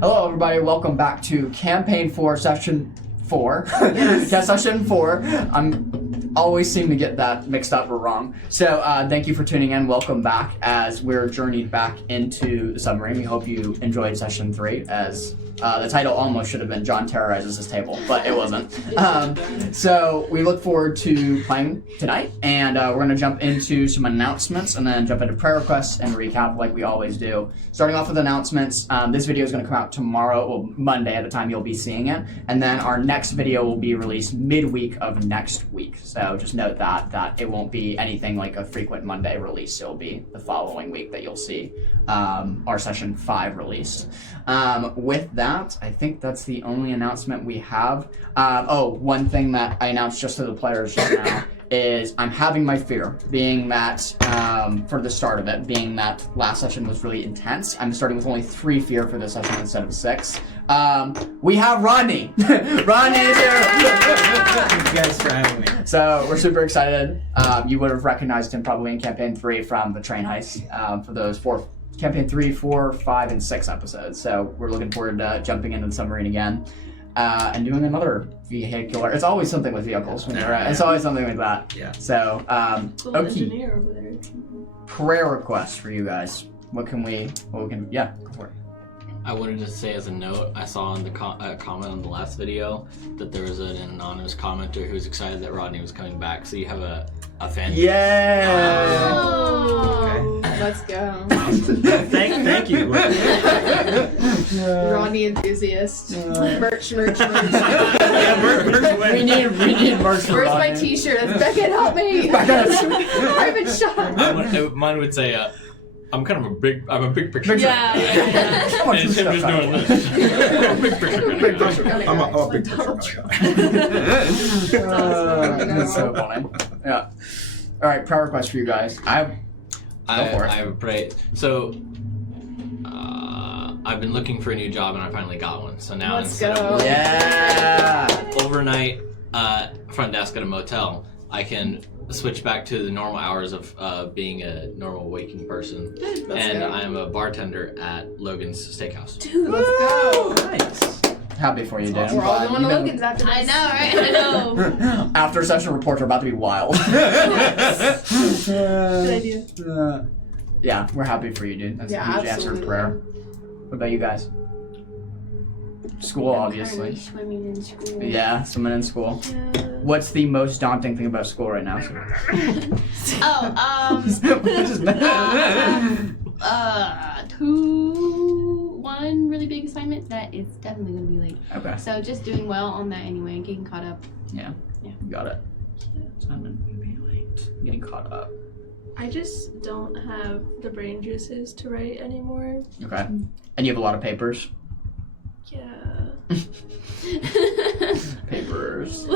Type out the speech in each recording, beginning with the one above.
Hello, everybody. Welcome back to Campaign 4, Session 4. Yes. Yeah, Session 4. I'm always seem to get that mixed up or wrong. So, thank you for tuning in. Welcome back as we're journeyed back into the submarine. We hope you enjoyed Session 3, as the title almost should have been John Terrorizes His Table, but it wasn't. So, we look forward to playing tonight, and we're going to jump into some announcements and then jump into prayer requests and recap like we always do. Starting off with announcements, this video is going to come out tomorrow, well, Monday at the time you'll be seeing it, and then our next video will be released midweek of next week. So just note that it won't be anything like a frequent Monday release. It'll be the following week that you'll see our Session 5 released. With that, I think that's the only announcement we have. One thing that I announced just to the players just now is I'm having my fear, being that, for the start of it, being that last session was really intense. I'm starting with only 3 fear for this session instead of 6. We have Rodney! Rodney is here! Thank you guys for having me. So, we're super excited. You would have recognized him probably in Campaign 3 from the train heist, for those Campaign 3, 4, 5, and 6 episodes. So, we're looking forward to jumping into the submarine again. And doing another vehicular. It's always something with vehicles. It's always something like that. Yeah. So, okay. Engineer over there. Prayer requests for you guys. What can we, yeah, go for it. I wanted to say as a note, I saw in the comment on the last video that there was an anonymous commenter who was excited that Rodney was coming back. So you have a fan. Yeah. Oh, Okay. let's go. Thank you. Rodney enthusiast. Merch. Yeah, merch. We need merch for Where's my Rodney. t-shirt? Beckett, help me! I've been shot. Mine would say, I'm a big picture. Yeah. How much And it's him just doing this. Big picture. I'm a big picture. That's so funny. Yeah. All right, prayer request for you guys. I have prayed. So, I've been looking for a new job and I finally got one. So now Let's instead go. of Yeah. overnight front desk at a motel, I can switch back to the normal hours of being a normal waking person. And go. I'm a bartender at Logan's Steakhouse. Dude, let's go. Nice. Happy for you, Dan. We're all going to Logan's after this. I know, right? I know. After session reports are about to be wild. Good idea. Yeah, we're happy for you, dude. That's a huge answer to prayer. What about you guys? School, obviously. Swimming in school. Yeah, swimming in school. What's the most daunting thing about school right now? One really big assignment that is definitely gonna be late. Okay. So just doing well on that anyway and getting caught up. Yeah. Got it. Assignment would be late. Getting caught up. I just don't have the brain juices to write anymore. Okay. And you have a lot of papers? Yeah. Papers.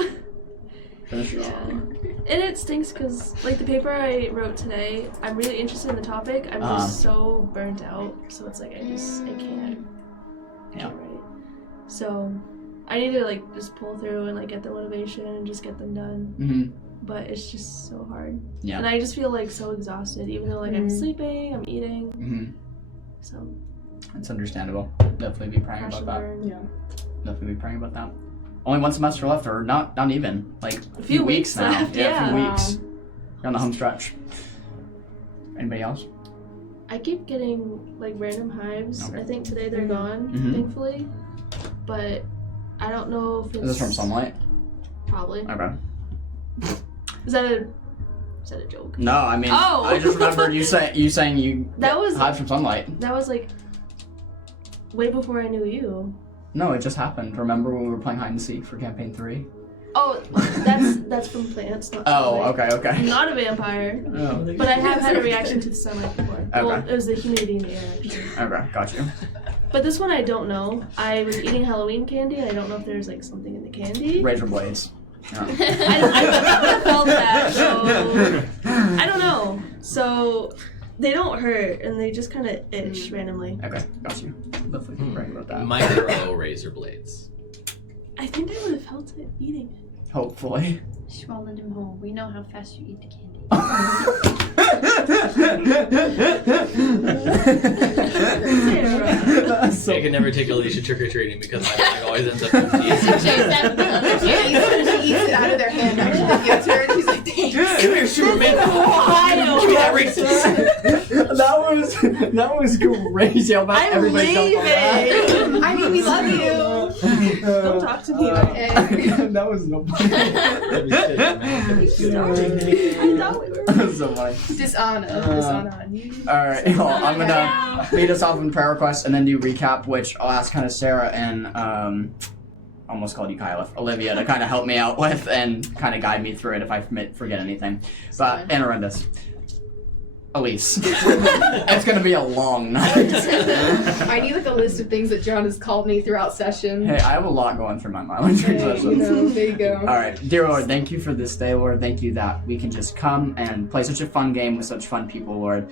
Finish Yeah. strong. And it stinks because, like, the paper I wrote today, I'm really interested in the topic. I'm just so burnt out. So it's like, I can't write. So I need to, like, just pull through and, like, get the motivation and just get them done. Mm-hmm. But it's just so hard. Yeah. And I just feel, like, so exhausted, even though, like, I'm sleeping, I'm eating. Mm-hmm. So. That's understandable. Definitely be praying crash about and that. burn. Yeah. Definitely be praying about that. Only one semester left, or not even. Like, A few weeks now. left, Yeah, a yeah. few weeks. You're on the home stretch. Anybody else? I keep getting like random hives. Okay. I think today they're gone, Mhm. thankfully. But I don't know if it's Is this from sunlight? Probably. Okay. Is that a joke? No, I mean, Oh! I just remembered you saying you That was hives from sunlight. that was like way before I knew you. No, it just happened. Remember when we were playing hide and seek for campaign 3? Oh, that's from plants, not Oh, sunlight. okay. I'm not a vampire, Oh. but I have had a reaction to the sunlight before. Well, Okay. it was the humidity in the air, actually. Okay, got you. But this one I don't know. I was eating Halloween candy, and I don't know if there's like something in the candy. Razor blades. Yeah. I felt that, so I don't know. So they don't hurt, and they just kind of itch randomly. Okay, got you. Definitely keep praying about that. Micro razor blades. I think I would have felt it eating it. Hopefully. Swallowed him whole. We know how fast you eat the candy. That's so I could never take Alicia trick or treating because my bag always ends up empty. Chase that the other day. She eats it out of their hand. Actually, gives her, and she's like, "Thanks." Come here, Superman. Give me that ring. that was crazy. How about everybody jumped on that? I mean, we love you. Don't talk to me. Okay. That was no fun. I thought we were. That was so funny. Dishonor. Dishonor on you. Alright, well, I'm gonna lead us off in prayer requests and then do recap, which I'll ask kind of Sarah and almost called you Kyla, Olivia, to kind of help me out with and kind of guide me through it if I forget anything. But Anarendus. Elise. It's gonna be a long night. I need like a list of things that John has called me throughout session. Hey, I have a lot going through my mind during Hey, sessions. there you go. All right, dear Lord, thank you for this day, Lord. Thank you that we can just come and play such a fun game with such fun people, Lord.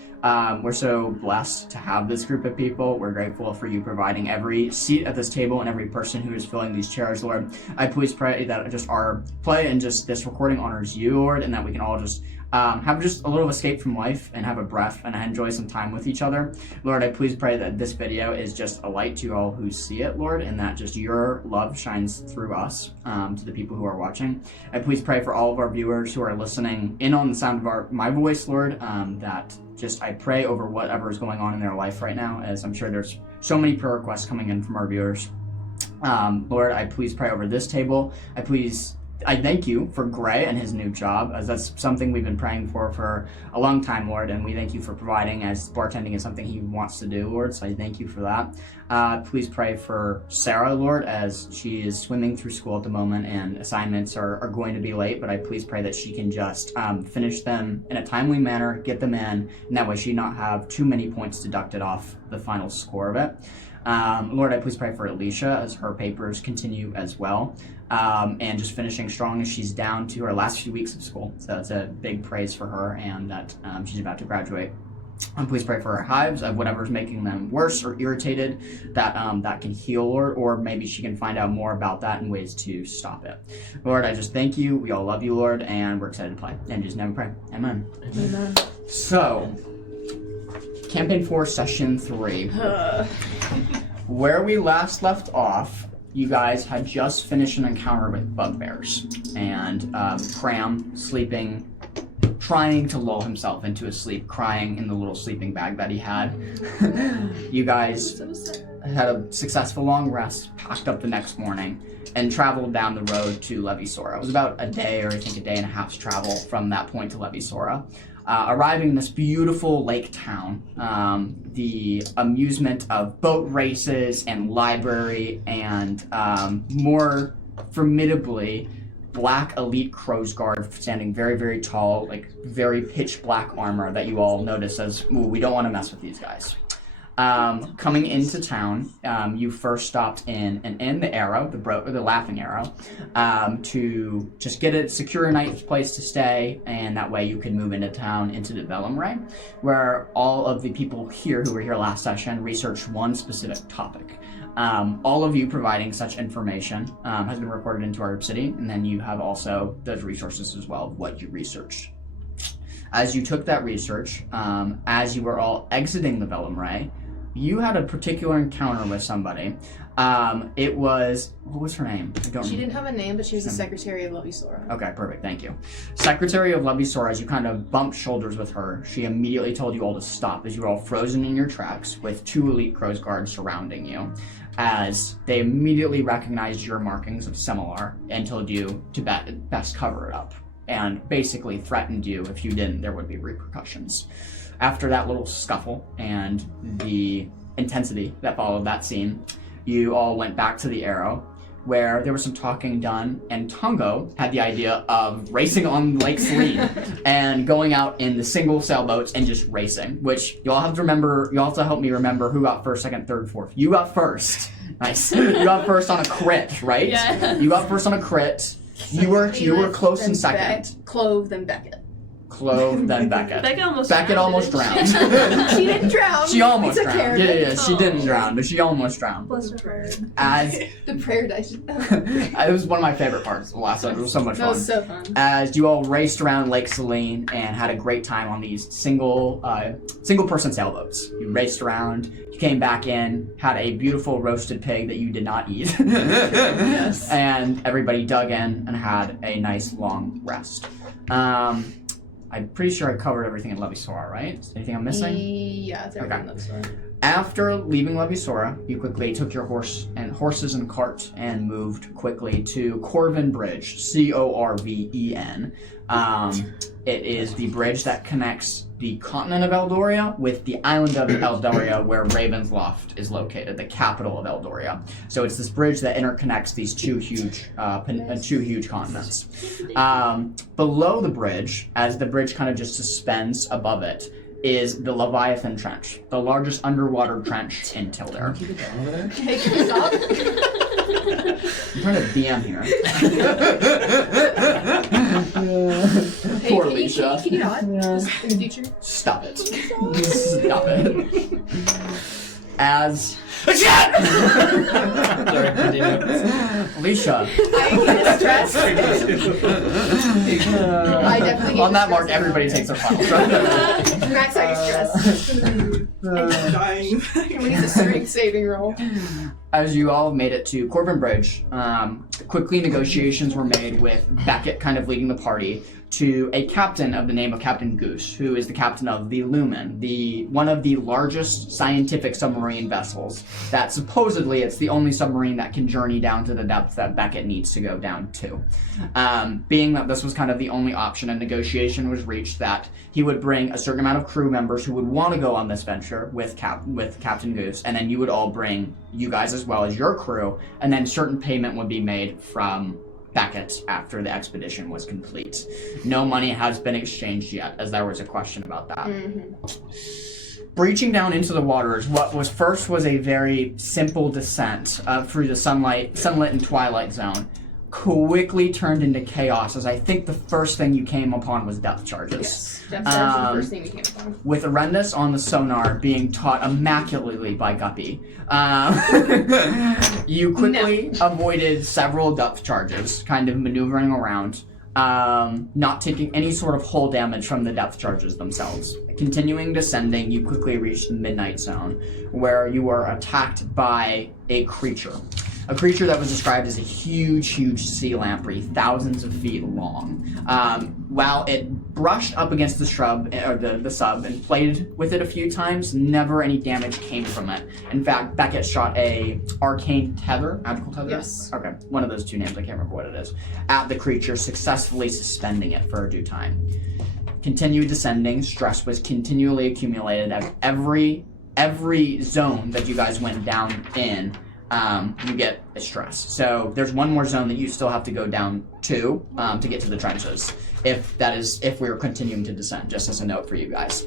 We're so blessed to have this group of people. We're grateful for you providing every seat at this table and every person who is filling these chairs, Lord. I please pray that just our play and just this recording honors you, Lord, and that we can all just have just a little escape from life and have a breath and enjoy some time with each other. Lord, I please pray that this video is just a light to all who see it, Lord, and that just your love shines through us to the people who are watching. I please pray for all of our viewers who are listening in on the sound of my voice, Lord, that just I pray over whatever is going on in their life right now, as I'm sure there's so many prayer requests coming in from our viewers. Lord, I please pray over this table. I thank you for Gray and his new job, as that's something we've been praying for a long time, Lord, and we thank you for providing, as bartending is something he wants to do, Lord, so I thank you for that. Please pray for Sarah, Lord, as she is swimming through school at the moment and assignments are going to be late, but I please pray that she can just finish them in a timely manner, get them in, and that way she not have too many points deducted off the final score of it. Lord, I please pray for Alicia as her papers continue as well, and just finishing strong as she's down to her last few weeks of school. So that's a big praise for her and that she's about to graduate. And please pray for her hives of whatever's making them worse or irritated, that that can heal, Lord, or maybe she can find out more about that and ways to stop it. Lord, I just thank you. We all love you, Lord, and we're excited to play. And just never pray. Amen. Amen. So, Campaign 4, Session 3. Where we last left off, you guys had just finished an encounter with bugbears, and Cram sleeping, trying to lull himself into a sleep, crying in the little sleeping bag that he had. You guys had a successful long rest, packed up the next morning, and traveled down the road to Levisora. It was about a day, or I think a day and a half's travel from that point to Levisora. Arriving in this beautiful lake town, the amusement of boat races and library and more formidably black elite crow's guard standing very, very tall, like very pitch black armor that you all notice as, ooh, we don't want to mess with these guys. Coming into town, you first stopped in an inn, the Arrow, the Laughing Arrow, to just get a secure night's place to stay, and that way you could move into town, into the Velumray, where all of the people here who were here last session researched one specific topic. All of you providing such information has been recorded into our city, and then you have also those resources as well of what you researched. As you took that research, as you were all exiting the Velumray, you had a particular encounter with somebody. It was, what was her name? She didn't have a name, but she was the secretary of Levisora. Okay, perfect, thank you. Secretary of Levisora, as you kind of bumped shoulders with her, she immediately told you all to stop as you were all frozen in your tracks with 2 elite crow's guards surrounding you, as they immediately recognized your markings of Similar and told you to best cover it up, and basically threatened you if you didn't, there would be repercussions. After that little scuffle and the intensity that followed that scene, you all went back to the Arrow, where there was some talking done, and Tongo had the idea of racing on Lake Selene and going out in the single sailboats and just racing, which you all have to remember, you all have to help me remember who got first, second, third, fourth. You got first. Nice. You got first on a crit, right? Yeah. You got first on a crit. You were close in second. Clove, then Beckett. Clove, then Beckett. Beckett almost drowned. She didn't drown. She almost We took care drowned. of it. Yeah, she didn't drown, but she almost drowned. Bless her heart. As The prayer dice. it was one of my favorite parts of the last episode. It was so much That fun. was so fun. As you all raced around Lake Selene and had a great time on these single person sailboats. You raced around, you came back in, had a beautiful roasted pig that you did not eat. Yes. And everybody dug in and had a nice long rest. I'm pretty sure I covered everything in Levisora, right? Anything I'm missing? Yeah, it's everything Okay. that's fine. After leaving Levisora, you quickly took your horses and cart and moved quickly to Corven Bridge, Corven. It is the bridge that connects the continent of Eldoria with the island of Eldoria, where Ravensloft is located, the capital of Eldoria. So it's this bridge that interconnects these two huge continents. Below the bridge, as the bridge kind of just suspends above it, is the Leviathan Trench, the largest underwater trench in Tildare. Keep it down over there. Hey, can you stop? I'm trying to DM here. Hey, Poor can Alicia. Can you not? Just in the future? Stop it. Stop it. As Sorry, Alicia. I get stressed. I definitely get On that mark, stressed. everybody takes their final. Max out your stress. I'm dying. We need a strength saving roll. As you all made it to Corven Bridge, quickly negotiations were made with Beckett kind of leading the party to a captain of the name of Captain Goose, who is the captain of the Lumen, one of the largest scientific submarine vessels that supposedly it's the only submarine that can journey down to the depth that Beckett needs to go down to. Being that this was kind of the only option, a negotiation was reached that he would bring a certain amount of crew members who would want to go on this venture with Captain Goose, and then you would all bring you guys as well as your crew, and then certain payment would be made from Beckett after the expedition was complete. No money has been exchanged yet, as there was a question about that. Mm-hmm. Breaching down into the waters, what was first was a very simple descent through the sunlit and twilight zone, quickly turned into chaos, as I think the first thing you came upon was depth charges. Yes. That's the first thing we came upon. With Arendis on the sonar being taught immaculately by Guppy. You quickly avoided several depth charges, kind of maneuvering around, not taking any sort of hull damage from the depth charges themselves. Continuing descending, you quickly reached the Midnight Zone, where you were attacked by a creature. A creature that was described as a huge sea lamprey, thousands of feet long. While it brushed up against the shrub, or the sub, and played with it a few times, never any damage came from it. In fact, Beckett shot a arcane tether, magical tether? Yes. Okay, one of those two names, I can't remember what it is, at the creature, successfully suspending it for a due time. Continued descending, stress was continually accumulated at every zone that you guys went down in. You get a stress. So there's one more zone that you still have to go down to get to the trenches. If we are continuing to descend, just as a note for you guys.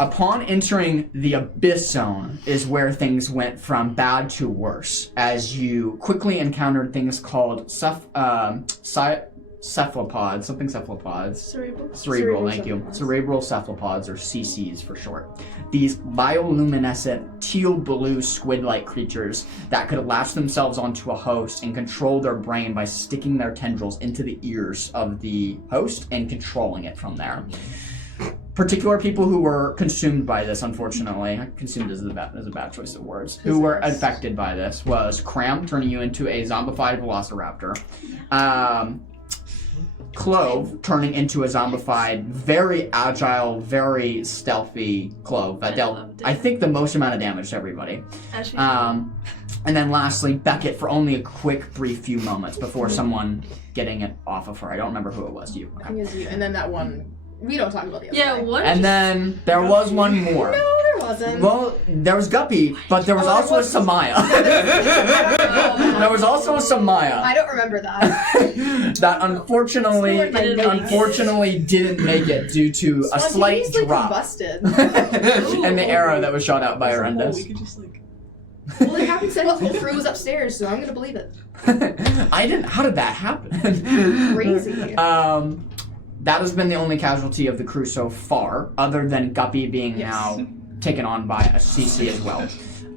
Upon entering the Abyss Zone is where things went from bad to worse, as you quickly encountered things called cephalopods, Cerebral, thank you. Cerebral cephalopods, or CCs for short. These bioluminescent, teal blue squid-like creatures that could latch themselves onto a host and control their brain by sticking their tendrils into the ears of the host and controlling it from there. Particular people who were consumed by this, unfortunately, consumed is a bad choice of words, who were affected by this was Cram, turning you into a zombified velociraptor. Clove, turning into a zombified, very agile, very stealthy Clove that dealt, I think, the most amount of damage to everybody. And then lastly, Beckett for only a quick, brief few moments before someone getting it off of her. I don't remember who it was. You. I think it was you. And then that one, we don't talk about the other guy. what? And then there was one more. No, there wasn't. Well, there was Guppy, but there was also a Samaya. There was also a Samaya. I don't remember that. That unfortunately didn't make it due to a slight Spontaneously drop combusted. and the arrow that was shot out by Arendis. We could just like. Well, it happened since the whole crew was upstairs, so I'm gonna believe it. How did that happen? Crazy. that has been the only casualty of the crew so far, other than Guppy being now taken on by a CC as well.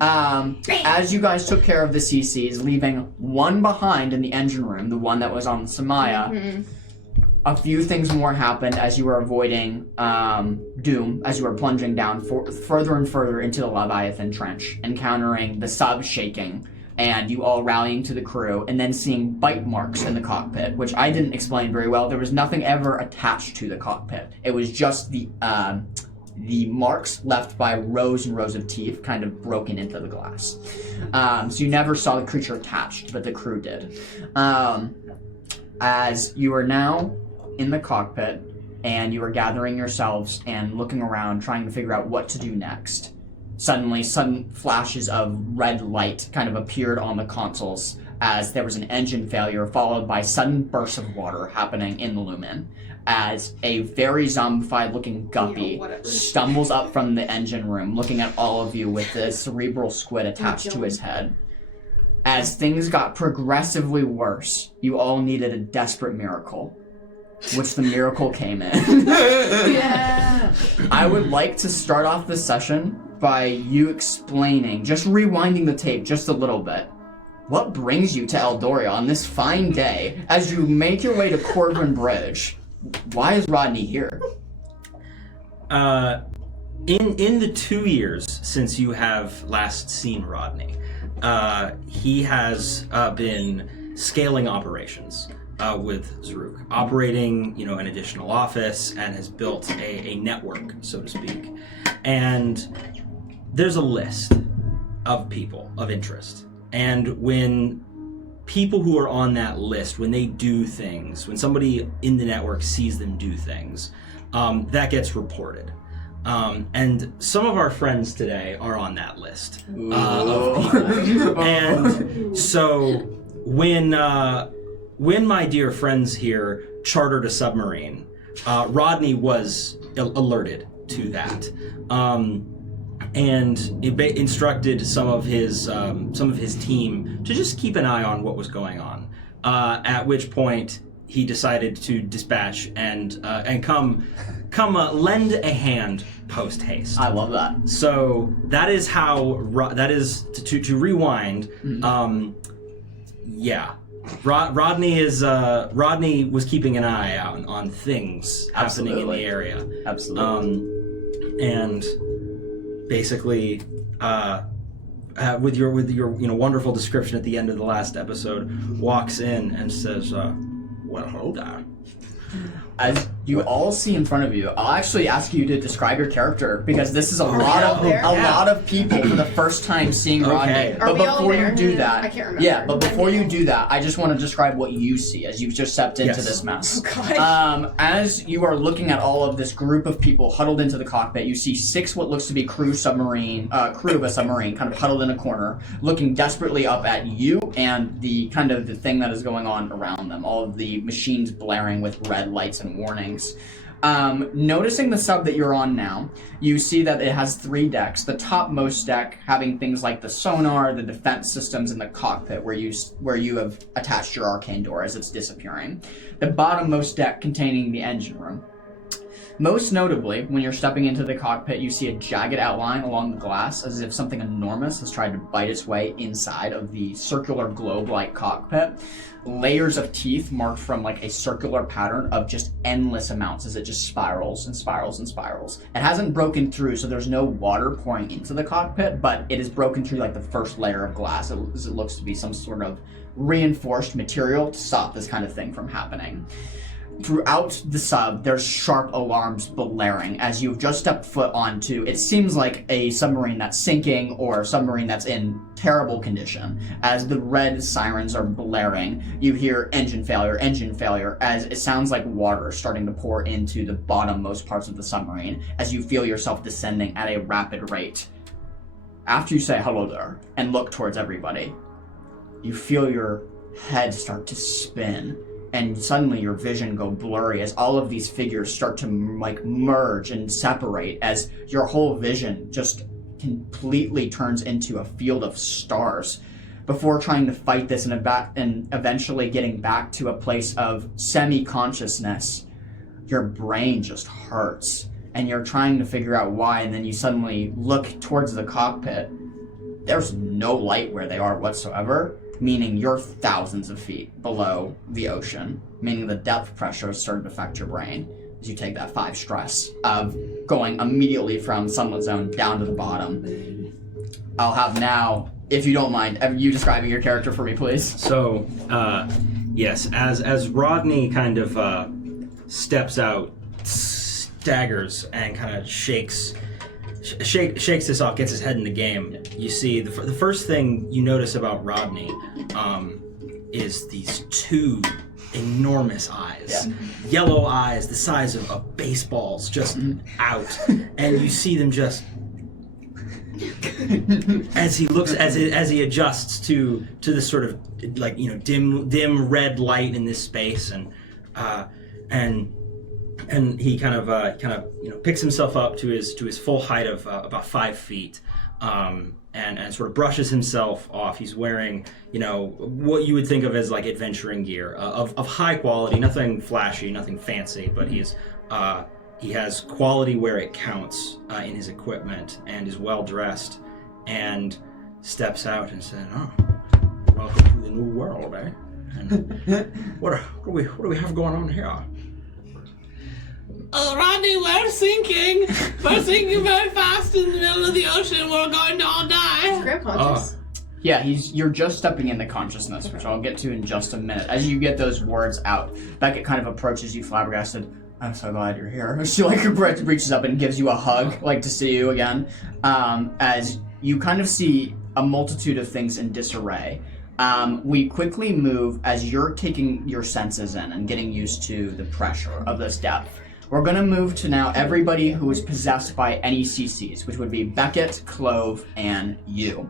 As you guys took care of the CCs, leaving one behind in the engine room, the one that was on Samaya, a few things more happened as you were avoiding doom, as you were plunging down further and further into the Leviathan Trench, encountering the sub shaking, and you all rallying to the crew, and then seeing bite marks in the cockpit, which I didn't explain very well. There was nothing ever attached to the cockpit. It was just the marks left by rows and rows of teeth kind of broken into the glass. So you never saw the creature attached, but the crew did. As you are now in the cockpit, and you are gathering yourselves and looking around, trying to figure out what to do next, suddenly sudden flashes of red light kind of appeared on the consoles as there was an engine failure, followed by sudden bursts of water happening in the lumen, as a very zombified looking Guppy stumbles up from the engine room, looking at all of you with the cerebral squid attached to his head. As things got progressively worse, you all needed a desperate miracle, which the miracle came in. Yeah. I would like to start off this session by you explaining, just rewinding the tape just a little bit. What brings you to Eldoria on this fine day as you make your way to Corvin Bridge? Why is Rodney here? In the 2 years since you have last seen Rodney, he has been scaling operations with Zaruk, operating, an additional office, and has built a network, so to speak. And there's a list of people of interest. And when people who are on that list, when they do things, when somebody in the network sees them do things, that gets reported. And some of our friends today are on that list of people. And so when my dear friends here chartered a submarine, Rodney was alerted to that. And it instructed some of his team to just keep an eye on what was going on. At which point he decided to dispatch and come lend a hand post haste. I love that. So that is how that is to rewind. Rodney was keeping an eye out on things happening in the area. Absolutely. And basically, with your wonderful description at the end of the last episode, walks in and says, "Well, hello there." As you all see in front of you, I'll actually ask you to describe your character, because this is a lot of people for the first time seeing Rodney. Okay. But Are we all before there? you do that, I can't remember. yeah. But before you do that, I just want to describe what you see as you've just stepped into Yes. this mess. Oh, God. As you are looking at all of this group of people huddled into the cockpit, you see 6 what looks to be crew of a submarine, kind of huddled in a corner, looking desperately up at you and the thing that is going on around them. All of the machines blaring with red lights and warnings. Noticing the sub that you're on now, you see that it has 3 decks. The topmost deck having things like the sonar, the defense systems, and the cockpit where you have attached your arcane door as it's disappearing. The bottommost deck containing the engine room. Most notably, when you're stepping into the cockpit, you see a jagged outline along the glass as if something enormous has tried to bite its way inside of the circular globe-like cockpit. Layers of teeth marked from a circular pattern of just endless amounts as it just spirals and spirals and spirals. It hasn't broken through, so there's no water pouring into the cockpit, but it is broken through the first layer of glass as it looks to be some sort of reinforced material to stop this kind of thing from happening. Throughout the sub, there's sharp alarms blaring as you've just stepped foot onto, it seems like a submarine that's sinking or a submarine that's in terrible condition. As the red sirens are blaring, you hear engine failure, as it sounds like water is starting to pour into the bottommost parts of the submarine as you feel yourself descending at a rapid rate. After you say hello there and look towards everybody, you feel your head start to spin. And suddenly your vision go blurry as all of these figures start to merge and separate as your whole vision just completely turns into a field of stars before trying to fight this and eventually getting back to a place of semi-consciousness. your brain just hurts. And you're trying to figure out why, and then you suddenly look towards the cockpit. There's no light where they are whatsoever, meaning you're thousands of feet below the ocean, meaning the depth pressure has started to affect your brain as you take that 5 stress of going immediately from sunlit zone down to the bottom. I'll have now, if you don't mind, you describing your character for me, please. So, yes, as Rodney kind of steps out, staggers, and kind of shakes this off, gets his head in the game, you see the first thing you notice about Rodney is these 2 enormous eyes. Yeah. Yellow eyes the size of baseballs just out. And you see them just as he looks, as he adjusts to this sort of like, you know, dim red light in this space, and he kind of you know, picks himself up to his full height of about 5 feet, and sort of brushes himself off. He's wearing, you know, what you would think of as like adventuring gear of high quality, nothing flashy, nothing fancy, but he has quality where it counts in his equipment, and is well dressed, and steps out and said, "Oh, welcome to the new world, eh? And what do we have going on here?" Rodney, we're sinking. We're sinking very fast in the middle of the ocean. We're going to all die. Grab conscious. Yeah, you're just stepping into consciousness, which I'll get to in just a minute. As you get those words out, Beckett kind of approaches you flabbergasted. "I'm so glad you're here." She like reaches up and gives you a hug, like to see you again. As you kind of see a multitude of things in disarray. We quickly move as you're taking your senses in and getting used to the pressure of this depth. We're going to move to now everybody who is possessed by any CCs, which would be Beckett, Clove, and you.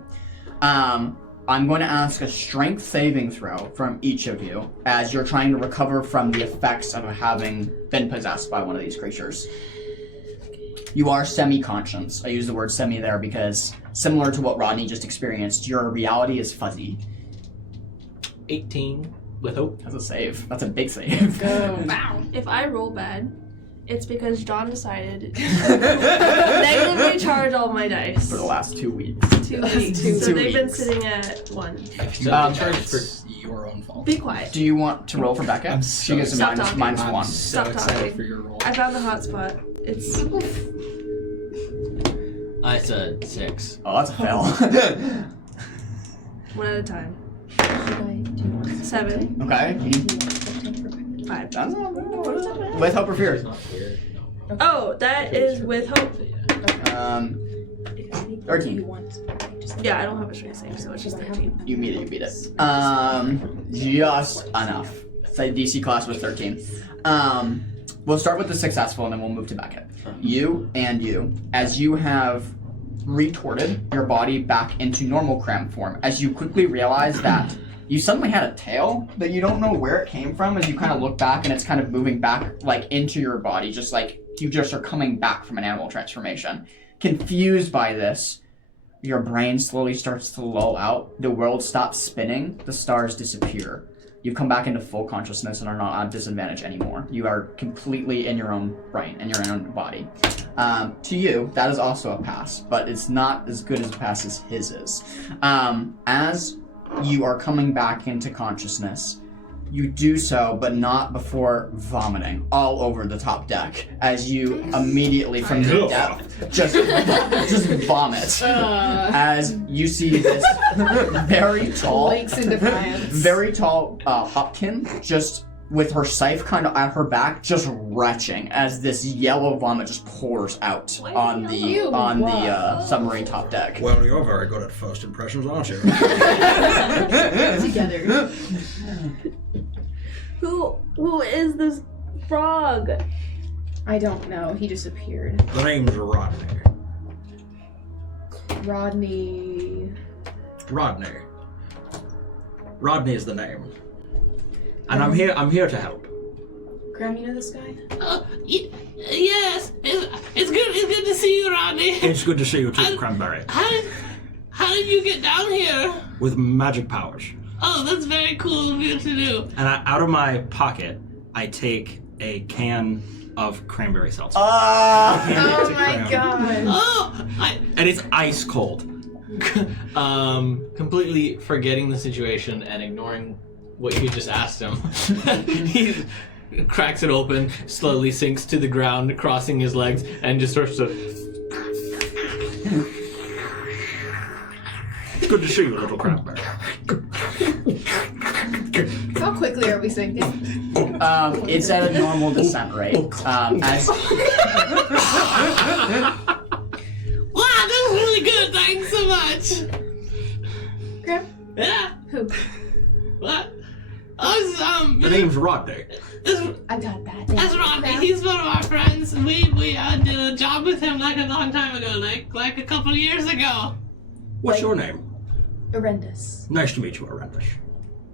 I'm going to ask a strength saving throw from each of you as you're trying to recover from the effects of having been possessed by one of these creatures. You are semi-conscious. I use the word semi there because, similar to what Rodney just experienced, your reality is fuzzy. 18 with hope. That's a save. That's a big save. Go. Wow. If I roll bad, it's because John decided to negatively charge all my dice. For the last 2 weeks. 2 weeks. Two So they've been weeks. sitting at 1. Charge for your own fault. Be quiet. Do you want to roll for Beckett? I'm She so gets a Stop minus, talking. minus I'm 1. so Stop excited talking. for your roll. I found the hot spot. It's It's a 6. Oh, that's a fail. one at a time. Do you want 7. Okay. 5. That's not bad. What is that? With hope or fear? It's not weird. No. Oh, that is with hope. 13. Yeah, I don't have a strength save, so it's just 13. You beat it. Just enough. Say DC class was 13. We'll start with the successful and then we'll move to Beckett. You and you, as you have retorted your body back into normal cram form, as you quickly realize that you suddenly had a tail that you don't know where it came from, as you kind of look back and it's kind of moving back like into your body, just like you just are coming back from an animal transformation. Confused by this, your brain slowly starts to lull out, the world stops spinning, the stars disappear. You come back into full consciousness and are not at disadvantage anymore. You are completely in your own brain and your own body. To you, that is also a pass, but it's not as good as a pass as his is. As you are coming back into consciousness, you do so, but not before vomiting all over the top deck, as you immediately from the depth just vomit. As you see this very tall, Lakes in defiance. very tall Hopkin just with her scythe kind of at her back, just retching as this yellow vomit just pours out on the submarine top deck. Well, you're very good at first impressions, aren't you? Together. Who is this frog? I don't know. He just appeared. The name's Rodney. Rodney. Rodney is the name. And I'm here to help. Graham, you know this guy? Yes, it's good to see you, Rodney. It's good to see you too, Cranberry. How did you get down here? With magic powers. Oh, that's very cool of you to do. And out of my pocket, I take a can of cranberry seltzer. Oh To my Cram. god. Oh, And it's ice cold. completely forgetting the situation and ignoring what you just asked him. He cracks it open, slowly sinks to the ground, crossing his legs, and just starts to. Good to see you, little cranberry. How quickly are we sinking? It's at a normal descent rate. As Wow, that was really good. Thanks so much. Graham? Yeah. Who? What? Oh, The name's Rodney. I got that. That's Rodney. He's one of our friends. We did a job with him like a long time ago, like a couple of years ago. What's your name? Horrendous. Nice to meet you, Horrendous.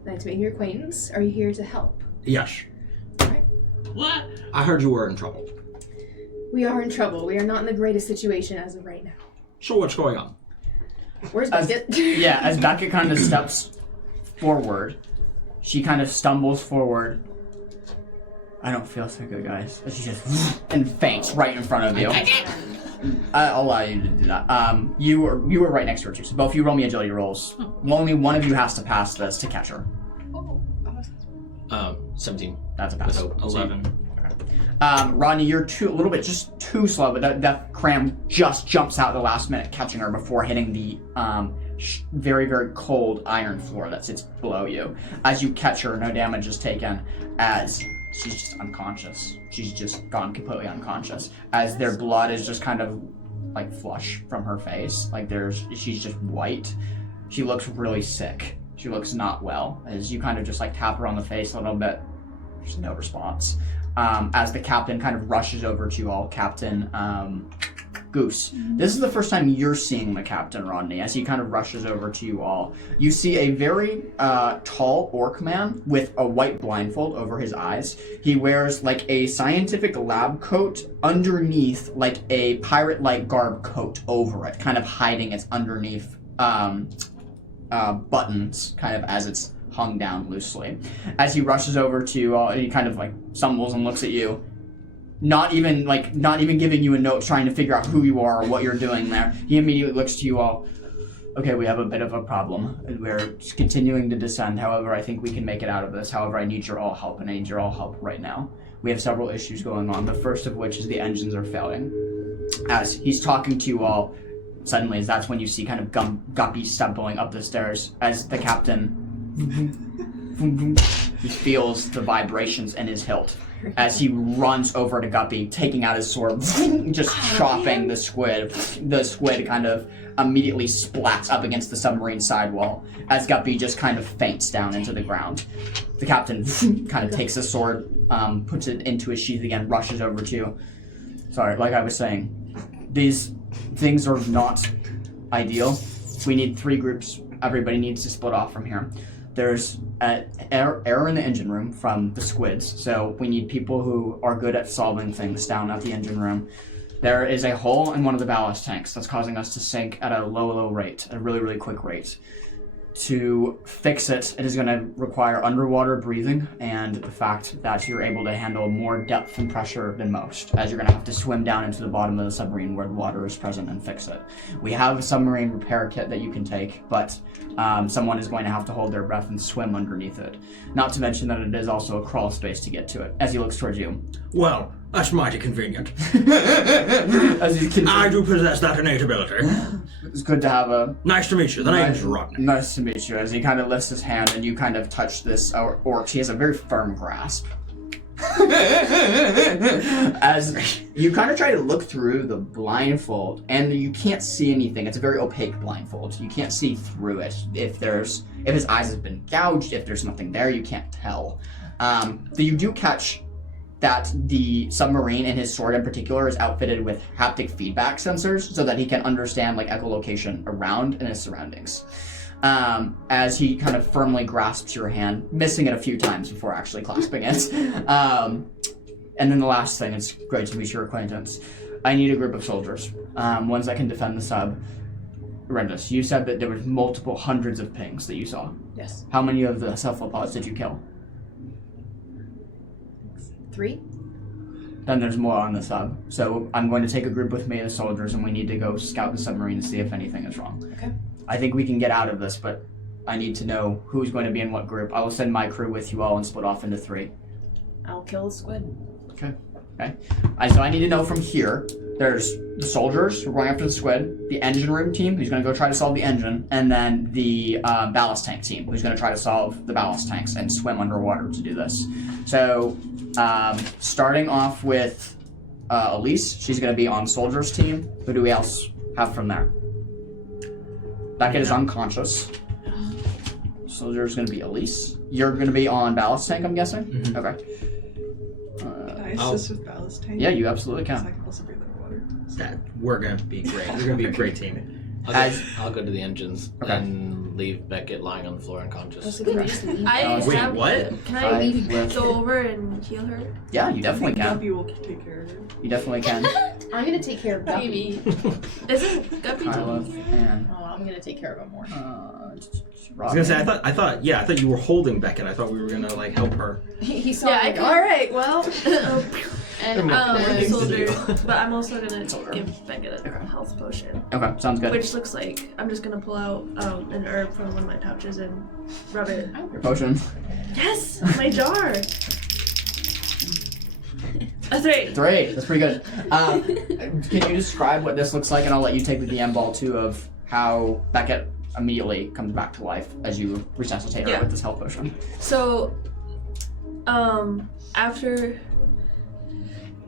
Nice to meet your acquaintance. Are you here to help? Yes. What? I heard you were in trouble. We are in trouble. We are not in the greatest situation as of right now. So what's going on? Where's As- Beckett? yeah, as Beckett kind of steps forward, she kind of stumbles forward. I don't feel so good, guys. As she just and faints right in front of you. I'll allow you to do that. You were right next to her too. So both of you roll me agility rolls. Only one of you has to pass this to catch her. 17. That's a pass. So 11. Rodney, you're a little bit just too slow, but that cram just jumps out at the last minute, catching her before hitting the very, very cold iron floor that sits below you. As you catch her, no damage is taken, as she's just unconscious. She's just gone completely unconscious, as their blood is just kind of like flush from her face. Like she's just white. She looks really sick. She looks not well. As you kind of just like tap her on the face a little bit, there's no response. As the captain kind of rushes over to you all, Captain Goose. This is the first time you're seeing the captain, Rodney. As he kind of rushes over to you all, you see a very tall orc man with a white blindfold over his eyes. He wears like a scientific lab coat underneath like a pirate-like garb coat over it, kind of hiding its underneath buttons, kind of as it's hung down loosely. As he rushes over to you all, he kind of like stumbles and looks at you. Not even giving you a note, trying to figure out who you are or what you're doing there. He immediately looks to you all. Okay, we have a bit of a problem. We're continuing to descend. However, I think we can make it out of this. However, I need your all help, and I need your all help right now. We have several issues going on. The first of which is the engines are failing. As he's talking to you all, suddenly, that's when you see kind of Guppy stumbling up the stairs as the captain. He feels the vibrations in his hilt as he runs over to Guppy, taking out his sword, just chopping the squid. The squid kind of immediately splats up against the submarine sidewall as Guppy just kind of faints down into the ground. The captain kind of takes the sword, puts it into his sheath again, rushes over to you. Sorry, like I was saying, these things are not ideal. We need 3 groups. Everybody needs to split off from here. There's error in the engine room from the squids, so we need people who are good at solving things down at the engine room. There is a hole in one of the ballast tanks that's causing us to sink at a low rate, a really, really quick rate. To fix it, it is going to require underwater breathing and the fact that you're able to handle more depth and pressure than most, as you're going to have to swim down into the bottom of the submarine where the water is present and fix it. We have a submarine repair kit that you can take, but someone is going to have to hold their breath and swim underneath it. Not to mention that it is also a crawl space to get to it, as he looks towards you. Well, that's mighty convenient. As he I do possess that innate ability. It's good to have a... Nice to meet you. The name's Rodney. Nice to meet you. As he kind of lifts his hand and you kind of touch this orc. He has a very firm grasp. As you kind of try to look through the blindfold, and you can't see anything. It's a very opaque blindfold. You can't see through it. If his eyes have been gouged, if there's nothing there, you can't tell. But you do catch that the submarine, and his sword in particular, is outfitted with haptic feedback sensors so that he can understand like echolocation around in his surroundings. As he kind of firmly grasps your hand, missing it a few times before actually clasping it. And then the last thing, it's great to meet your acquaintance. I need a group of soldiers, ones that can defend the sub. Rendus, you said that there was multiple hundreds of pings that you saw. Yes. How many of the cephalopods did you kill? 3? then there's more on the sub. So I'm going to take a group with me as soldiers, and we need to go scout the submarine to see if anything is wrong. Okay. I think we can get out of this, but I need to know who's going to be in what group. I will send my crew with you all and split off into 3. I'll kill the squid. Okay. So I need to know from here. There's the soldiers who are going after the squid, the engine room team who's going to go try to solve the engine, and then the ballast tank team who's going to try to solve the ballast tanks and swim underwater to do this. So starting off with Elise, she's going to be on soldiers team. Who do we else have from there? That kid is unconscious. Soldier's going to be Elise. You're going to be on ballast tank, I'm guessing? Mhm. Okay. Can I assist with ballast tank? Yeah, you absolutely So I can. can also breathe underwater. That we're gonna be great. We're gonna be a great team. I'll go to the engines Okay. and leave Beckett lying on the floor unconscious. I Wait, have, what? Can I With- go over and heal her? Yeah, you definitely can. Guppy will take care of it. You definitely can. I'm gonna take care of Guppy. Maybe. Isn't Guppy Kyla taking? and Oh, I'm gonna take care of him more. I was gonna say, I thought you were holding Beckett. I thought we were gonna like help her. He saw Yeah, me. I could- All right, well. And things to soldier, do. but I'm also gonna Soldier. give Beckett a health potion, Okay, sounds good. which looks like I'm just gonna pull out an herb from one of my pouches and rub it. Your potion. Yes, my jar. A 3. 3. That's pretty good. Can you describe what this looks like, and I'll let you take the DM ball too of how Beckett immediately comes back to life as you resuscitate her Yeah. with this health potion. So, after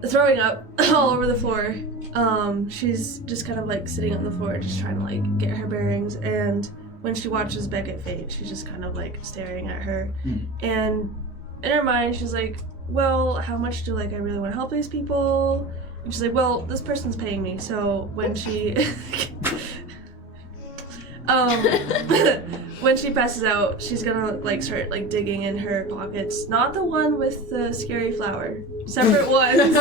throwing up all over the floor, she's just kind of like sitting on the floor, just trying to like get her bearings. And when she watches Beckett fade, she's just kind of like staring at her. And in her mind, she's like, well, how much do like I really want to help these people? And she's like, well, this person's paying me. So when she when she passes out, she's gonna like start like digging in her pockets. Not the one with the scary flower. Separate ones.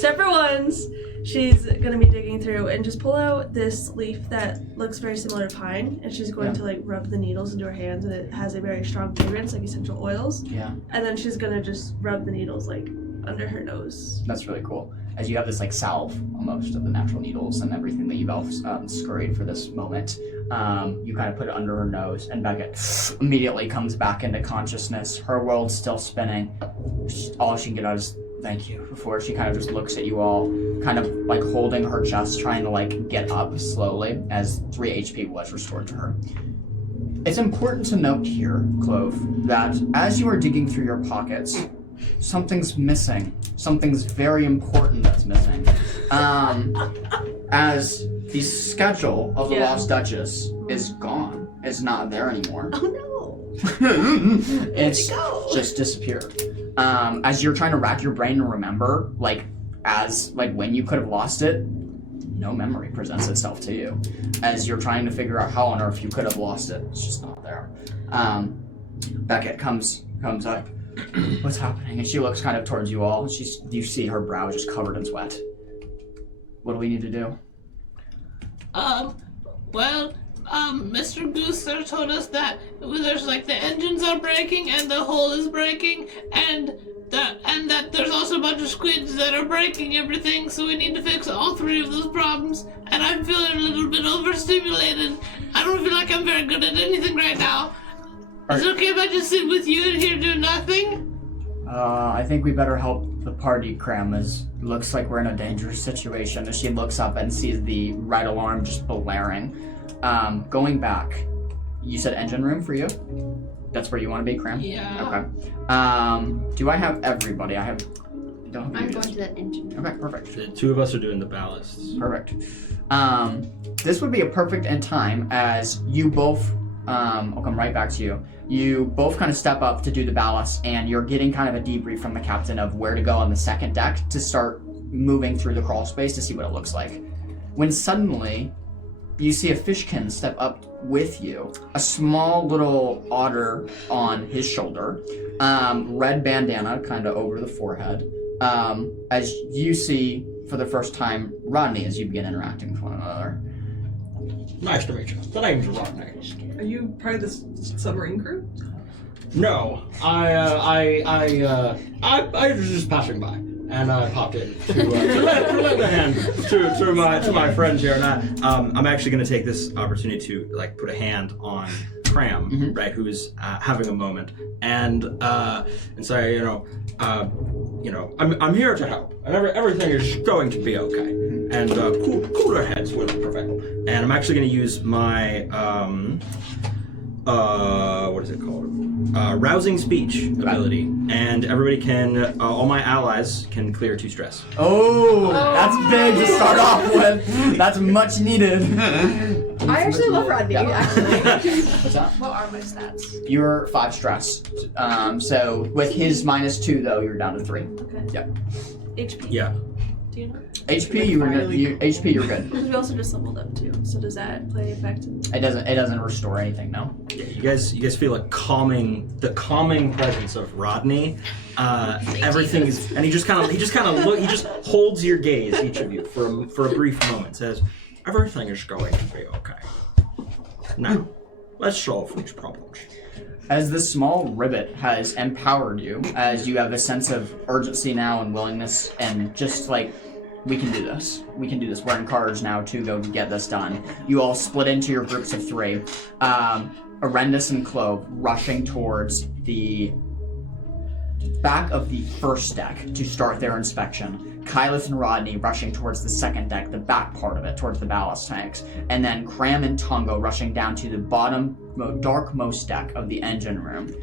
Separate ones. She's gonna be digging through and just pull out this leaf that looks very similar to pine, and she's going to like rub the needles into her hands, and it has a very strong fragrance, like essential oils. Yeah, And then she's gonna just rub the needles like under her nose. that's really cool. As you have this like salve almost of the natural needles and everything that you've all scurried for this moment, you kind of put it under her nose, and Beckett immediately comes back into consciousness. Her world's still spinning. All she can get out is thank you before she kind of just looks at you all, kind of like holding her chest, trying to like get up slowly as 3 HP was restored to her. It's important to note here, Clove, that as you are digging through your pockets, something's missing. Something's very important that's missing. As the schedule of the Lost Duchess is gone, is not there anymore. Oh It's just disappeared. As you're trying to rack your brain to remember, when you could have lost it, no memory presents itself to you. As you're trying to figure out how on earth you could have lost it, it's just not there. Beckett comes up. What's happening? And she looks kind of towards you all. You see her brow just covered in sweat. What do we need to do? Mr. Gooser told us that there's like the engines are breaking and the hull is breaking and that there's also a bunch of squids that are breaking everything, so we need to fix all 3 of those problems. And I'm feeling a little bit overstimulated. I don't feel like I'm very good at anything right now. Is it okay if I just sit with you and here do nothing? I think we better help the party, Cram, as looks like we're in a dangerous situation. As she looks up and sees the red alarm just blaring. Going back, you said engine room for you? That's where you want to be, Cram? Yeah. Okay. Do I have everybody? I'm going to that engine room. Okay, perfect. The 2 of us are doing the ballasts. Perfect. This would be a perfect end time as you both, I'll come right back to you. You both kind of step up to do the ballast, and you're getting kind of a debrief from the captain of where to go on the second deck to start moving through the crawl space to see what it looks like. When suddenly, you see a fishkin step up with you, a small little otter on his shoulder, red bandana kind of over the forehead, as you see for the first time Rodney as you begin interacting with one another. Nice to meet you. The name's Rodney. Are you part of this submarine crew? No, I was just passing by, and I pop it to lend a hand to my friend here. And I'm actually going to take this opportunity to like put a hand on Cram, right, who is having a moment, and say, I'm here to help, and everything is going to be okay, and cooler heads will prevail. And I'm actually going to use my what is it called? Rousing speech ability, and everybody can, all my allies can clear 2 stress. Oh, that's big to start off with. That's much needed. I actually love Rodney. Actually. What's that? What are my stats? You're 5 stress. So with his -2 though, you're down to 3. Okay. Yep. HP. Yeah. Do you know? HP, you're good. Because we also just leveled up too. So does that play effect? It doesn't restore anything, no. Yeah, you guys feel the calming presence of Rodney. Everything is, and he just kind of holds your gaze, each of you, for a brief moment. Says, everything is going to be okay. Now, let's solve these problems. As this small ribbit has empowered you, as you have a sense of urgency now and willingness, and just like, we can do this. We can do this. We're encouraged now to go get this done. You all split into your groups of 3. Arendis and Clove rushing towards the back of the first deck to start their inspection. Kyleth and Rodney rushing towards the second deck, the back part of it, towards the ballast tanks. And then Cram and Tongo rushing down to the bottom, darkmost deck of the engine room.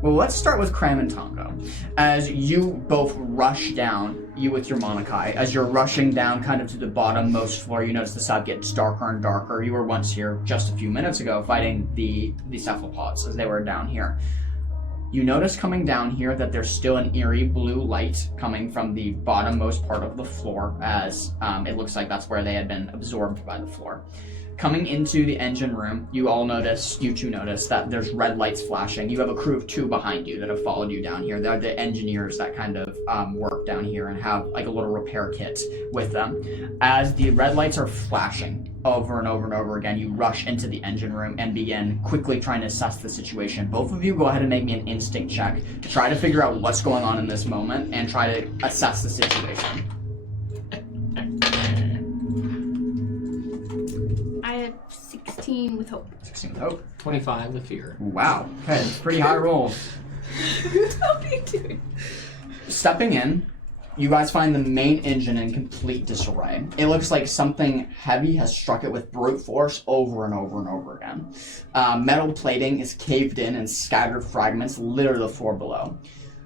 Well, let's start with Cram and Tongo. As you both rush down, you with your Monokai, as you're rushing down kind of to the bottommost floor, you notice the sub gets darker and darker. You were once here just a few minutes ago fighting the cephalopods as they were down here. You notice coming down here that there's still an eerie blue light coming from the bottommost part of the floor, as it looks like that's where they had been absorbed by the floor. Coming into the engine room, you two notice that there's red lights flashing. You have a crew of 2 behind you that have followed you down here. They're the engineers that kind of work down here and have like a little repair kit with them. As the red lights are flashing over and over and over again, you rush into the engine room and begin quickly trying to assess the situation. Both of you go ahead and make me an instinct check to try to figure out what's going on in this moment and try to assess the situation. I have 16 with hope. 16 with hope. 25 with fear. Wow. Okay, pretty high rolls. What are you doing? Stepping in, you guys find the main engine in complete disarray. It looks like something heavy has struck it with brute force over and over and over again. Metal plating is caved in and scattered fragments litter the floor below.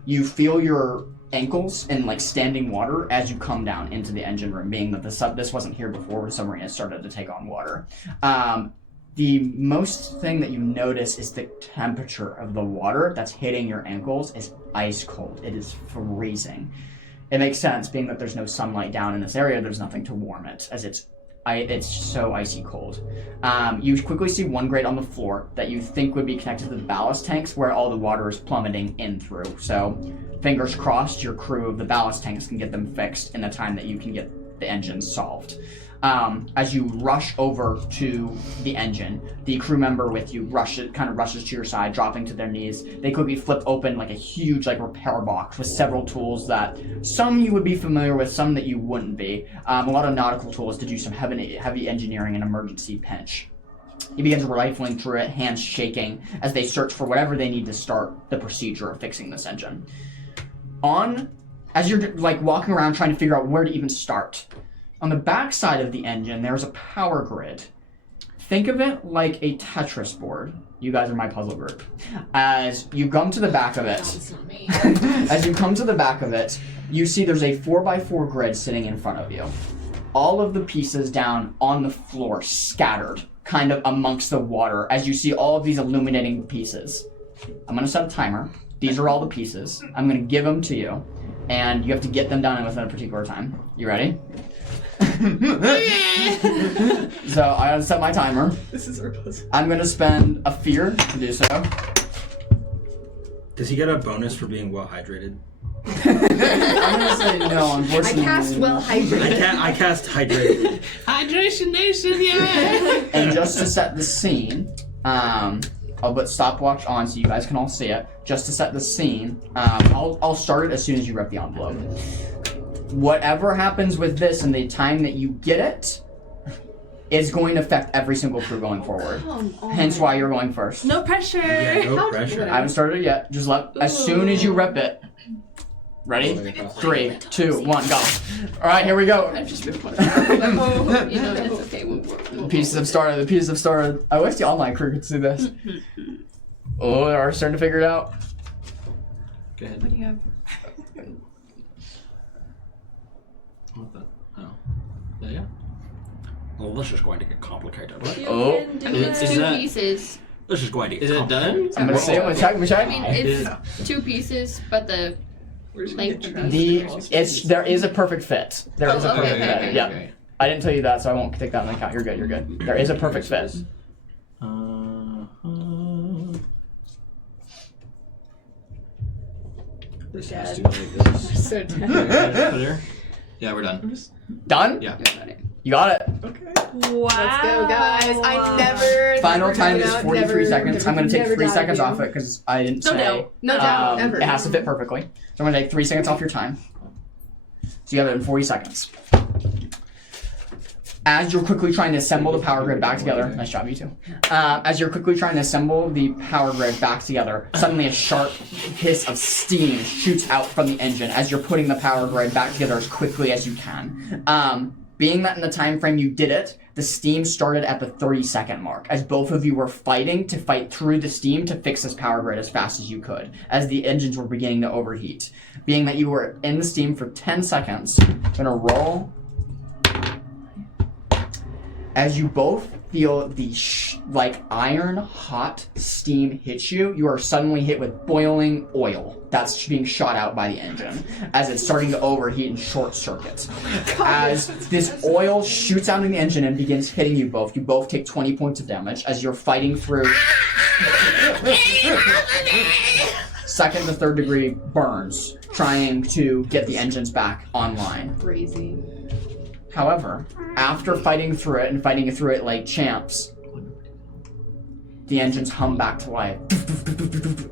You feel your ankles in like standing water as you come down into the engine room, being that this wasn't here before the submarine had started to take on water. The most thing that you notice is the temperature of the water that's hitting your ankles is ice cold. It is freezing. It makes sense, being that there's no sunlight down in this area, there's nothing to warm it, as it's so icy cold. You quickly see one grate on the floor that you think would be connected to the ballast tanks where all the water is plummeting in through. So fingers crossed your crew of the ballast tanks can get them fixed in the time that you can get the engines solved. As you rush over to the engine, the crew member with you kind of rushes to your side, dropping to their knees. They quickly flip open like a huge repair box with several tools that some you would be familiar with, some that you wouldn't be. A lot of nautical tools to do some heavy engineering and emergency pinch. He begins rifling through it, hands shaking, as they search for whatever they need to start the procedure of fixing this engine. As you're walking around trying to figure out where to even start, on the back side of the engine, there's a power grid. Think of it like a Tetris board. You guys are my puzzle group. As you come to the back of it, you see there's a 4x4 grid sitting in front of you. All of the pieces down on the floor scattered, kind of amongst the water, as you see all of these illuminating pieces. I'm going to set a timer. These are all the pieces. I'm going to give them to you, and you have to get them done within a particular time. You ready? So I gotta set my timer. This is our puzzle. I'm gonna spend a fear to do so. Does he get a bonus for being well hydrated? I'm gonna say no, unfortunately. I cast well hydrated. I cast hydrated. Hydration Nation, yeah! And just to set the scene, I'll put stopwatch on so you guys can all see it. Just to set the scene, I'll start it as soon as you rip the envelope. whatever happens with this and the time that you get it is going to affect every single crew going forward. Hence why you're going first. No pressure. Yeah, no pressure. I haven't started it yet. Just as soon as you rip it. Ready? 3, 2, 1, go. Alright, here we go. I've just been playing. You know, it's okay. The pieces have started. I wish the online crew could see this. Oh, they're already starting to figure it out. Go ahead. What do you have? What the? Oh. Yeah. Well, this is going to get complicated. Right? You Oh. can do I mean, it's it. 2 that- pieces. This is going to get Is it complicated. done? I'm gonna say it. I'm gonna check. I mean, it's 2 pieces, but the length of these. There is a perfect fit. There is a Oh, perfect okay, fit. okay, Yeah. okay. I didn't tell you that, so I won't take that into account. You're good. There is a perfect fit. This has to be like this. So Put it here. Yeah, we're done. Done? Yeah. You got it. Wow. Let's go, guys. I never. Final never time got is out, 43 never- seconds. I'm gonna take never 3 died seconds again. off it because I didn't No say. doubt. No doubt, ever. It has to fit perfectly. So I'm gonna take 3 seconds off your time. So you have it in 40 seconds. As you're quickly trying to assemble the power grid back together, nice job, you two. As you're quickly trying to assemble the power grid back together, suddenly a sharp hiss of steam shoots out from the engine as you're putting the power grid back together as quickly as you can. Being that in the time frame you did it, the steam started at the 30-second mark, as both of you were fighting to fight through the steam to fix this power grid as fast as you could, as the engines were beginning to overheat. Being that you were in the steam for 10 seconds, I'm gonna roll. As you both feel the iron hot steam hit you, you are suddenly hit with boiling oil that's being shot out by the engine as it's starting to overheat and short circuit. As this oil shoots out in the engine and begins hitting you both take 20 points of damage as you're fighting through second to third degree burns, trying to get the engines back online. Crazy. However, after fighting through it like champs, the engines hum back to life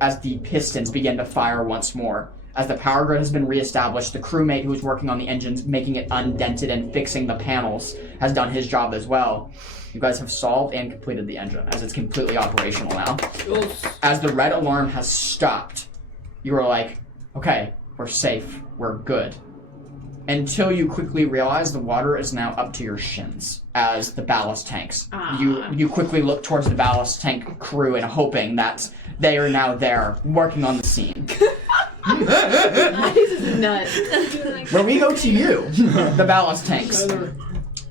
as the pistons begin to fire once more. As the power grid has been reestablished, the crewmate who was working on the engines, making it undented and fixing the panels, has done his job as well. You guys have solved and completed the engine, as it's completely operational now. As the red alarm has stopped, you are like, okay, we're safe, we're good. Until you quickly realize the water is now up to your shins as the ballast tanks. You quickly look towards the ballast tank crew and hoping that they are now there working on the scene. This is nuts. Where we go to you, the ballast tanks.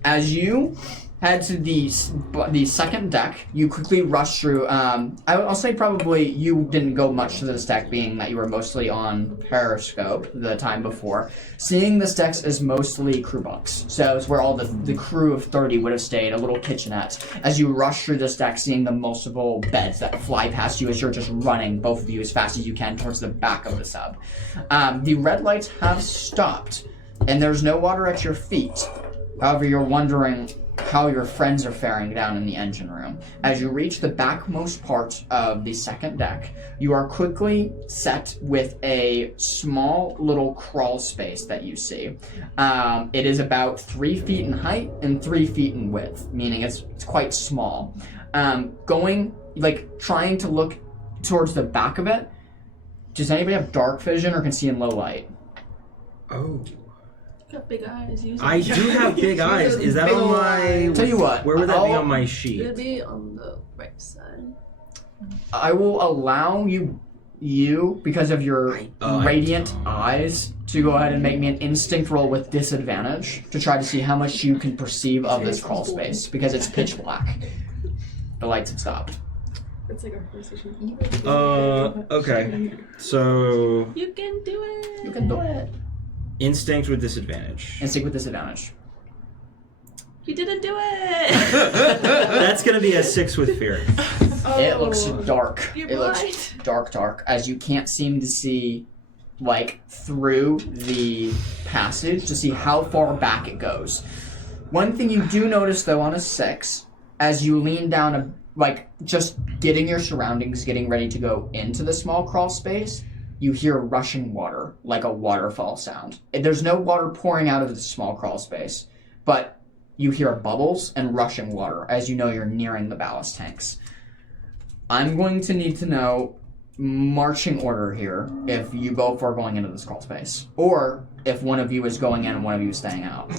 As you head to the second deck, you quickly rush through. I'll say probably you didn't go much to this deck, being that you were mostly on Periscope the time before. Seeing this deck is mostly crew bunks, so it's where all the crew of 30 would have stayed, a little kitchenette. As you rush through this deck, seeing the multiple beds that fly past you as you're just running, both of you, as fast as you can towards the back of the sub. The red lights have stopped, and there's no water at your feet. However, you're wondering how your friends are faring down in the engine room. As you reach the backmost part of the second deck, you are quickly set with a small little crawl space that you see. It is about 3 feet in height and 3 feet in width, meaning it's quite small. Trying to look towards the back of it, does anybody have dark vision or can see in low light? Oh. Got big eyes. Use I do have big eyes. Is that on my... Tell you what, Where would that be I'll- on my It'll sheet? be on the right side. I will allow you because of your radiant eyes, to go ahead and make me an instinct roll with disadvantage to try to see how much you can perceive of this crawl space, because it's pitch black. The lights have stopped. It's like our first issue. Okay. So... You can do it. You can do it. Instinct with disadvantage. Instinct with disadvantage. You didn't do it. That's gonna be a 6 with fear. It looks dark. You're It looks blind. dark, as you can't seem to see, through the passage to see how far back it goes. One thing you do notice, though, on a 6, as you lean down, just getting your surroundings, getting ready to go into the small crawl space, you hear rushing water, like a waterfall sound. There's no water pouring out of the small crawl space, but you hear bubbles and rushing water as you know you're nearing the ballast tanks. I'm going to need to know marching order here if you both are going into this crawl space, or if one of you is going in and one of you is staying out.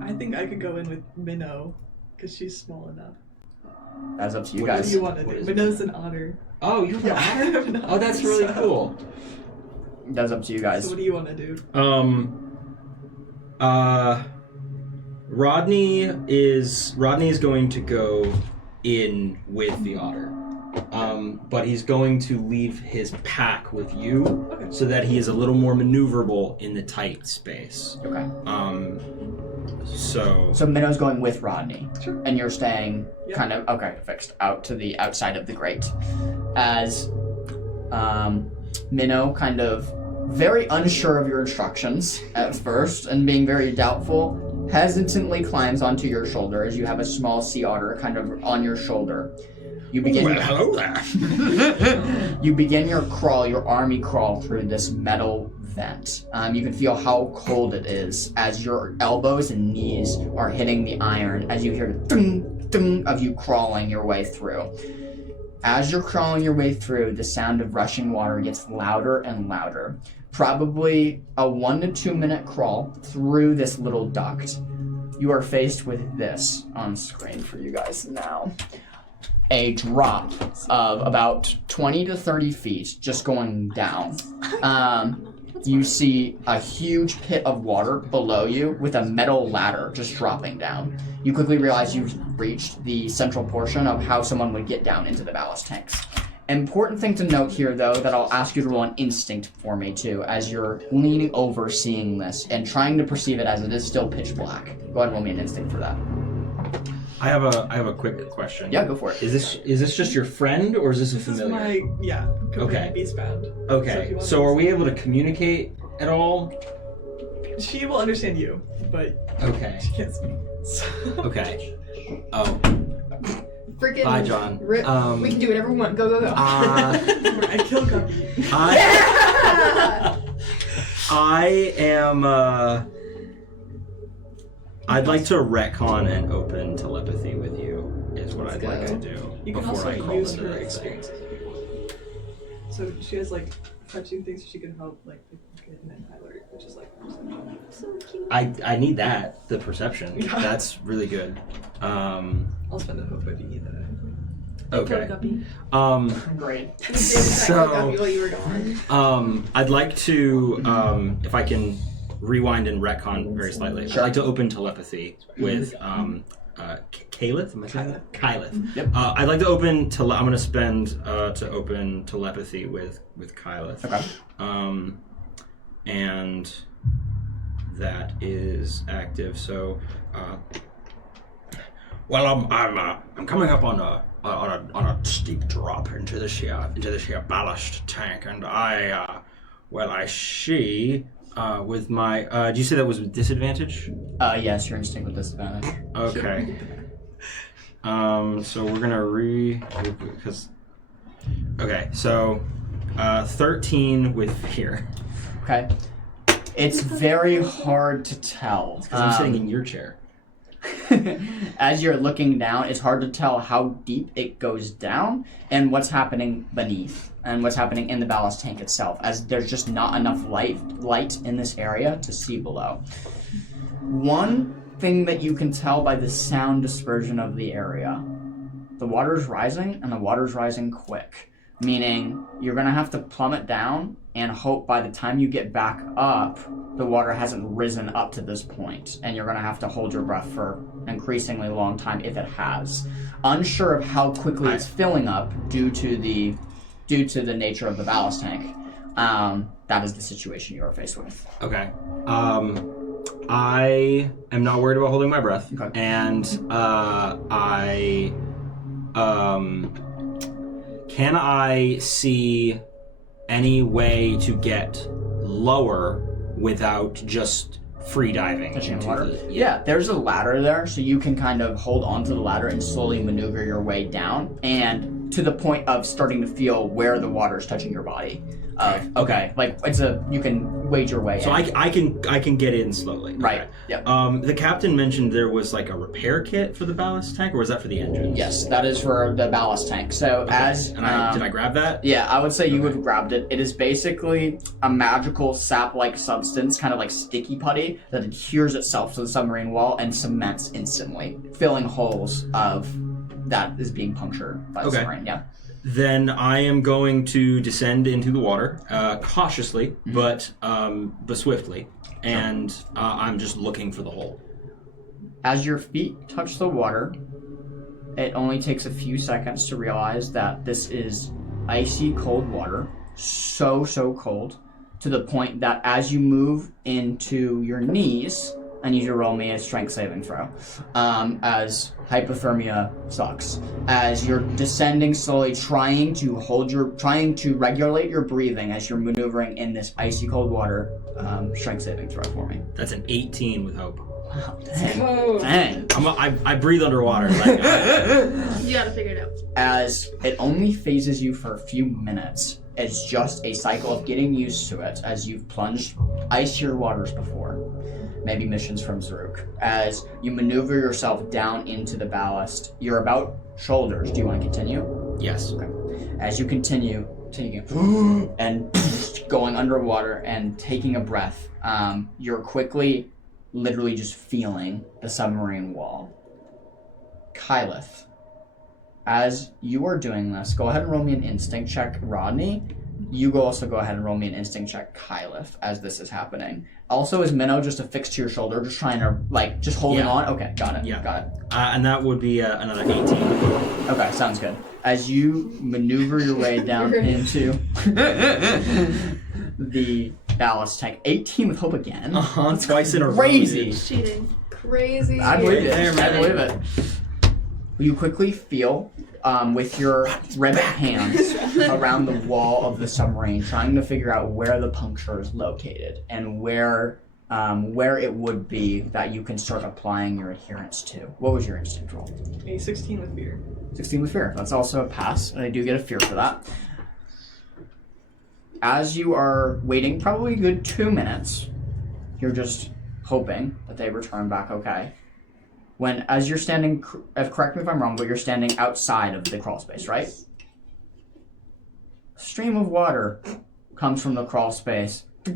I think I could go in with Minnow, because she's small enough. That's up to you What guys. do you want to do? Minnow's an otter. Oh, you have an otter? Oh, that's really cool. That's up to you guys. So what do you want to do? Rodney is going to go in with the otter. But he's going to leave his pack with you so that he is a little more maneuverable in the tight space. Okay. So Minnow's going with Rodney. Sure. And you're staying kind of, fixed, out to the outside of the grate. As Minnow kind of very unsure of your instructions at first and being very doubtful, hesitantly climbs onto your shoulder as you have a small sea otter kind of on your shoulder. You begin hello there. You begin your crawl, your army crawl through this metal vent. You can feel how cold it is as your elbows and knees are hitting the iron as you hear the ding, ding of you crawling your way through. As you're crawling your way through, the sound of rushing water gets louder and louder. Probably a 1 to 2 minute crawl through this little duct. You are faced with this on screen for you guys now. A drop of about 20 to 30 feet just going down. You see a huge pit of water below you with a metal ladder just dropping down. You quickly realize you've reached the central portion of how someone would get down into the ballast tanks. Important thing to note here, though, that I'll ask you to roll an instinct for me, too, as you're leaning over seeing this and trying to perceive it as it is still pitch black. Go ahead and roll me an instinct for that. I have a quick question. Yeah, go for it. Is this just your friend or is this a This is familiar? my, Okay. Beastbound. Okay. So, So are we able to communicate at all? She will understand you, but Okay. she can't speak. So. Okay. Oh. Freaking Bye, John. Rip. We can do whatever we want. Go, go, go. I killed Guppy. I am. I'd like to retcon and open telepathy with you. Is what I'd like to do You can before also I crawl use into her the thing. experiences with people. So she has like touching things, so she can help like Kraken and Tyler, which is like So cute. I need that, the perception. Yeah. That's really good. I'll spend a hope if you need that. Okay. Guppy. Great. So, While you were gone. I'd like to, if I can rewind and retcon very slightly. I'd like to open telepathy with Caliph? Am I saying that? Kylith. Yep. I'd like to open. I'm going to spend to open telepathy with Kylith. Okay. And that is active. So, well, I'm coming up on a steep drop into this here ballast tank, and I see with my. Did you say that was with disadvantage? Yes, your instinct with disadvantage. Okay. So we're gonna because. Okay, so 13 with fear. Okay. It's very hard to tell. Because I'm sitting in your chair. As you're looking down, it's hard to tell how deep it goes down and what's happening beneath and what's happening in the ballast tank itself, as there's just not enough light in this area to see below. One thing that you can tell by the sound dispersion of the area, the water's rising, and the water's rising quick, meaning you're going to have to plummet down and hope by the time you get back up, the water hasn't risen up to this point, and you're going to have to hold your breath for an increasingly long time if it has. Unsure of how quickly it's filling up due to the nature of the ballast tank. That is the situation you are faced with. Okay. I am not worried about holding my breath, Okay. and can I see any way to get lower without just free diving Touching into the water? the Yeah, there's a ladder there, so you can kind of hold onto the ladder and slowly maneuver your way down, and to the point of starting to feel where the water is touching your body. Okay, like you can wade your way. So in. I can get in slowly. Right. Okay. Yep. The captain mentioned there was like a repair kit for the ballast tank, or was that for the engine? Yes, that is for the ballast tank. So Okay. as did I grab that? Yeah, I would say you Okay. would have grabbed it. It is basically a magical sap-like substance, kind of like sticky putty, that adheres itself to the submarine wall and cements instantly, filling holes of that is being punctured by the submarine. Yeah. Then I am going to descend into the water cautiously, but swiftly, and I'm just looking for the hole. As your feet touch the water, it only takes a few seconds to realize that this is icy cold water, so cold, to the point that as you move into your knees, I need you to roll me a strength saving throw, as hypothermia sucks. As you're descending slowly, trying to regulate your breathing as you're maneuvering in this icy cold water. Strength saving throw for me. That's an 18 with hope. Wow, dang. I breathe underwater. Like, You gotta figure it out. As it only phases you for a few minutes. It's just a cycle of getting used to it as you've plunged icier waters before. Maybe missions from Zaruk. As you maneuver yourself down into the ballast, you're about shoulders. Do you want to continue? yes. Okay. As you continue and going underwater and taking a breath, you're quickly, literally just feeling the submarine wall. Kylith, as you are doing this, go ahead and roll me an instinct check, Rodney. You also go ahead and roll me an instinct check, Kylith, as this is happening. Also, is Minnow just affixed to your shoulder, just trying to, just holding on? Okay, got it. Yeah. Got it. And that would be another 18. Okay, sounds good. As you maneuver your way down into the ballast tank, 18 with hope again. Twice in a row. Crazy. Cheating. Crazy. I believe it. There, I man. believe it. You quickly feel with your ribbit hands around the wall of the submarine, trying to figure out where the puncture is located and where it would be that you can start applying your adherence to. What was your instinct roll? A 16 with fear. 16 with fear. That's also a pass, and I do get a fear for that. As you are waiting probably a good 2 minutes, you're just hoping that they return back okay. As you're standing, correct me if I'm wrong, but you're standing outside of the crawl space, right? A stream of water comes from the crawl space. A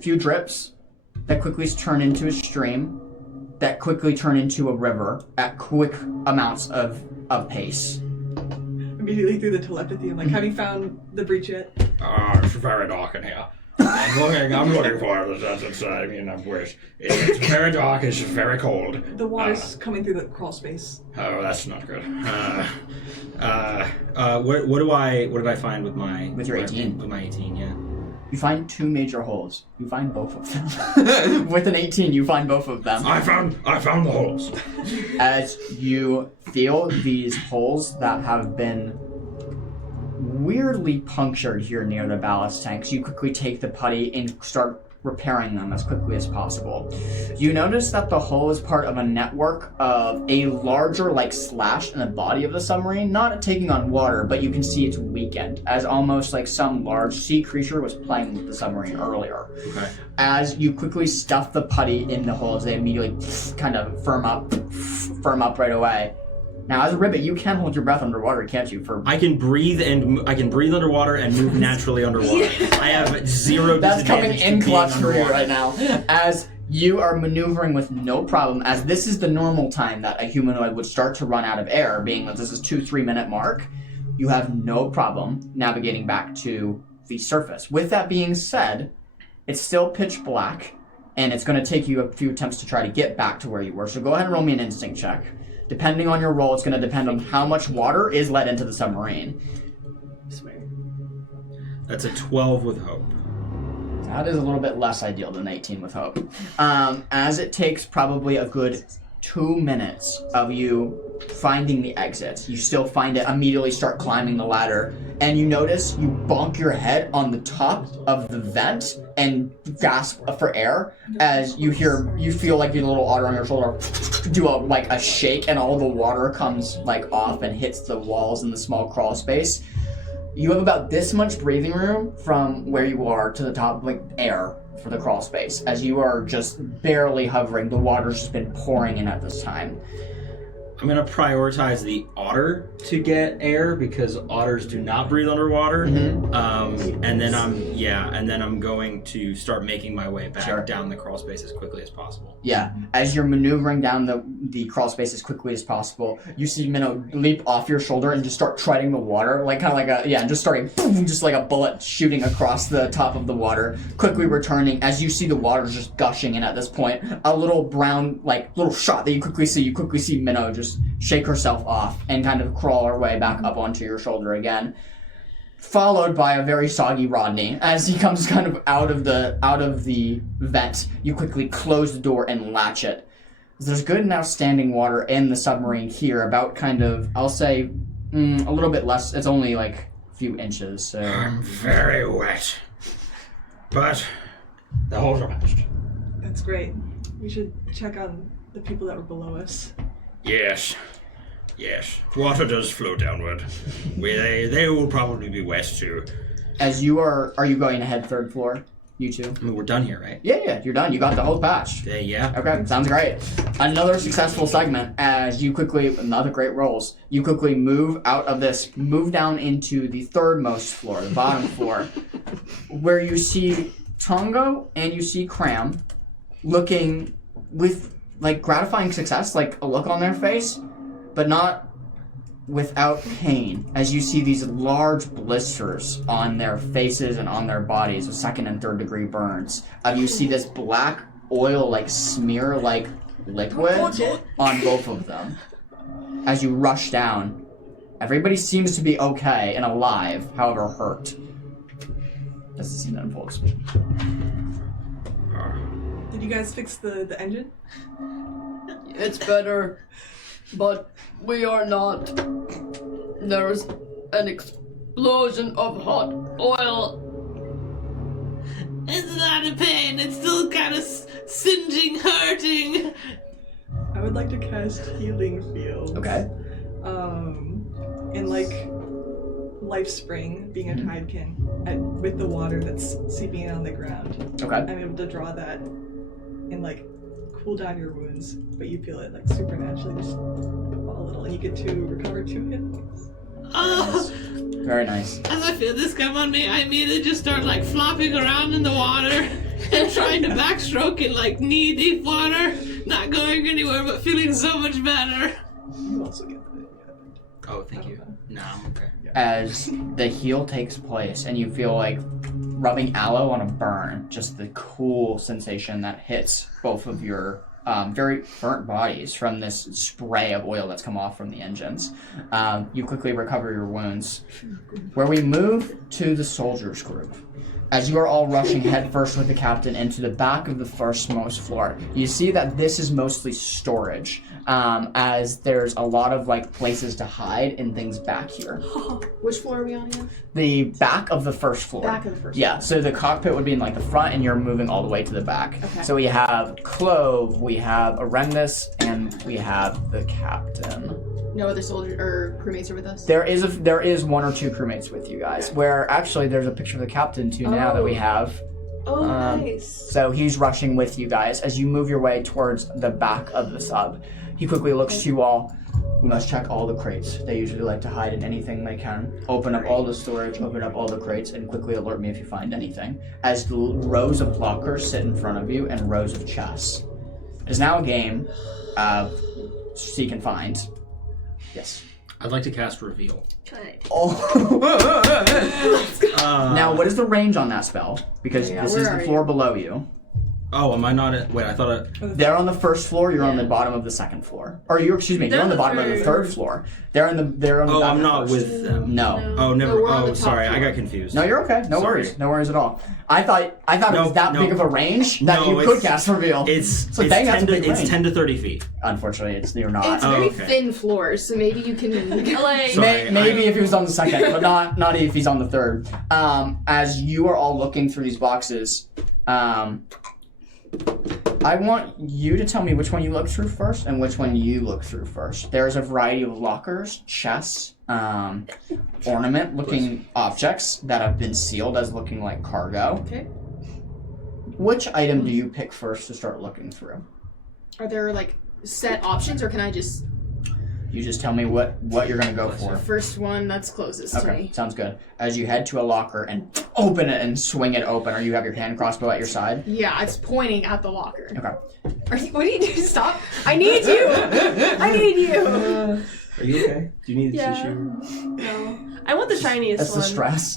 few drips that quickly turn into a stream, that quickly turn into a river at quick amounts of pace. Immediately through the telepathy, I'm like, have you found the breach yet? It's very dark in here. I'm looking for it. It's very dark. It's very cold. The water's coming through the crawl space. Oh, that's not good. What did I find with my... With your 18? With my 18, yeah. You find two major holes. You find both of them. With an 18, you find both of them. I found the holes. As you feel these holes that have been weirdly punctured here near the ballast tanks, you quickly take the putty and start repairing them as quickly as possible. You notice that the hole is part of a network of a larger slash in the body of the submarine, not taking on water, but you can see it's weakened, as almost like some large sea creature was playing with the submarine earlier. Okay. As you quickly stuff the putty in the holes, they immediately kind of firm up right away. Now, as a ribbit, you can hold your breath underwater, can't you? I can breathe underwater and move naturally underwater. I have zero That's disadvantage coming in to being clutch for you underwater. right now. As you are maneuvering with no problem, as this is the normal time that a humanoid would start to run out of air, being that this is 2-3 minute mark, you have no problem navigating back to the surface. With that being said, it's still pitch black, and it's going to take you a few attempts to try to get back to where you were. So go ahead and roll me an instinct check. Depending on your roll, it's going to depend on how much water is let into the submarine. That's a 12 with hope. That is a little bit less ideal than 18 with hope. As it takes probably a good 2 minutes of you finding the exits. You still find it, immediately start climbing the ladder, and you notice you bonk your head on the top of the vent and gasp for air as you feel like your little otter on your shoulder do a shake, and all the water comes off and hits the walls in the small crawl space. You have about this much breathing room from where you are to the top, air for the crawl space, as you are just barely hovering. The water's just been pouring in at this time. I'm gonna prioritize the otter to get air because otters do not breathe underwater. And then I'm going to start making my way back down the crawl space as quickly as possible. Yeah, as you're maneuvering down the crawl space as quickly as possible, you see Minnow leap off your shoulder and just start treading the water, just starting boom, just like a bullet shooting across the top of the water, quickly returning as you see the water just gushing in at this point. A little brown, little shot that you quickly see Minnow just shake herself off and kind of crawl her way back up onto your shoulder again, followed by a very soggy Rodney. As he comes kind of out of the vent, you quickly close the door and latch it. There's good now standing water in the submarine here, about I'll say a little bit less. It's only a few inches, so... I'm very wet, but the holes are patched. That's great. We should check on the people that were below us. Yes. Water does flow downward. They will probably be wet too. As you are you going to head third floor? You two? I mean, we're done here, right? Yeah, you're done. You got the whole patch. Yeah. Okay, sounds great. Another successful segment as you quickly, another great rolls. You quickly move down into the third most floor, the bottom floor, where you see Tongo and you see Cram looking with gratifying success, a look on their face, but not without pain, as you see these large blisters on their faces and on their bodies with 2nd and 3rd degree burns. You see this black oil smear liquid on both of them. As you rush down, everybody seems to be okay and alive, however hurt. As the scene unfolds. Did you guys fix the engine? It's better, but we are not. There's an explosion of hot oil. It's not a pain. It's still kind of singeing, hurting. I would like to cast Healing Field. Okay. And Life Spring, being a tidekin, with the water that's seeping in on the ground. Okay. I'm able to draw that and cool down your wounds, but you feel it supernaturally just fall a little, and you get to recover 2 hit points. Oh. Very nice. As I feel this come on me, I immediately just start flopping around in the water and trying to backstroke in knee-deep water, not going anywhere but feeling so much better. You also get the Oh, thank you. No, I'm okay. As the heal takes place and you feel rubbing aloe on a burn, just the cool sensation that hits both of your very burnt bodies from this spray of oil that's come off from the engines. You quickly recover your wounds. Where we move to the soldiers group. As you are all rushing headfirst with the captain into the back of the firstmost floor, you see that this is mostly storage, as there's a lot of places to hide and things back here. Which floor are we on again? The back of the first floor. Back of the first Yeah, so the cockpit would be in the front, and you're moving all the way to the back. Okay. So we have Clove, we have Arendis, and we have the captain. No other soldier or crewmates are with us? There is 1 or 2 crewmates with you guys, where actually there's a picture of the captain too now that we have. Oh, nice. So he's rushing with you guys as you move your way towards the back of the sub. He quickly looks to you all. We must check all the crates. They usually like to hide in anything they can. Open up all the storage, open up all the crates, and quickly alert me if you find anything. As the rows of lockers sit in front of you and rows of chests. It is now a game of seek and find. Yes. I'd like to cast Reveal. Oh. Now, what is the range on that spell? Because this is the floor below you. Oh, am I not at... Wait, I thought They're on the first floor. You're on the bottom of the second floor. Or you're They're on the on bottom of the third floor. They're on the. Oh, back I'm not first. with them. No. Oh, never... No, we're on Oh, the top sorry, I floor. got confused. No, you're okay. No Sorry. worries. No worries at all. I thought it was that No, big of a range that No, you it's- could cast reveal. It's So dang, that's a big it's range. 10 to 30 feet. Unfortunately, you're not. It's Oh, very okay. thin floors, so maybe you can. Like, Sorry, Maybe if he was on the second, but not if he's on the third. As you are all looking through these boxes, I want you to tell me which one you look through first and which one you look through first. There's a variety of lockers, chests, ornament-looking objects that have been sealed as looking like cargo. Okay. Which item do you pick first to start looking through? Are there like set options, or can I just You just tell me what you're gonna go for. first one that's closest to Okay, me? sounds good. As you head to a locker and open it and swing it open, or you have your hand crossbow at your side. Yeah, it's pointing at the locker. Okay. What are you doing? Stop! I need you! I need you! Are you okay? Do you need Yeah. tissue? no. I want the shiniest That's one. the stress.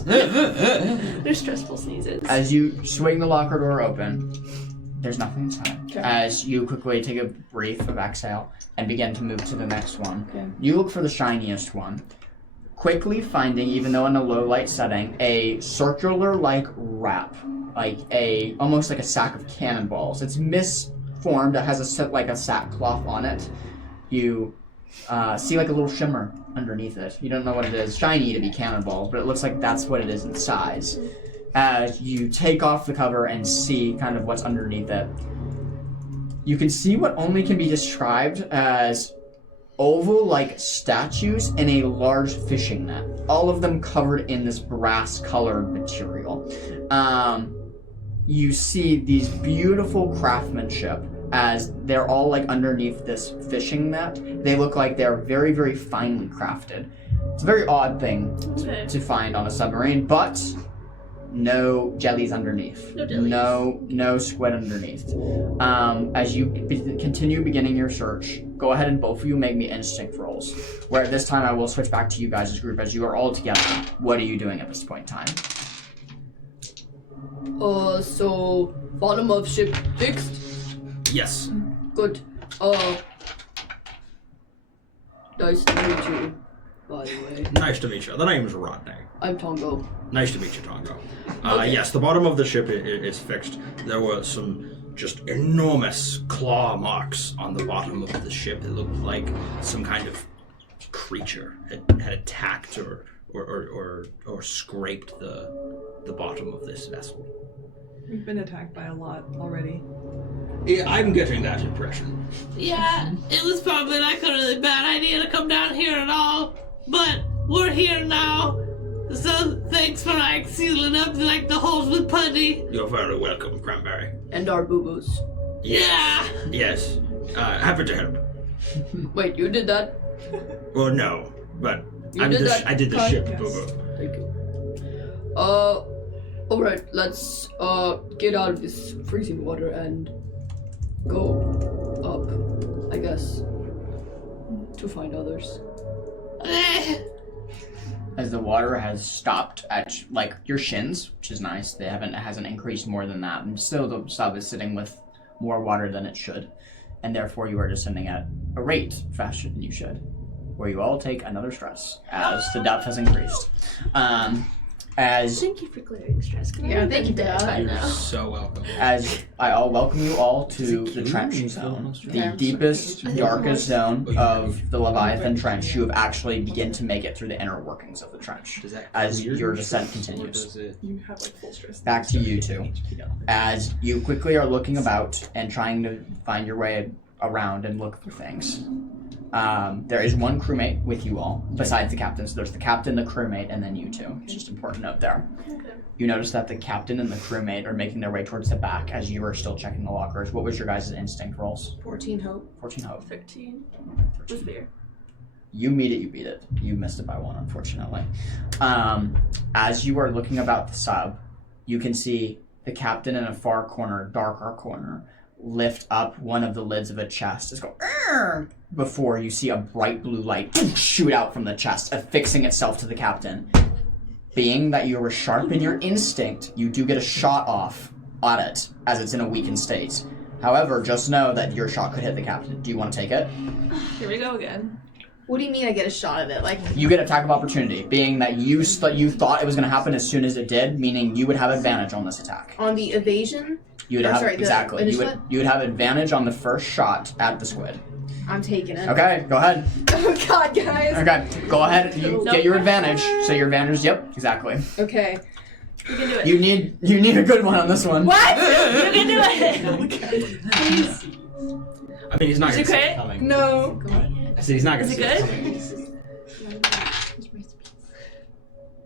They're stressful sneezes. As you swing the locker door open, there's nothing inside. Okay. As you quickly take a breath of exhale and begin to move to the next one. Okay. You look for the shiniest one, quickly finding, even though in a low light setting, a circular-like wrap, almost like a sack of cannonballs. It's misformed. It has a sackcloth on it. You see like a little shimmer underneath it. You don't know what it is. Shiny to be cannonballs, but it looks like that's what it is in size. As you take off the cover and see kind of what's underneath it, you can see what only can be described as oval-like statues in a large fishing net. All of them covered in this brass-colored material. You see these beautiful craftsmanship as they're all like underneath this fishing net. They look like they're very, very finely crafted. It's a very odd thing Okay. to find on a submarine, but no jellies underneath. No jellies. No squid underneath. As you continue beginning your search, go ahead and both of you make me instinct rolls. Where at this time I will switch back to you guys as a group as you are all together. What are you doing at this point in time? So bottom of ship fixed. Yes. Good. Nice to meet you, by the way. Nice to meet you. The name's Rodney. I'm Tongo. Nice to meet you, Tongo. Okay. Yes, the bottom of the ship is fixed. There were some just enormous claw marks on the bottom of the ship. It looked like some kind of creature had attacked or scraped the bottom of this vessel. We've been attacked by a lot already. Yeah, I'm getting that impression. Yeah, it was probably like a really bad idea to come down here at all, but we're here now. So thanks for like sealing up like the holes with putty. You're very welcome, Cranberry. And our boo-boos. Yes. Yes. Happy to help. Wait, you did that? Well, no, but You I did did that, the Kai? ship. Yes. Boo-boo. Thank you. Alright, let's get out of this freezing water and go up, I guess, to find others. As the water has stopped at like your shins, which is nice. It hasn't increased more than that. And still the sub is sitting with more water than it should. And therefore you are descending at a rate faster than you should. Where you all take another stress as the depth has increased. Thank you for clearing stress. Yeah, thank you, Dad. You're so welcome. As I'll welcome you all to the trench zone, the deepest, darkest zone of the Leviathan Trench. You have actually begun to make it through the inner workings of the trench as your descent continues. You have like full stress. Back to you two. As you quickly are looking about and trying to find your way around and look for things. There is one crewmate with you all, besides the captain. So there's the captain, the crewmate, and then you two. It's just an important note there. Okay. You notice that the captain and the crewmate are making their way towards the back as you are still checking the lockers. What was your guys' instinct rolls? 14 hope. 14 hope. 13. With beer. You meet it, you beat it. You missed it by one, unfortunately. As you are looking about the sub, you can see the captain in a far corner, darker corner, lift up one of the lids of a chest. Just go, "Arr!" Before you see a bright blue light shoot out from the chest, affixing itself to the captain. Being that you were sharp in your instinct, you do get a shot off at it as it's in a weakened state. However, just know that your shot could hit the captain. Do you want to take it? Here we go again. What do you mean I get a shot of it? Like, You get attack of opportunity, being that you thought it was going to happen as soon as it did, meaning you would have advantage on this attack. on the evasion? You would Or, have sorry, the exactly. initiative? You would have advantage on the first shot at the squid. I'm taking it. Okay, go ahead. Oh god, guys. Okay, go ahead. You No get your pressure. advantage. So your advantage. Yep, exactly. Okay. You can do it. You need a good one on this one. What? You can do it. Please. I mean, he's not Is gonna it see okay? it coming. No. I said he's not gonna Is it see it good? coming.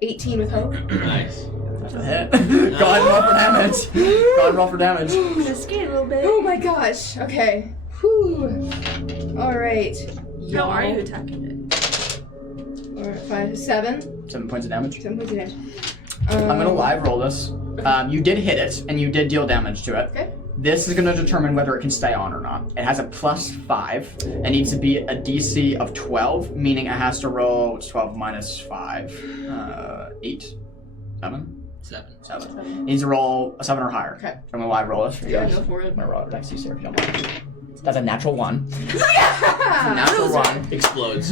18 with hope. Nice. That's a hit. Go ahead and roll for damage. Go ahead and roll for damage. Just skate a little bit. Oh my gosh. Okay. Whew. Alright. How are you attacking Alright, 5, 7. 7 points of damage. 7 points of damage. I'm gonna live roll this. You did hit it, and you did deal damage to it. Okay. This is gonna determine whether it can stay on or not. It has a +5. It needs to be a DC of 12, meaning it has to roll 12 minus 5. 8? 7? 7. It needs to roll a 7 or higher. Okay. I'm gonna live roll this for you Yeah, guys. go for it. I'm gonna roll it next to you, sir, if you don't mind. That's a natural 1. Yeah! Natural 1. Explodes.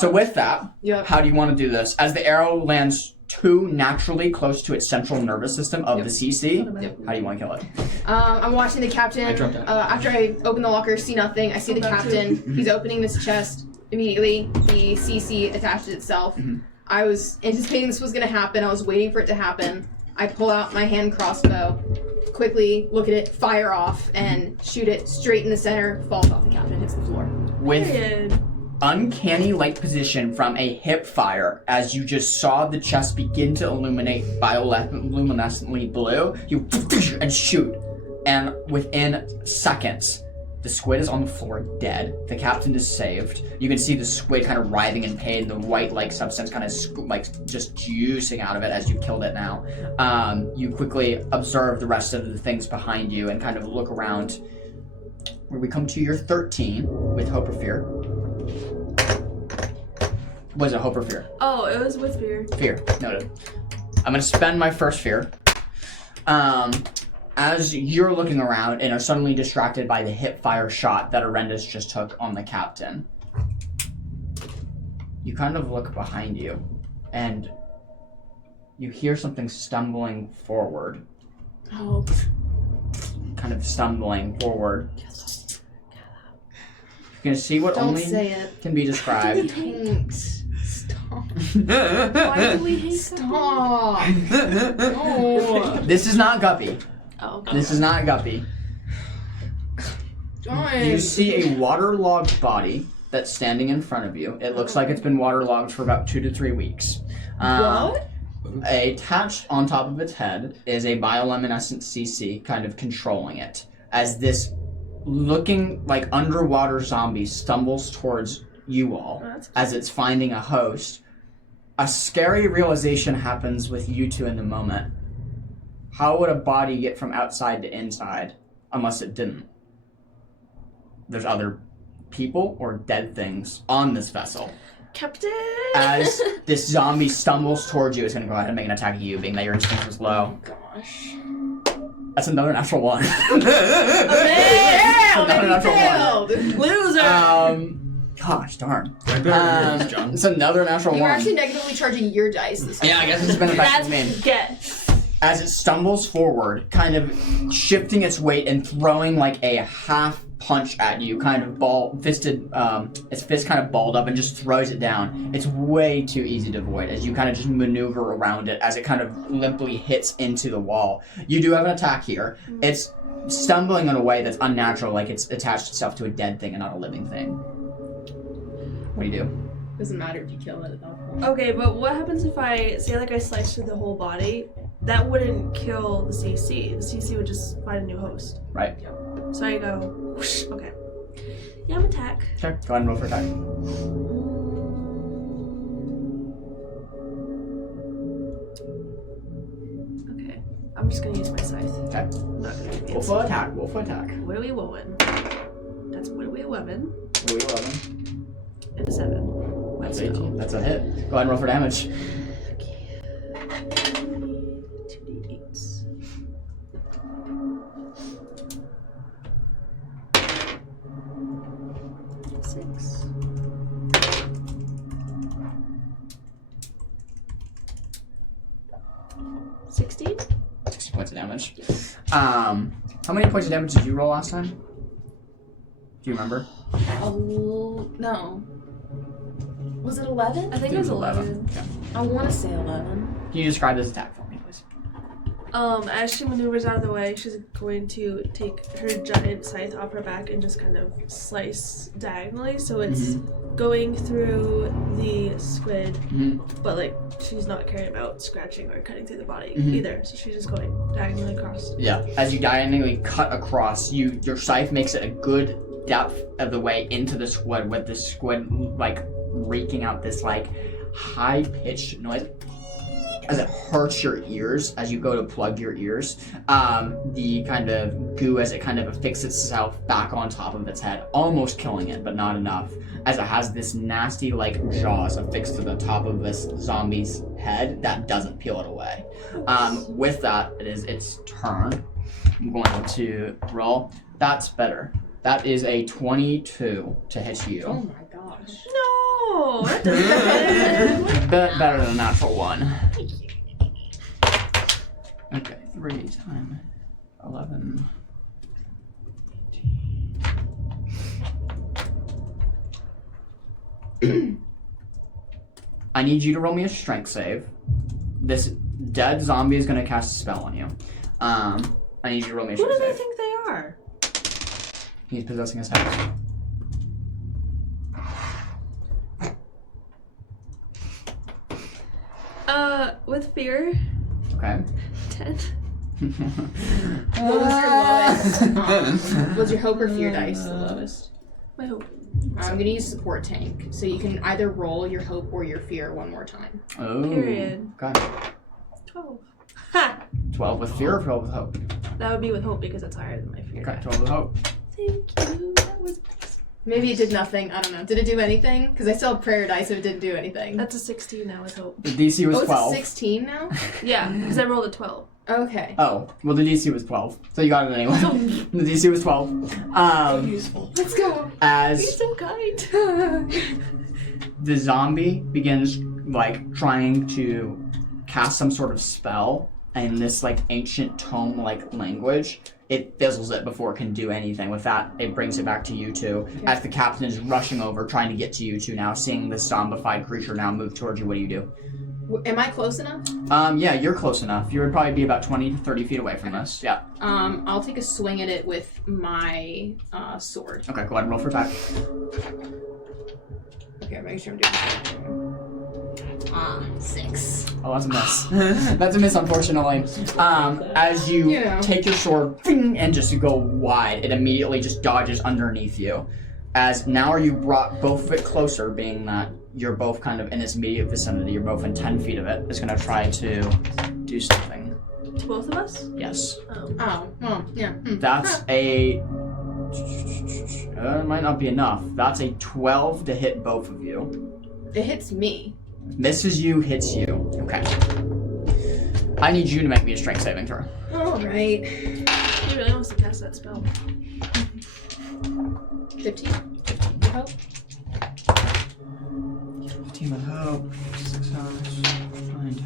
So with that, Yep. how do you want to do this? As the arrow lands too naturally close to its central nervous system of the CC, how do you want to kill it? I'm watching the captain. I jumped out. After I open the locker, see nothing. I see the Go back to captain. He's opening this chest. Immediately, the CC attaches itself. Mhm. I was anticipating this was going to happen. I was waiting for it to happen. I pull out my hand crossbow, quickly look at it, fire off, and shoot it straight in the center. Falls off the captain, hits the floor. With Period. uncanny light position from a hip fire, as you just saw the chest begin to illuminate bioluminescently blue, you and shoot, and within seconds, the squid is on the floor dead. The captain is saved. You can see the squid kind of writhing in pain, the white-like substance kind of just juicing out of it as you killed it now. You quickly observe the rest of the things behind you and kind of look around. Where we come to your 13 with Hope or Fear. Was it Hope or Fear? Oh, it was with fear. Fear. Noted. I'm going to spend my first fear. As you're looking around and are suddenly distracted by the hip fire shot that Arendis just took on the captain, you kind of look behind you and you hear something stumbling forward. Oh. Kind of stumbling forward. You can see what Don't only say it. can be described. Thanks. Stop. Why do we hate Stop. No. This is not Guppy. Oh, okay. This is not Guppy. Darn. You see a waterlogged body that's standing in front of you. It looks like it's been waterlogged for about 2 to 3 weeks. What? Attached on top of its head is a bioluminescent CC kind of controlling it. As this looking like underwater zombie stumbles towards you all as it's finding a host, a scary realization happens with you two in the moment. How would a body get from outside to inside unless it didn't? There's other people or dead things on this vessel. Captain! As this zombie stumbles towards you, it's going to go ahead and make an attack at you, being that your instinct was low. Gosh. That's another natural 1. Damn, Another natural 1. Loser! Gosh darn. I better use John. It's another natural You're 1. actually negatively charging your dice this time. Yeah, I guess it's been affecting me. That's get. As it stumbles forward, kind of shifting its weight and throwing like a half punch at you, kind of its fist kind of balled up and just throws it down. It's way too easy to avoid as you kind of just maneuver around it as it kind of limply hits into the wall. You do have an attack here. It's stumbling in a way that's unnatural, like it's attached itself to a dead thing and not a living thing. What do you do? Doesn't matter if you kill it at that point. Okay, but what happens if I say like I slice through the whole body? That wouldn't kill the CC. The CC would just find a new host. Right. So I go, whoosh, okay. Yeah, I'm attack. Okay, go ahead and roll for attack. Okay. I'm just gonna use my scythe. Okay. I'm not gonna do Roll for attack. Roll for attack. What are we woven? That's what are we woven? What are we 11? And a 7. That's Let's 18. go. That's a hit. Go ahead and roll for damage. 2d8s. 16? 60 points of damage. How many points of damage did you roll last time? Do you remember? No. Was it 11? I think it was 11. Okay. I want to say 11. Can you describe this attack for me, please? As she maneuvers out of the way, she's going to take her giant scythe off her back and just kind of slice diagonally. So it's going through the squid, but like she's not caring about scratching or cutting through the body either. So she's just going diagonally across. Yeah. As you diagonally cut across, your scythe makes it a good depth of the way into the squid, with the squid like reeking out this like high-pitched noise as it hurts your ears as you go to plug your ears. The kind of goo as it kind of affixes itself back on top of its head, almost killing it, but not enough, as it has this nasty like jaws affixed to the top of this zombie's head that doesn't peel it away. With that, it is its turn. I'm going to roll. That's better. That is a 22 to hit you. Oh my gosh. No! That doesn't Better than a natural 1. Okay, 3 times 11. 18. I need you to roll me a strength save. This dead zombie is going to cast a spell on you. I need you to roll me a Who strength do they save. think they are? He's possessing his house. With fear, Okay. 10. What was your lowest? Was your hope or fear dice the lowest? My hope. I'm gonna use support tank, so you can either roll your hope or your fear one more time. Oh. Period. Okay. 12. Ha! 12 with fear or 12 with hope? That would be with hope because that's higher than my fear. Okay, 12 with hope. Thank you. That was Maybe it did nothing. I don't know. Did it do anything? Because I still have prayer dice, so it didn't do anything. That's a 16 now with hope. The DC was Oh, it's 12. a 16 now? Yeah, because I rolled a 12. Okay. Oh, well the DC was 12, so you got it anyway. The DC was 12. Useful. Let's go. You're As so kind. the zombie begins like trying to cast some sort of spell in this like ancient tome like language, it fizzles it before it can do anything. With that, it brings it back to you two. Okay. As the captain is rushing over, trying to get to you two now, seeing this zombified creature now move towards you, what do you do? Am I close enough? Yeah, you're close enough. You would probably be about 20 to 30 feet away from this. Yeah. I'll take a swing at it with my sword. Okay, go ahead and roll for attack. Okay, I'm making sure I'm doing this. 6. Oh, that's a miss. That's a miss, unfortunately. As you Yeah. take your sword ping, and just go wide, it immediately just dodges underneath you. As now are you brought both of it closer, being that you're both kind of in its immediate vicinity, you're both in 10 feet of it. It's going to try to do something. To both of us? Yes. Oh, well, yeah. That's a... it might not be enough. That's a 12 to hit both of you. It hits me. Misses you, hits you. Okay. I need you to make me a strength saving throw. Alright. He really wants to cast that spell. 15. Oh. 15 with hope. 6 hours. Find.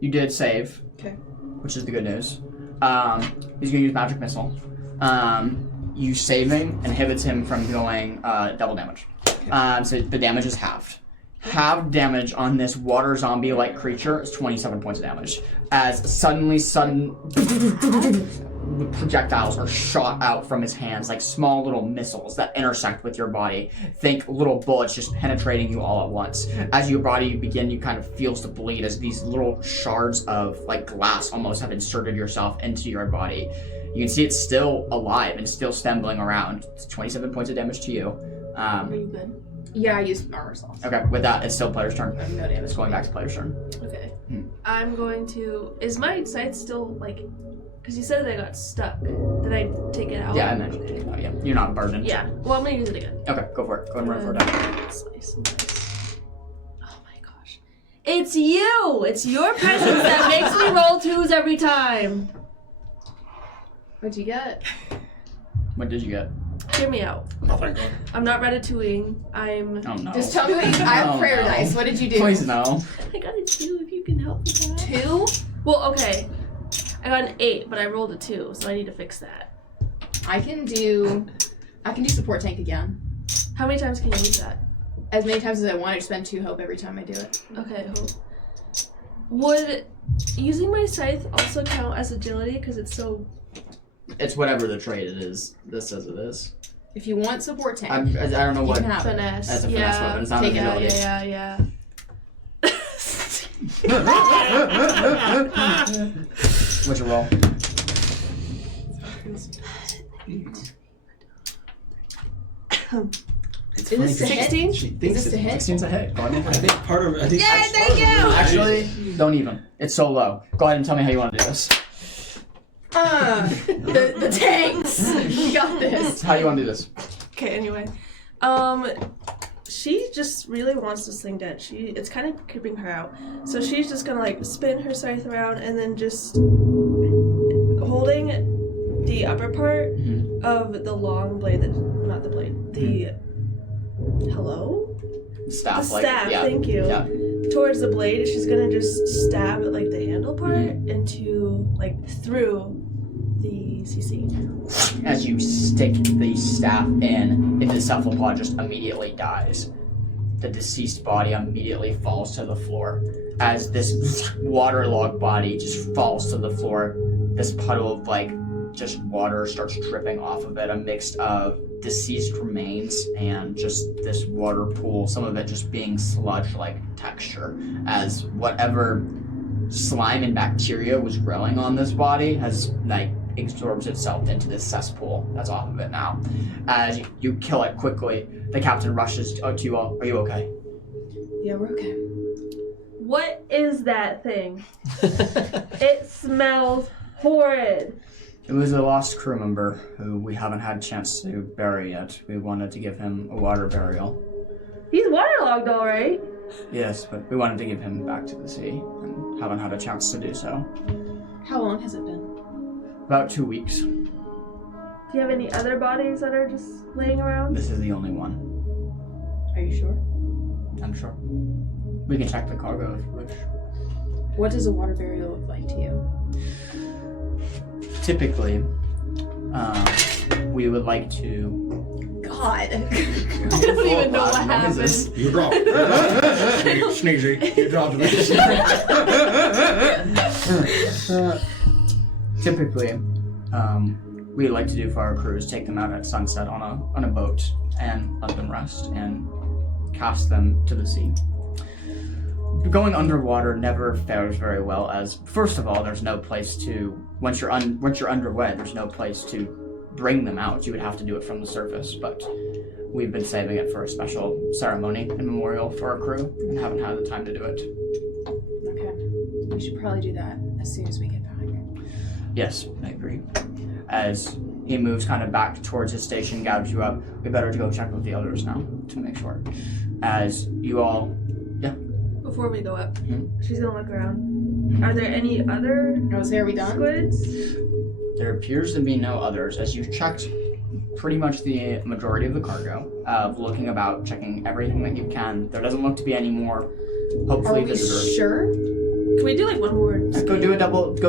You did save. Okay. Which is the good news. He's gonna use magic missile. You saving inhibits him from going double damage. So the damage is halved. Halved damage on this water zombie-like creature is 27 points of damage. As sudden projectiles are shot out from his hands like small little missiles that intersect with your body. Think little bullets just penetrating you all at once. As your body you kind of feels to bleed as these little shards of like glass almost have inserted yourself into your body. You can see it's still alive and still stumbling around. It's 27 points of damage to you. Are you good? Yeah, I used armor sauce. Okay, with that, it's still player's turn. I have no damage. It's going back to player's turn. Okay. Hmm. I'm going to... Is my scythe still, like... Because you said that I got stuck. Did I take it out? Yeah, and then yeah, you're not burdened. Yeah. Well, I'm going to use it again. Okay, go for it. Go ahead and run for it. Slice and dice. Oh my gosh. It's you! It's your presence that makes me roll 2s every time. What'd you get? What did you get? Hear me out. Nothing. I'm not ratatouilleing. Oh no. Just tell me what I have Oh, prayer no. dice. What did you do? Please no. I got a 2 if you can help with that. 2? Well, okay. I got an 8, but I rolled a 2, so I need to fix that. I can do support tank again. How many times can you use that? As many times as I want. I just spend 2 hope every time I do it. Okay, hope. Would using my scythe also count as agility? Because it's so... It's whatever the trait it is. This says it is. If you want support tank, I don't know you what. can have it. Finesse. As a finesse yeah. weapon, it's not Take it out, agility. Yeah. What's your roll? It's Is this funny 'cause to hit? she Is thinks this to it- hit? 16's a hit. Go ahead and I think part of. I think Yay, thank you! Actually, don't even. It's so low. Go ahead and tell me how you want to do this. The tanks! You got this. How do you want to do this? Okay, anyway. She just really wants this thing dead. It's kind of creeping her out. So she's just gonna like spin her scythe around and then just holding the upper part of the long blade, not the blade, the hello? Staff, The like, staff, yeah. thank you. Yeah. Towards the blade, she's gonna just stab at like the handle part into like through the CC. As you stick the staff in, the cephalopod just immediately dies. The deceased body immediately falls to the floor. As this waterlogged body just falls to the floor, this puddle of like just water starts dripping off of it, a mix of deceased remains and just this water pool, some of it just being sludge-like texture, as whatever slime and bacteria was growing on this body has like absorbs itself into this cesspool that's off of it now. As you kill it quickly, the captain rushes to you all. Are you okay? Yeah, we're okay. What is that thing? It smells horrid. It was a lost crew member who we haven't had a chance to bury yet. We wanted to give him a water burial. He's waterlogged, all right. Yes, but we wanted to give him back to the sea and haven't had a chance to do so. How long has it been? About 2 weeks. Do you have any other bodies that are just laying around? This is the only one. Are you sure? I'm sure. We can check the cargo if you wish. What does a water burial look like to you? Typically, we would like to. God. I don't even know what happened. Noises. You dropped it. Sneezy. You dropped it. Typically, we like to do for our crews, take them out at sunset on a boat and let them rest and cast them to the sea. Going underwater never fares very well, as first of all, there's no place to once you're underway, there's no place to bring them out. You would have to do it from the surface, but we've been saving it for a special ceremony and memorial for our crew and haven't had the time to do it. Okay. We should probably do that as soon as we get back. Yes, I agree. As he moves kind of back towards his station, gathers you up, we better go check with the others now to make sure. As you all, Before we go up, she's gonna look around. Mhm. Are there any other Are we done? squids? there appears to be no others. As you've checked pretty much the majority of the cargo, looking about, checking everything that you can, there doesn't look to be any more, Are hopefully, we visitors. sure? Can we do like one more? Go do a double take.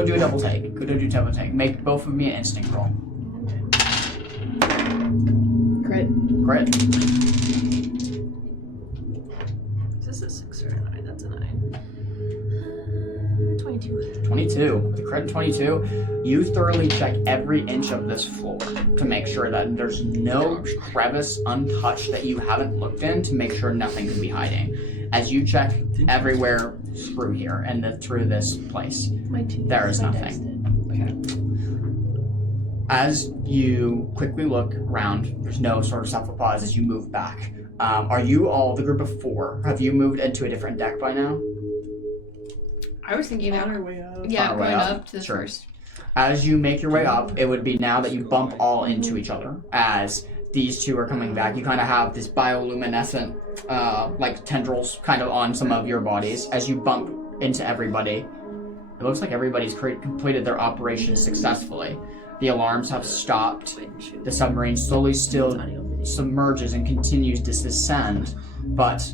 Go do a double take. Make both of me an instinct roll. Crit. Crit. Is this a 6 or a 9? That's a 9. 22. 22. With a crit and 22, you thoroughly check every inch of this floor to make sure that there's no crevice untouched that you haven't looked in, to make sure nothing could be hiding. As you check everywhere through here and through this place, there is nothing. As you quickly look around, there's no sort of cephalopod as you move back. Are you all, the group of 4, have you moved into a different deck by now? I was thinking On about our way up. yeah, our way going up. up to the Sure. first. As you make your way up, it would be now that you bump all into each other. As these two are coming back, you kind of have this bioluminescent, like tendrils kind of on some of your bodies. As you bump into everybody, it looks like everybody's completed their operation successfully. The alarms have stopped. The submarine slowly still submerges and continues to descend, but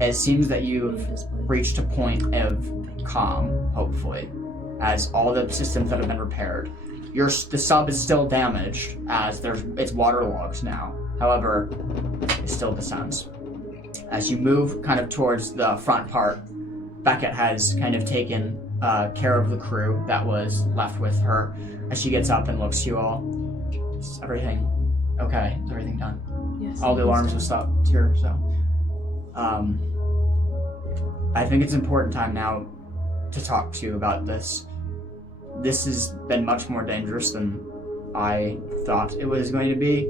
it seems that you've reached a point of calm, hopefully, as all the systems that have been repaired. The sub is still damaged, as it's waterlogged now. However, it still descends. As you move kind of towards the front part, Beckett has kind of taken care of the crew that was left with her. As she gets up and looks to you all, is everything okay? Is everything done? Yes. All the alarms have stopped here, so. I think it's important time now to talk to you about this. This has been much more dangerous than I thought it was going to be,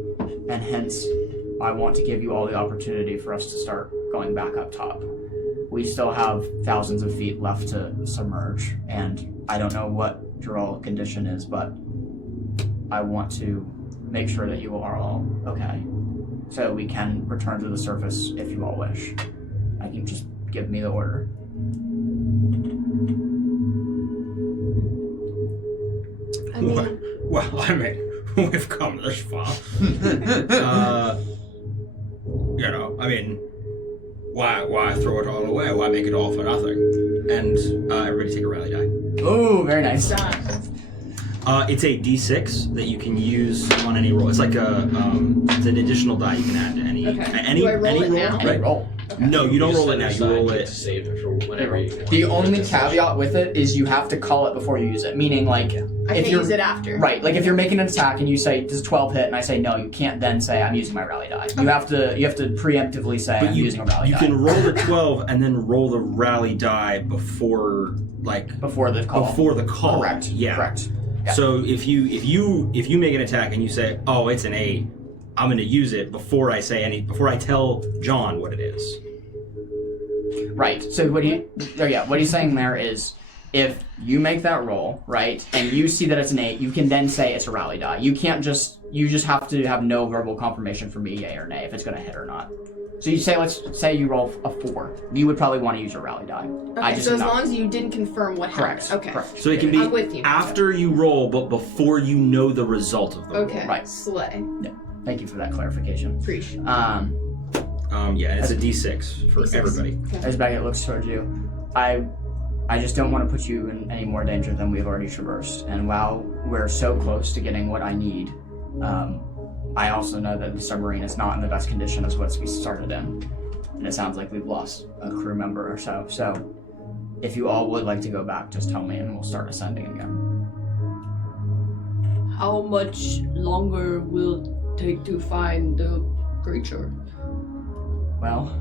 and hence I want to give you all the opportunity for us to start going back up top. We still have thousands of feet left to submerge, and I don't know what your all condition is, but I want to make sure that you are all okay, so we can return to the surface if you all wish. I can just give me the order. I mean, Well, I mean, we've come this far. I mean, why throw it all away? Why make it all for nothing? And everybody take a rally die. Oh, very nice. It's a D6 that you can use on any roll. It's like it's an additional die you can add to any Okay. any Do I roll any it roll. now? Right? Roll. No, you don't roll it now. set You aside roll to it. save it for whenever you want. The only caveat with it is you have to call it before you use it. Meaning, like, I if can you're use it after. right, like if you're making an attack and you say does 12 hit, and I say no, you can't then say I'm using my rally die. You have to preemptively say But I'm using a rally You die can roll the 12 and then roll the rally die before before the call. Before the call. Correct. Yeah. Correct. Yeah. So if you make an attack and you say, oh, it's an 8, I'm going to use it before I tell John what it is. Right. So what he's saying there is, if you make that roll, right, and you see that it's an 8, you can then say it's a rally die. You just have to have no verbal confirmation from me, yay or nay, if it's going to hit or not. So you say, let's say you roll a 4. You would probably want to use your rally die. Okay, so as long as you didn't confirm what Correct. happened. Okay. Correct. So it can be I'm with you. after you roll, but before you know the result of the roll. Okay. Right. Slay. Thank you for that clarification. Appreciate it. Yeah, and it's a D6 for D6. everybody. As Beckett looks towards you, I just don't want to put you in any more danger than we've already traversed. And while we're so close to getting what I need, I also know that the submarine is not in the best condition as what we started in. And it sounds like we've lost a crew member or so. So if you all would like to go back, just tell me and we'll start ascending again. How much longer will it take to find the creature? Well,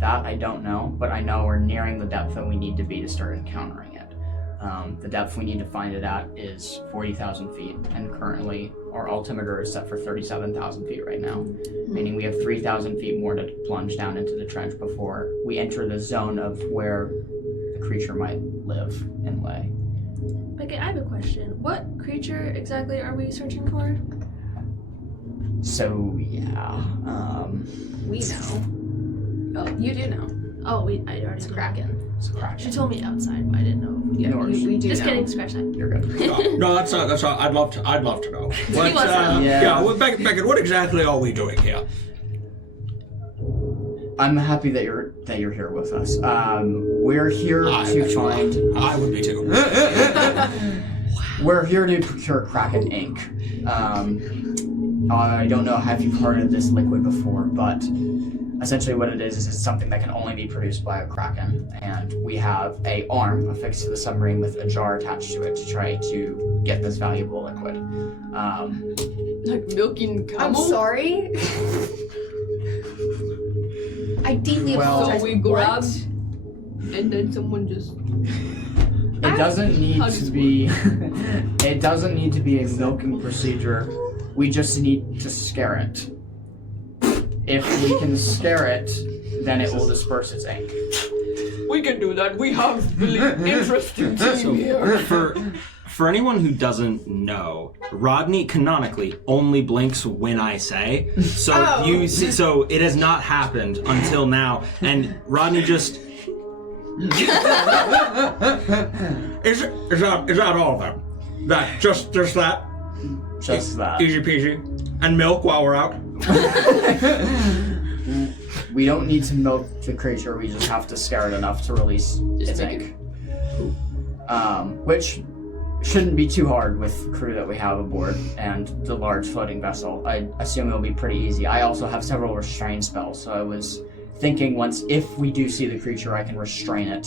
that I don't know, but I know we're nearing the depth that we need to be to start encountering it. The depth we need to find it at is 40,000 feet, and currently our altimeter is set for 37,000 feet right now, meaning we have 3,000 feet more to plunge down into the trench before we enter the zone of where the creature might live and lay. Beckett, I have a question. What creature exactly are we searching for? So, yeah, We know. Oh, you do know. Oh, I already It's a know. Kraken. it's a She Kraken. told me outside, but I didn't know. Yeah, No worries. we do Just know. kidding, scratch that. You're good. No, that's not. I'd love to know. But, wants to know. Yeah. well, Beckett, what exactly are we doing here? I'm happy that you're here with us. We're here to find. I would be too. We're here to procure Kraken ink. I don't know if you've heard of this liquid before, but essentially what it is it's something that can only be produced by a Kraken, and we have a arm affixed to the submarine with a jar attached to it to try to get this valuable liquid. Like milking I'm camel? sorry. I deeply Well- apologize. So we grab, and then someone just... It doesn't need How to does it be. It doesn't need to be a milking procedure. We just need to scare it. If we can scare it, then it will disperse its ink. We can do that. We have really interesting team So here. for anyone who doesn't know, Rodney canonically only blinks when I say. So Oh. you see, so it has not happened until now, and Rodney just. Is that all of them? Just that? just that. Easy peasy. And milk while we're out. We don't need to milk the creature, we just have to scare it enough to release its ink. Which shouldn't be too hard with the crew that we have aboard and the large floating vessel. I assume it'll be pretty easy. I also have several restrain spells, so I was thinking if we do see the creature, I can restrain it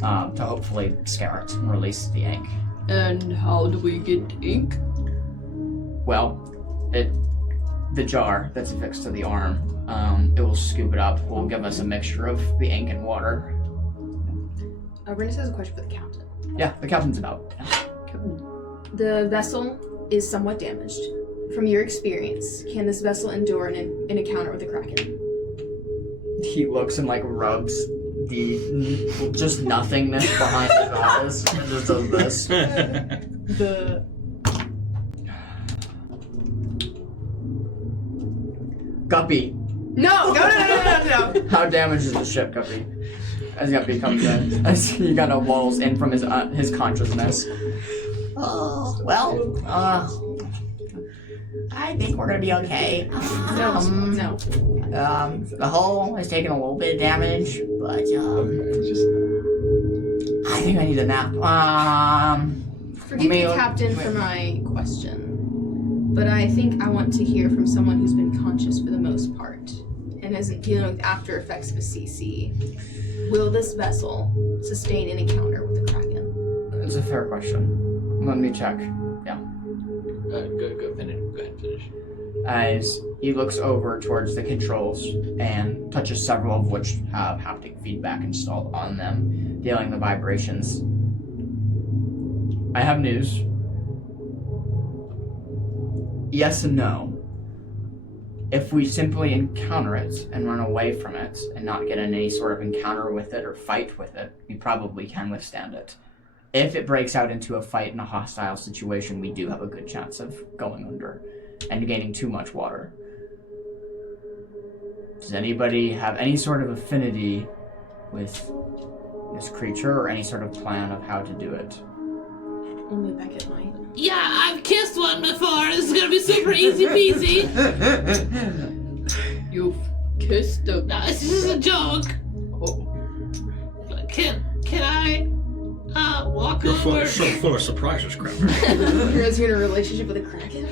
to hopefully scare it and release the ink. And how do we get ink? Well, the jar that's affixed to the arm, it will scoop it up. Will give us a mixture of the ink and water. Renus has a question for the captain. Yeah, the captain's about. The vessel is somewhat damaged. From your experience, can this vessel endure an encounter with the Kraken? He looks and rubs the just nothingness behind his eyes and just does this. Guppy. No! How damaged is the ship, Guppy? As Guppy comes in, as he kind of walls in from his consciousness. Oh, well, I think we're gonna be okay. No. The hull has taken a little bit of damage, but I think I need a nap. Forgive me, Captain, for my question, but I think I want to hear from someone who's been conscious for the most part and isn't dealing with after effects of a CC. Will this vessel sustain an encounter with the Kraken? It's a fair question. Let me check. Yeah. Go ahead and finish. As he looks over towards the controls and touches several of which have haptic feedback installed on them, dealing the vibrations. I have news. Yes and no. If we simply encounter it and run away from it and not get in any sort of encounter with it or fight with it, we probably can withstand it. If it breaks out into a fight in a hostile situation, we do have a good chance of going under and gaining too much water. Does anybody have any sort of affinity with this creature or any sort of plan of how to do it? Only Beckett might. Yeah, I've kissed one before. This is gonna be super easy peasy. You've kissed a... No, this is a joke. Oh. Can I walk You're over? full of surprises, Crabber. You're in a relationship with a Kraken?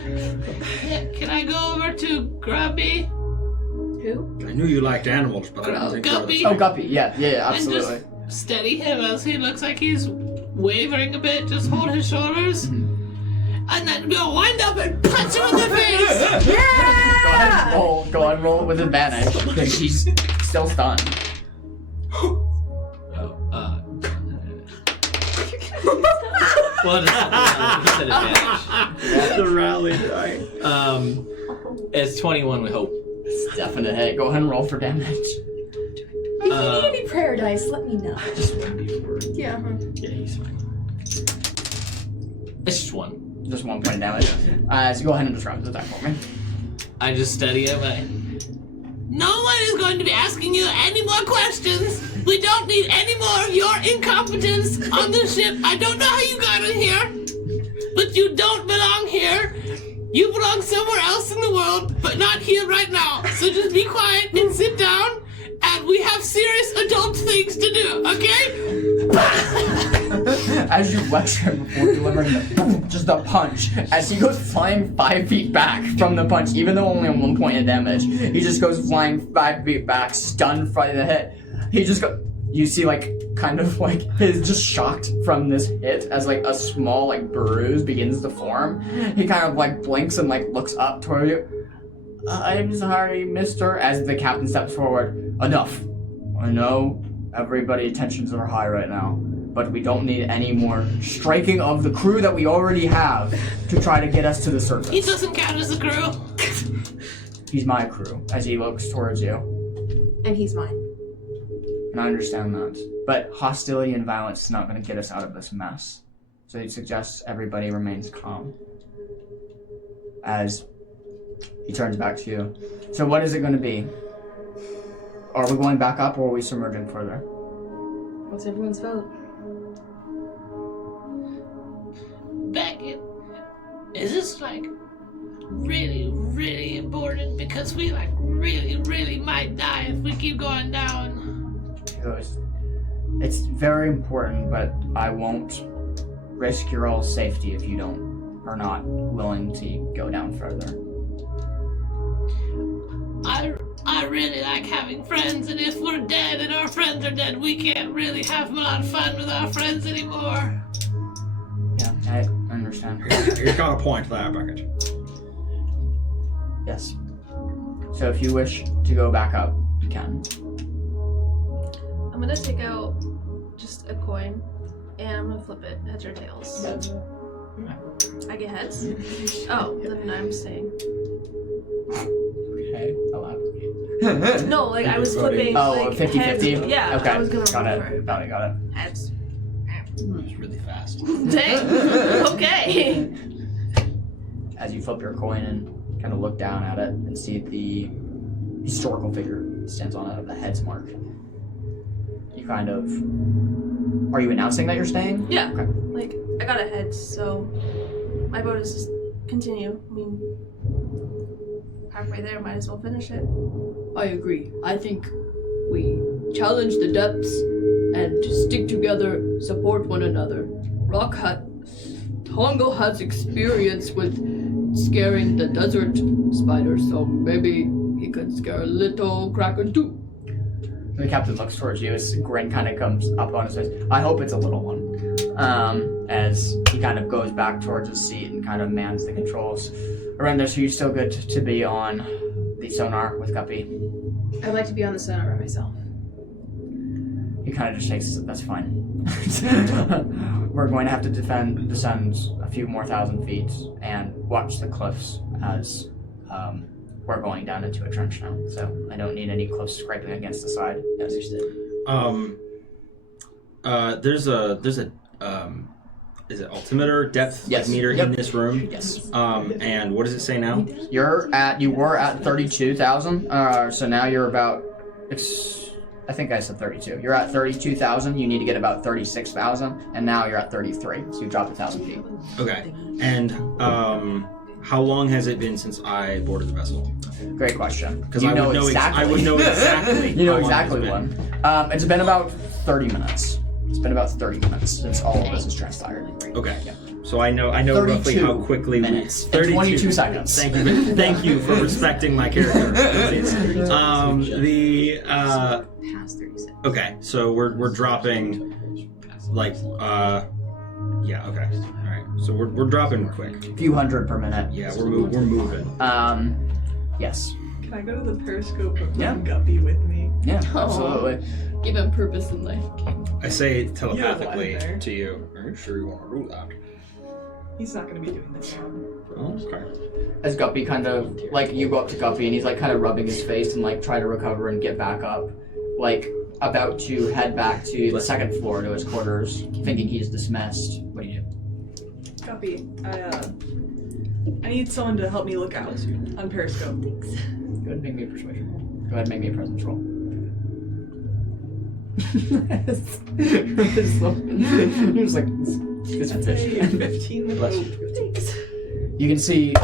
Can I go over to Grubby? Who? I knew you liked animals, but I didn't think you were the Guppy. Oh, Guppy, yeah, absolutely. And just steady him as he looks like he's wavering a bit. Just hold his shoulders. And then go wind up and punch him in the face! Yeah! Go ahead and roll with advantage, because he's still stunned. Well, just advantage. The rally die. It's 21 with hope. It's definite hit. Go ahead and roll for damage. If you need any prayer dice, let me know. Just 1d4. Yeah. Yeah, he's fine. It's just one. Just 1 point of damage. So go ahead and describe the attack for me. I just steady him. No one is going to be asking you any more questions. We don't need any more of your incompetence on the ship. I don't know how you got in here, but you don't belong here. You belong somewhere else in the world, but not here right now. So just be quiet and sit down, and we have serious adult things to do, okay? As you lecture him before delivering just a punch, as he goes flying 5 feet back from the punch, even though only on 1 point of damage, he just goes flying 5 feet back, stunned by the hit. He just you see he's just shocked from this hit as a small bruise begins to form. He kind of blinks and looks up toward you. I'm sorry, mister, as the captain steps forward. Enough. I know everybody's tensions are high right now, but we don't need any more striking of the crew that we already have to try to get us to the surface. He doesn't count as a crew. He's my crew, as he looks towards you. And he's mine. And I understand that. But hostility and violence is not going to get us out of this mess. So he suggests everybody remains calm. As he turns back to you. So what is it going to be? Are we going back up or are we submerging further? What's everyone's vote? Beckett, is this like really, really important? Because we like really, really might die if we keep going down. He goes, it's very important, but I won't risk your all safety if you are not willing to go down further. I really like having friends, and if we're dead and our friends are dead, we can't really have a lot of fun with our friends anymore. Yeah, I understand. You've got a point there, Beckett. Yes. So if you wish to go back up, you can. I'm gonna take out just a coin and I'm gonna flip it heads or tails. Heads. I get heads? Oh, then I'm staying. Okay, elaborate. No, like I was flipping Oh, like 50-50? heads. Yeah, Okay, I was gonna got roll for it. Got it. heads. It's really fast. Dang. Okay. As you flip your coin and kind of look down at it and see the historical figure that stands on it, the heads mark. You kind of... Are you announcing that you're staying? Yeah. Okay. Like, I got a head, so my vote is just continue. I mean, halfway there, might as well finish it. I agree. I think we challenge the depths and stick together, support one another. Tongo has experience with scaring the desert spiders, so maybe he could scare a little Kraken too. The captain looks towards you. His grin kind of comes up on his face. I hope it's a little one. As he kind of goes back towards his seat and kind of mans the controls. Arenda, so you're still good to be on the sonar with Guppy? I'd like to be on the sonar by myself. He kind of just shakes his head. That's fine. We're going to have to descend a few more 1,000 feet and watch the cliffs as we're going down into a trench now. So I don't need any cliffs scraping against the side. As you said. There's a is it altimeter depth Yes. meter Yep. in this room? Yes. And what does it say now? You were at 32,000. So now you're about. I think I said 32. You're at 32,000. You need to get about 36,000, and now you're at 33. So you dropped 1,000 feet. Okay. And how long has it been since I boarded the vessel? Great question. Because You I know would know exactly. I would know exactly. You know how long exactly it's when. been. It's been about 30 minutes. It's been about 30 minutes since all of this has transpired. Okay. Yeah. So I know roughly 32 how quickly minutes and 32 22 seconds. Thank you for respecting my character. Past 30 seconds. Okay, so we're dropping like yeah, okay. All right. So we're dropping quick. A few hundred per minute. Yeah, we're moving. Yes. Can I go to the periscope and bring Yeah. Guppy with me? Yeah, absolutely. Give him purpose in life. I say You telepathically have one there. to you. Are you sure you want to do that? He's not going to be doing this long. Oh, okay. As Guppy kind of, like, you go up to Guppy and he's, like, kind of rubbing his face and, like, try to recover and get back up. Like, about to head back to the second floor to his quarters, thinking he's dismissed. What do you do? Guppy, I need someone to help me look out on periscope. Go ahead and make me a persuasion roll. Go ahead and make me a presence roll. You're just like, this That's fish. a 15 with Bless hope. You can see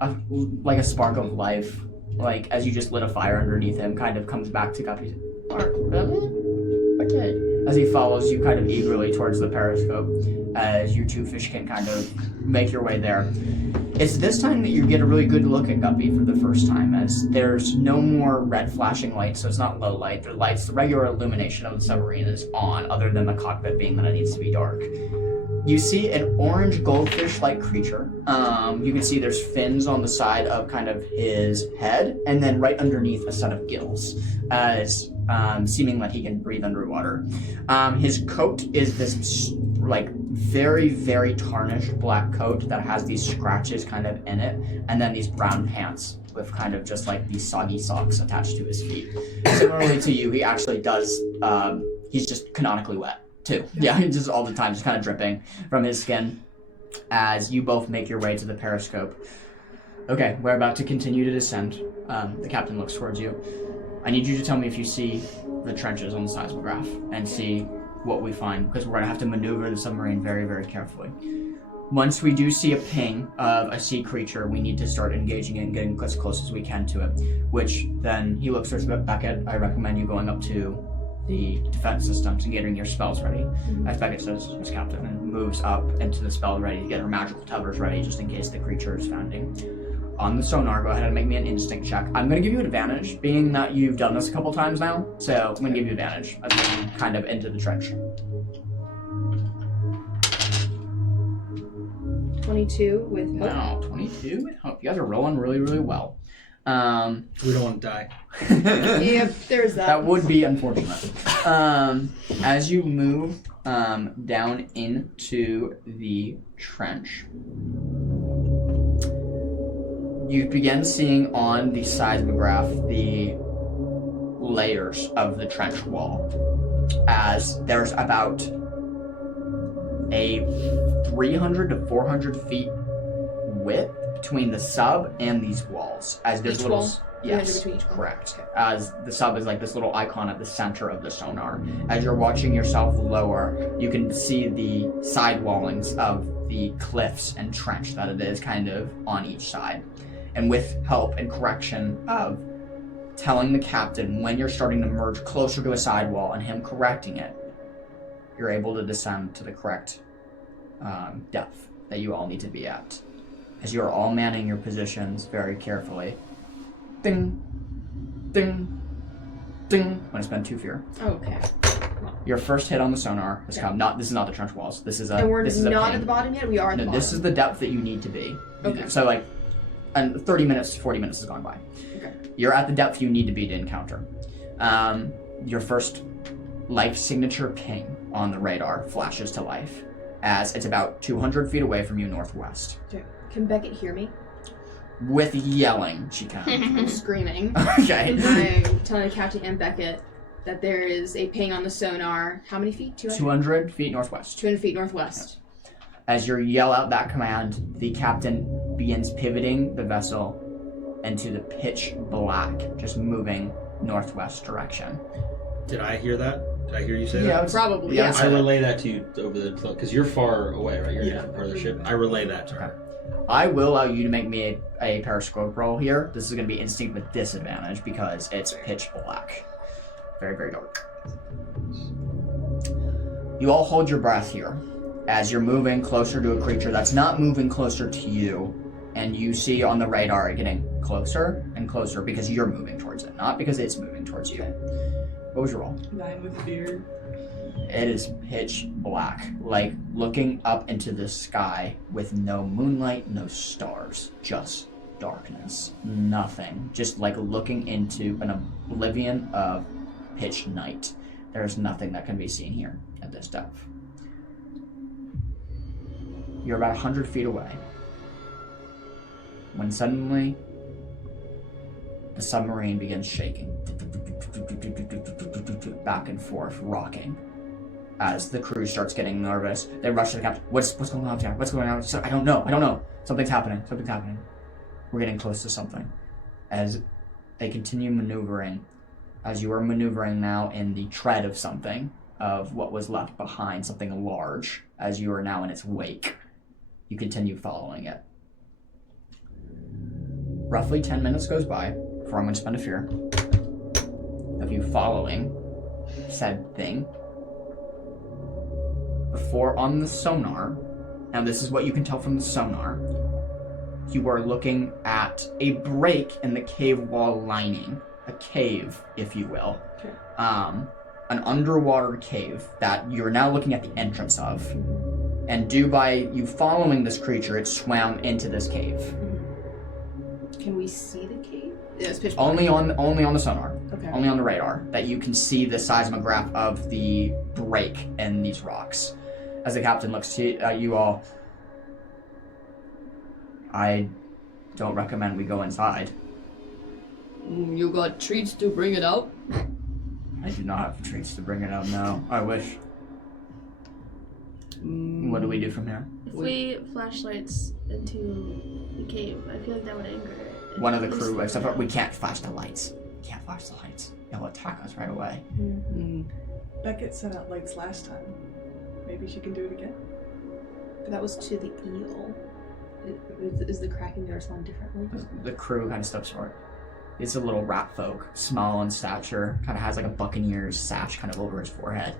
a spark of life, like as you just lit a fire underneath him, kind of comes back to Guppy. Okay. As he follows you kind of eagerly towards the periscope, as you two fish can kind of make your way there. It's this time that you get a really good look at Guppy for the first time, as there's no more red flashing lights, so it's not low light. The lights, the regular illumination of the submarine is on, other than the cockpit being that it needs to be dark. You see an orange goldfish-like creature. You can see there's fins on the side of kind of his head, and then right underneath a set of gills, as seeming like he can breathe underwater. His coat is this like very, very tarnished black coat that has these scratches kind of in it, and then these brown pants with kind of just like these soggy socks attached to his feet. Similarly to you, he actually does, he's just canonically wet too. Yeah, he just all the time, just kind of dripping from his skin. As you both make your way to the periscope. Okay, we're about to continue to descend. The captain looks towards you. I need you to tell me if you see the trenches on the seismograph and see what we find, because we're going to have to maneuver the submarine very, very carefully. Once we do see a ping of a sea creature, we need to start engaging it and getting as close as we can to it. Which then he looks back at. I recommend you going up to the defense systems and getting your spells ready. As Beckett says, his captain, and moves up into the spell ready to get her magical tethers ready, just in case the creature is founding. On the sonar, go ahead and make me an instinct check. I'm going to give you an advantage, being that you've done this a couple times now. So I'm going to give you advantage as we kind of into the trench. 22 with hope. Wow, 22 with hope. You guys are rolling really, really well. We don't want to die. Yep, there's that. That would be unfortunate. As you move down into the trench, you begin seeing on the seismograph the layers of the trench wall, as there's about a 300 to 400 feet width between the sub and these walls. As there's Each little wall? yes, between each wall. correct. As the sub is like this little icon at the center of the sonar. As you're watching yourself lower, you can see the side wallings of the cliffs and trench that it is kind of on each side. And with help and correction of telling the captain when you're starting to merge closer to a sidewall and him correcting it, you're able to descend to the correct depth that you all need to be at. As you are all manning your positions very carefully. Ding, ding, ding. I'm gonna spend 2 fear. Okay. Your first hit on the sonar has come. This is not the trench walls. This is a. And we're this is a not ping. at the bottom yet? We are at the No, bottom. this is the depth that you need to be. Okay. So like, and 30 minutes, 40 minutes has gone by. Okay. You're at the depth you need to be to encounter. Your first life signature ping on the radar flashes to life as it's about 200 feet away from you northwest. Okay. Can Beckett hear me? With yelling, she can. I'm screaming. Okay. I'm telling the captain and Beckett that there is a ping on the sonar. How many feet? 200? 200 feet northwest. 200 feet northwest. As you yell out that command, the captain begins pivoting the vessel into the pitch black, just moving northwest direction. Did I hear that? Did I hear you say Yeah, that? Probably, yeah. yeah. I relay that to you over the phone, because you're far away, right? You're in a different part of the ship. I relay that to her. I will allow you to make me a periscope roll here. This is going to be instinct with disadvantage because it's pitch black. Very, very dark. You all hold your breath here as you're moving closer to a creature that's not moving closer to you, and you see on the radar it getting closer and closer because you're moving towards it, not because it's moving towards you. What was your roll? 9 with fear. It is pitch black, like looking up into the sky with no moonlight, no stars, just darkness, nothing. Just like looking into an oblivion of pitch night. There's nothing that can be seen here at this depth. You're about 100 feet away when suddenly the submarine begins shaking, back and forth, rocking. As the crew starts getting nervous, they rush to the captain. What's going on here? What's going on? I don't know. Something's happening. We're getting close to something. As they continue maneuvering, as you are maneuvering now in the tread of something, of what was left behind, something large, as you are now in its wake, you continue following it. Roughly 10 minutes goes by before I'm going to spend a fear of you following said thing. Before on the sonar, now this is what you can tell from the sonar, you are looking at a break in the cave wall lining, a cave, if you will. Okay. An underwater cave that you're now looking at the entrance of. And due by you following this creature, it swam into this cave. Can we see the cave? Yeah, it's pitch black. Only on the sonar. Okay. Only on the radar, that you can see the seismograph of the break in these rocks. As the captain looks to you all, I don't recommend we go inside. You got treats to bring it out? I do not have treats to bring it out, no. I wish. What do we do from here? If we flashlights into the cave, I feel like that would anger it. One of the crew, except for we can't flash the lights. They'll attack us right away. Beckett sent out lights last time. Maybe she can do it again? But that was to the eel. Is the Kraken gonna respond differently? The crew kind of steps forward. It's a little rat folk, small in stature, kind of has like a buccaneer's sash kind of over his forehead.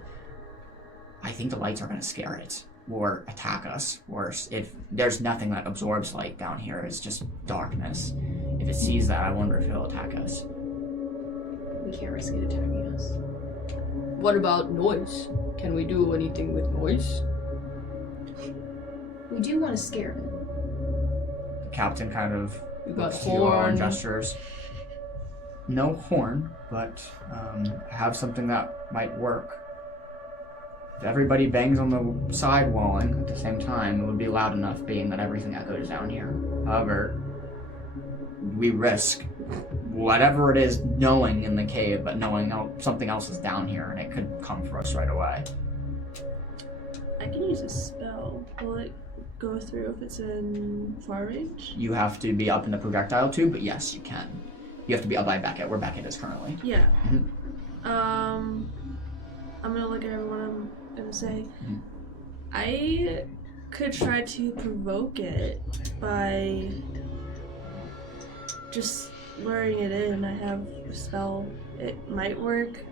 I think the lights are going to scare it, or attack us. Worse, if there's nothing that absorbs light down here, it's just darkness. If it sees that, I wonder if it'll attack us. We can't risk it attacking us. What about noise? Can we do anything with noise? We do want to scare it. The captain kind of You got looks to you all and horn. gestures. No horn, but have something that might work. If everybody bangs on the side walling at the same time, it would be loud enough, being that everything echoes down here. However, we risk whatever it is knowing in the cave, but knowing something else is down here, and it could come for us right away. I can use a spell. Will it go through if it's in far range? You have to be up in the projectile tube, but yes, you can. You have to be up by Beckett, where Beckett is currently. Yeah. Mhm. I'm gonna look at everyone. I'm gonna say, Mhm. I could try to provoke it by just luring it in. I have a spell. It might work.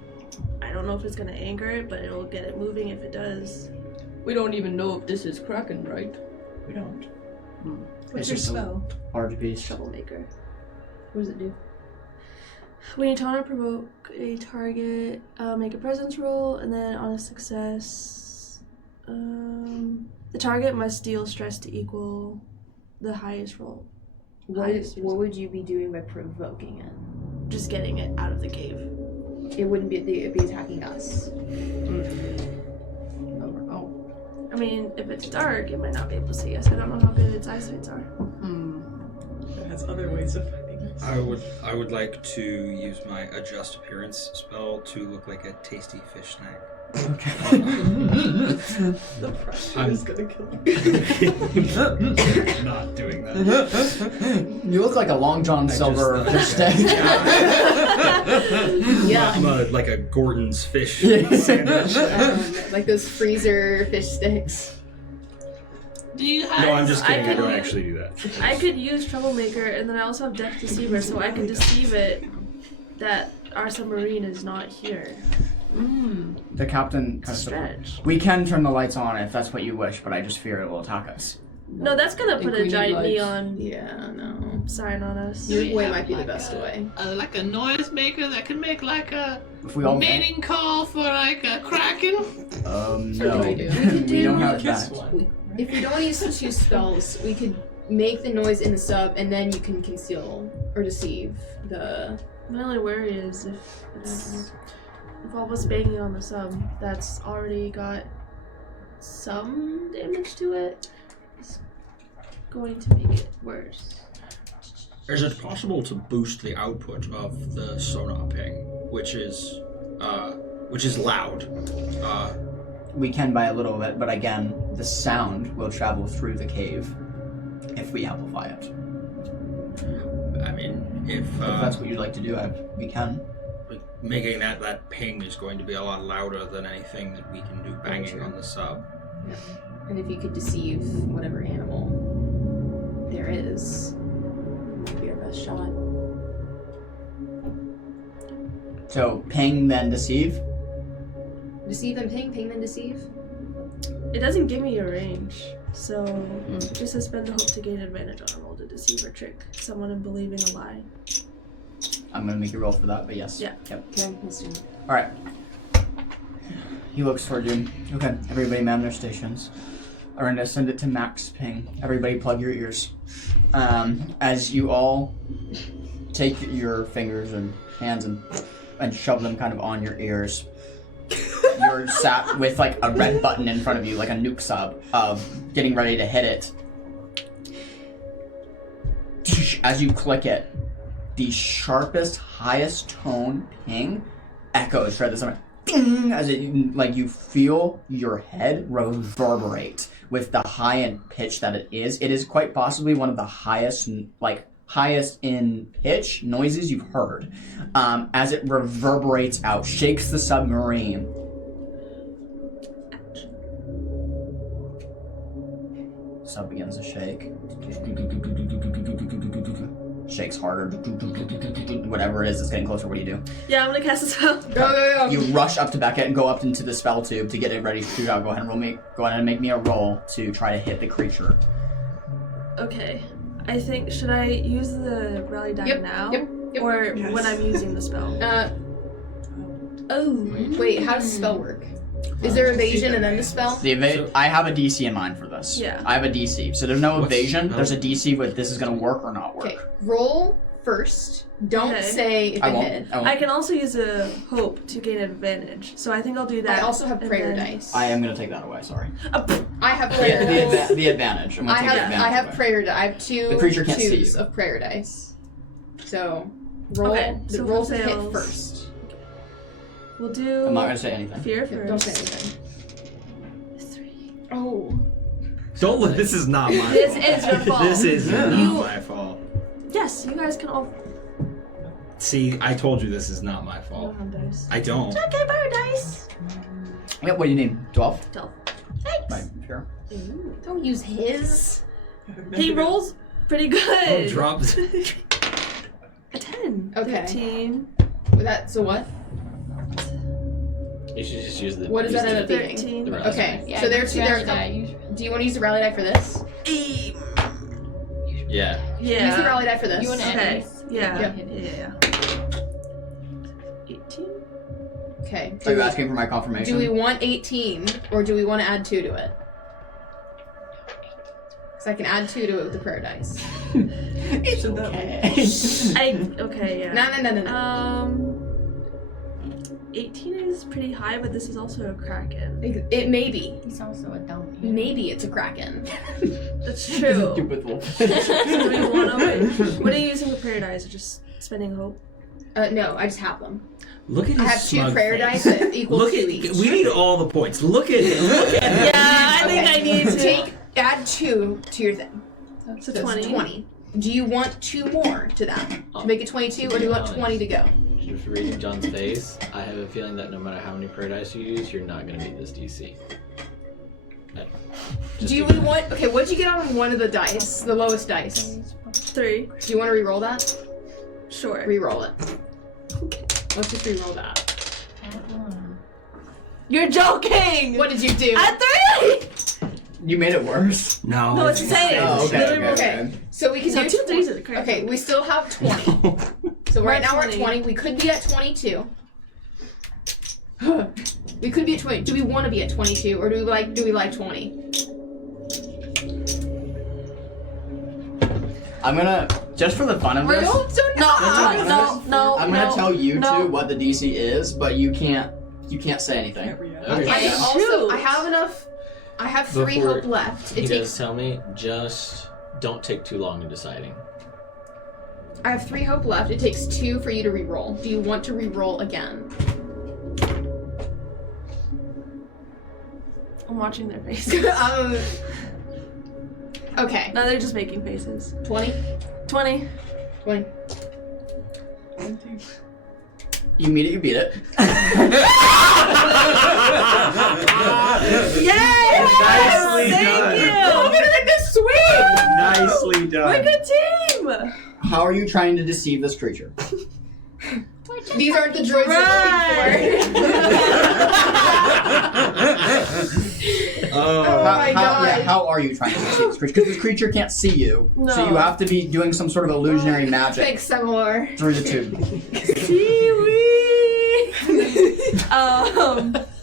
I don't know if it's gonna anger it, but it'll get it moving if it does. We don't even know if this is Kraken, right? We don't. What's It's your just a spell? large beast. Troublemaker. What does it do? When you taunt or provoke a target, make a presence roll, and then on a success, the target must deal stress to equal the highest roll. What would you be doing by provoking it? Just getting it out of the cave. It wouldn't be. It'd be attacking us. I mean, if it's dark, it might not be able to see us. I don't know how good its eyesights are. It has other ways of finding us. I would like to use my adjust appearance spell to look like a tasty fish snack. Okay. The pressure is gonna kill you. Not doing that. You look like a Long John Silver fish stick. Yeah. I'm like a Gordon's fish Yeah. sandwich. Like those freezer fish sticks. Do you have? No, I'm just kidding. I could- don't actually do that. I could use Troublemaker, and then I also have Death Deceiver, so I can deceive it that our submarine is not here. The captain kind of Stretch. We can turn the lights on if that's what you wish, but I just fear it will attack us. No, that's gonna put a Green giant lights. neon Yeah, no. sign on us. Your way might be the best way. Like a noise maker that can make like a If we all mating call for like a Kraken? no, we could we don't do- have Kiss that. one. If we don't use 2 spells, we could make the noise in the sub, and then you can conceal or deceive the. My only worry is if all of us banging on the sub, that's already got some damage to it, it's going to make it worse. Is it possible to boost the output of the sonar ping, which is loud? We can by a little bit, but again, the sound will travel through the cave if we amplify it. I mean, if If that's what you'd like to do, we can. making that ping is going to be a lot louder than anything that we can do banging on the sub. And if you could deceive whatever animal there is, might be our best shot. So, ping, then deceive. Deceive then ping, ping then deceive. It doesn't give me a range, so just to spend the hope to gain advantage on a roll to deceive or trick someone in believing a lie. I'm gonna make you roll for that, but yes. Yeah. Yep. Okay, let's do it. Alright. He looks toward you. Okay, everybody man their stations. I'm gonna send it to max ping. Everybody plug your ears. As you all take your fingers and hands and shove them kind of on your ears, you're sat with like a red button in front of you, like a nuke sub, of getting ready to hit it. As you click it, the sharpest, highest tone ping echoes throughout the summer. Ding! As it, like, you feel your head reverberate with the high end pitch that it is. It is quite possibly one of the highest in pitch noises you've heard. As it reverberates out, shakes the submarine. stuff begins to shake. Shakes harder. Whatever it is that's getting closer, what do you do? Yeah, I'm gonna cast a spell. Go. You rush up to Beckett and go up into the spell tube to get it ready to shoot out. Go ahead and make me a roll to try to hit the creature. Okay. I think, should I use the Rally Dagger now? Yep. Or when I'm using the spell? Wait, how does the spell work? Is there evasion and then the spell? I have a DC in mind for this. Yeah. I have a DC. So there's no evasion. There's a DC with this is going to work or not work. Okay, roll first. Don't say if I it won't. hit. I can also use a hope to gain advantage, so I think I'll do that. I also have and prayer then- dice. I am going to take that away, sorry. I have prayer dice. The advantage. I'm going to take the advantage I have away. prayer dice. I have two The creature can't see twos you. of prayer dice. So roll. Okay, so roll for to hit sales. first. We'll do I'm not going to say anything. fear Yep, first. don't say anything. 3. Oh. Don't let. This is not my This fault. is your fault. This is not You- my fault. Yes, you guys can all See, I told you this is not my fault. on dice. I don't. Okay, better dice. Yeah, what do you need? 12? 12. Right, sure. Don't use his. He rolls pretty Oh, good. drops. A 10. Okay. 13. So what? You should just use the. What does use that end the- up being? 13. the rally Okay, die. Yeah, so there are two. rally die, use- Do you want to use the rally die for this? Yeah. Yeah. Use the rally die for this. You want to Okay. Yeah. Yep. Yeah. 18. Okay. Are you asking for my confirmation? Do we want 18 or do we want to add 2 to it? Because I can add 2 to it with the prayer dice. It's okay. Okay, yeah. No. 18 is pretty high, but this is also a Kraken. It may be. He's also a dumb. Maybe it's a Kraken. That's true. Stupid wolf. So do we want to, what are you using for prayer dice? Or just spending hope? No, I just have them. Look at his I have 2 smug prayer face. dice that equal Look 2 at. each. We need all the points. Look at him. Look at him. Yeah, I think I need to. Add 2 to your thing. So So 20. it's 20. Do you want 2 more to that? To make it 22 or do you want 20 to go? Just reading John's face, I have a feeling that no matter how many prayer dice you use, you're not going to beat this DC. Do we want... Okay, what'd you get on one of the dice? The lowest dice. 3. Do you want to re-roll that? Sure. Re-roll it. Let's just re-roll that. You're joking! What did you do? At 3! You made it worse? No. No, it's the same. Oh, okay. Literally roll- Okay, so we can So do 2 3s is crazy. Okay, we still have 20. So right now we're at 20. 20. We could be at 22. We could be at 20. Do we want to be at 22 or do we like 20? I'm gonna, just for the fun of this, No, I'm gonna tell you no. two what the DC is, but you can't say anything. Okay. I also I have 3 Before hope left. He It does takes tell me, just don't take too long in deciding. I have 3 hope left. It takes 2 for you to re-roll. Do you want to re-roll again? I'm watching their faces. Okay. No, they're just making faces. 20? 20. 20. You meet it, you beat it. Yes! Nicely Thank done. you! We're gonna make this sweet! Nicely done. We're a good team! How are you trying to deceive this creature? These aren't the droids Right. you're looking for. Oh. my God. How are you trying to deceive this creature? Because this creature can't see you, so you have to be doing some sort of illusionary magic Thanks, Semilor. through the tube.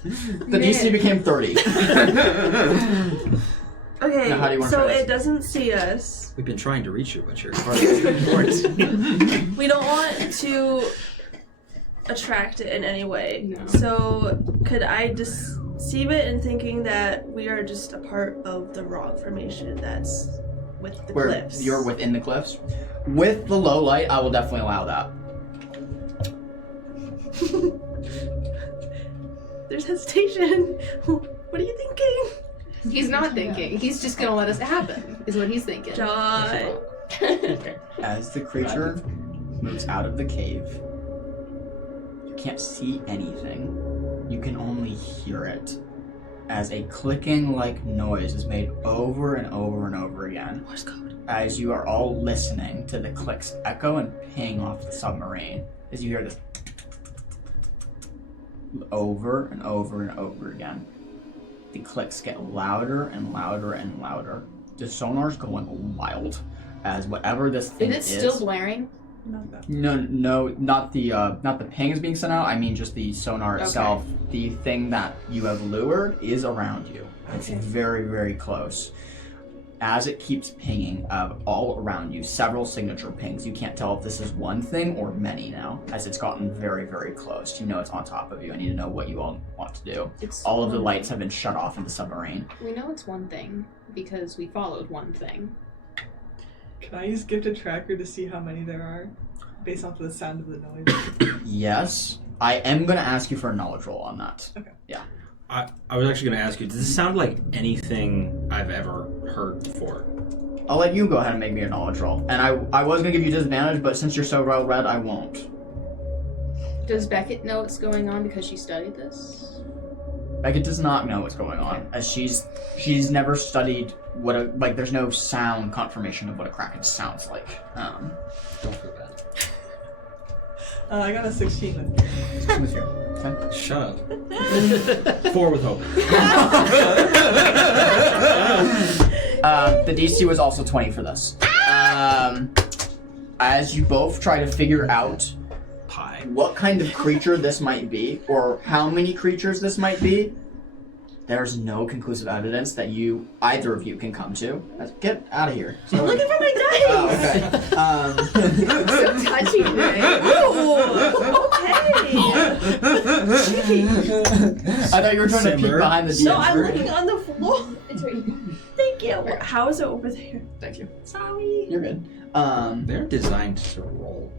The DC became 30. Okay, Now, how do you wanna so try this? it doesn't see us. We've been trying to reach you, but you're hard to report. We don't want to attract it in any way. No. So could I deceive it in thinking that we are just a part of the rock formation that's with the Where cliffs? you're within the cliffs. With the low light, I will definitely allow that. There's hesitation. What are you thinking? He's not thinking. He's just gonna let us happen, is what he's thinking. John. As the creature moves out of the cave, you can't see anything. You can only hear it. as a clicking-like noise is made over and over and over again. Morse code. As you are all listening to the clicks echo and ping off the submarine. As you hear this over and over and over again. The clicks get louder and louder and louder. The sonar's going wild. As whatever this thing is... Is it still blaring? Not that. No, not the ping is being sent out. I mean just the sonar itself. The thing that you have lured is around you. It's very, very close. As it keeps pinging all around you, several signature pings. You can't tell if this is one thing or many now, as it's gotten very, very close. You know it's on top of you. I need to know what you all want to do. All of the lights have been shut off in the submarine. We know it's one thing because we followed one thing. Can I use Gifted Tracker to see how many there are, based off of the sound of the noise? Yes. I am going to ask you for a knowledge roll on that. Okay. Yeah. I was actually going to ask you, does this sound like anything I've ever heard before? I'll let you go ahead and make me a knowledge roll. And I was going to give you disadvantage, but since you're so well read, I won't. Does Beckett know what's going on because she studied this? Beckett does not know what's going on, as she's never studied there's no sound confirmation of what a Kraken sounds like. Don't feel bad. I got a 16 then. With you. Okay. Shut up. 4 with hope. The DC was also 20 for this. As you both try to figure out what kind of creature this might be, or how many creatures this might be, there's no conclusive evidence that either of you can come to. Get out of here. I'm looking for my dice! Oh, okay. So touchy, right? Oh, okay. I thought you were trying to peek behind the DM's No, I'm screen. looking on the floor. It's right here. Thank you. How is it over there? Thank you. Sorry. You're good. They're designed to roll.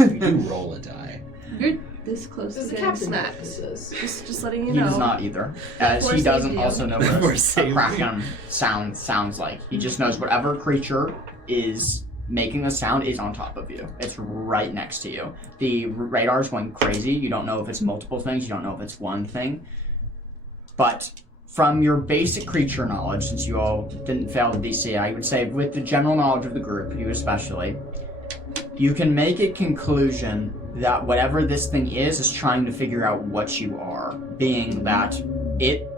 You do roll a die. You're this close Does to the getting captain snapped. practices? Just letting you He know. does not either, as he Force doesn't save you. also know what Force a save Kraken sounds like. He just knows whatever creature is making a sound is on top of you. It's right next to you. The radar's going crazy. You don't know if it's multiple things. You don't know if it's one thing. But from your basic creature knowledge, since you all didn't fail the DC, I would say with the general knowledge of the group, you especially, you can make a conclusion that whatever this thing is trying to figure out what you are, being that it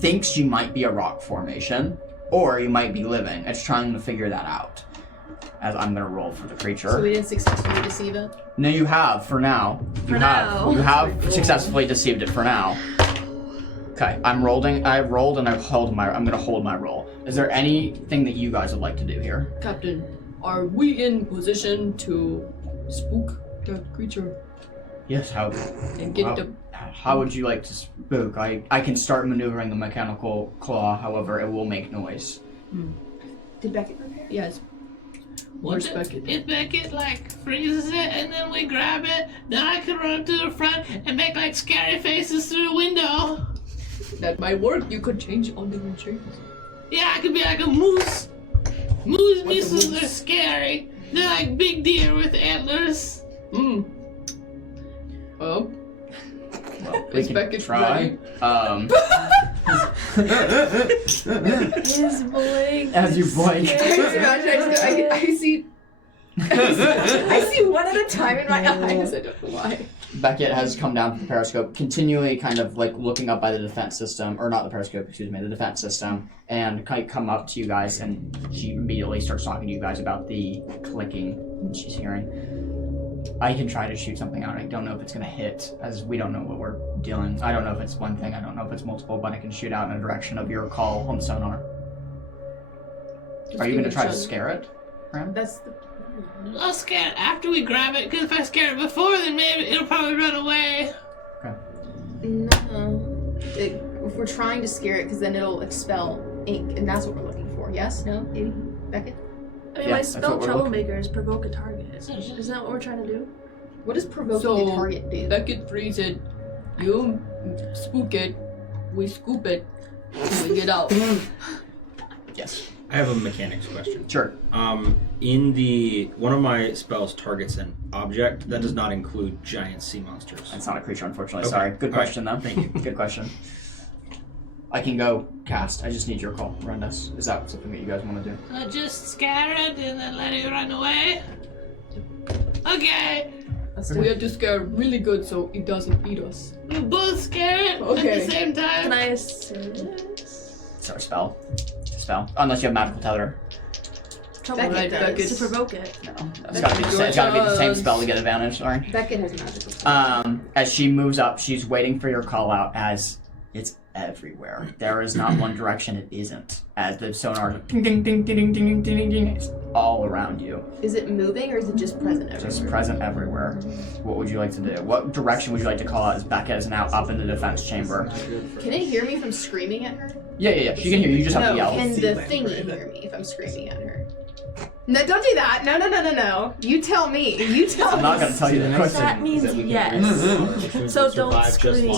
thinks you might be a rock formation, or you might be living. It's trying to figure that out. As I'm gonna roll for the creature. So we didn't successfully deceive it? No, you have, for now. You have successfully deceived it for now. Okay, I rolled and I'm gonna hold my roll. Is there anything that you guys would like to do here? Captain, are we in position to spook the creature Yes, how and get Wow. the... How would you like to spook? I can start maneuvering the mechanical claw, however, it will make noise. Did Beckett prepare? Yes. What Where's Beckett? if Beckett freezes it and then we grab it, then I can run up to the front and make scary faces through the window. That might work. You could change all different shapes. Yeah, I could be like a moose. Moose missiles are scary. They're like big deer with antlers. Well, we Is can Beckett try. His blink. As you blink. I see. I see one at a time in my eyes. I don't know why. Beckett has come down from the periscope, continually kind of looking up by the defense system, or not the periscope, excuse me, the defense system, and come up to you guys, and she immediately starts talking to you guys about the clicking she's hearing. I can try to shoot something out. I don't know if it's going to hit, as we don't know what we're dealing. I don't know if it's one thing, I don't know if it's multiple, but I can shoot out in a direction of your call on the sonar. Are you going to try to scare it, Ram? That's the... I'll scare it after we grab it, because if I scare it before, then maybe it'll probably run away. No. If we're trying to scare it, because then it'll expel ink, and that's what we're looking for. Yes? No? Maybe? Beckett? I mean, Yeah, my that's spell what we're looking- Troublemaker is provoke a target. Isn't that what we're trying to do? What does provoking So, the target do? Beckett freeze it. You spook it. We scoop it. And we get out. Yes. I have a mechanics question. Sure. In one of my spells targets an object that does not include giant sea monsters. That's not a creature, unfortunately. Okay. Sorry. Good All right. question, though. Thank you. Good question. I can go cast. I just need your call, Rendus. Is that something that you guys want to do? Just scare it and then let it run away. Okay. We have to scare it really good so it doesn't eat us. We both scare it Okay. at the same time. Can I assist? Sorry, spell. Unless you have magical tether. Trouble Beckett right, does. to provoke it. No, it's gotta be the same spell to get advantage. Sorry. Beckett has magical. As she moves up, she's waiting for your call out as it's everywhere. There is not one direction it isn't. As the sonar ding ding ding ding ding ding ding ding, it's all around you. Is it moving or is it just present everywhere? Just present everywhere. What would you like to do? What direction would you like to call out as Becca is now up in the defense chamber? Can it hear me if I'm screaming at her? Yeah. She can hear you. You just have to yell. Can the thingy hear me if I'm screaming at her? No, don't do that. No. You tell me. I'm not gonna tell you the question. That means yes. So don't scream.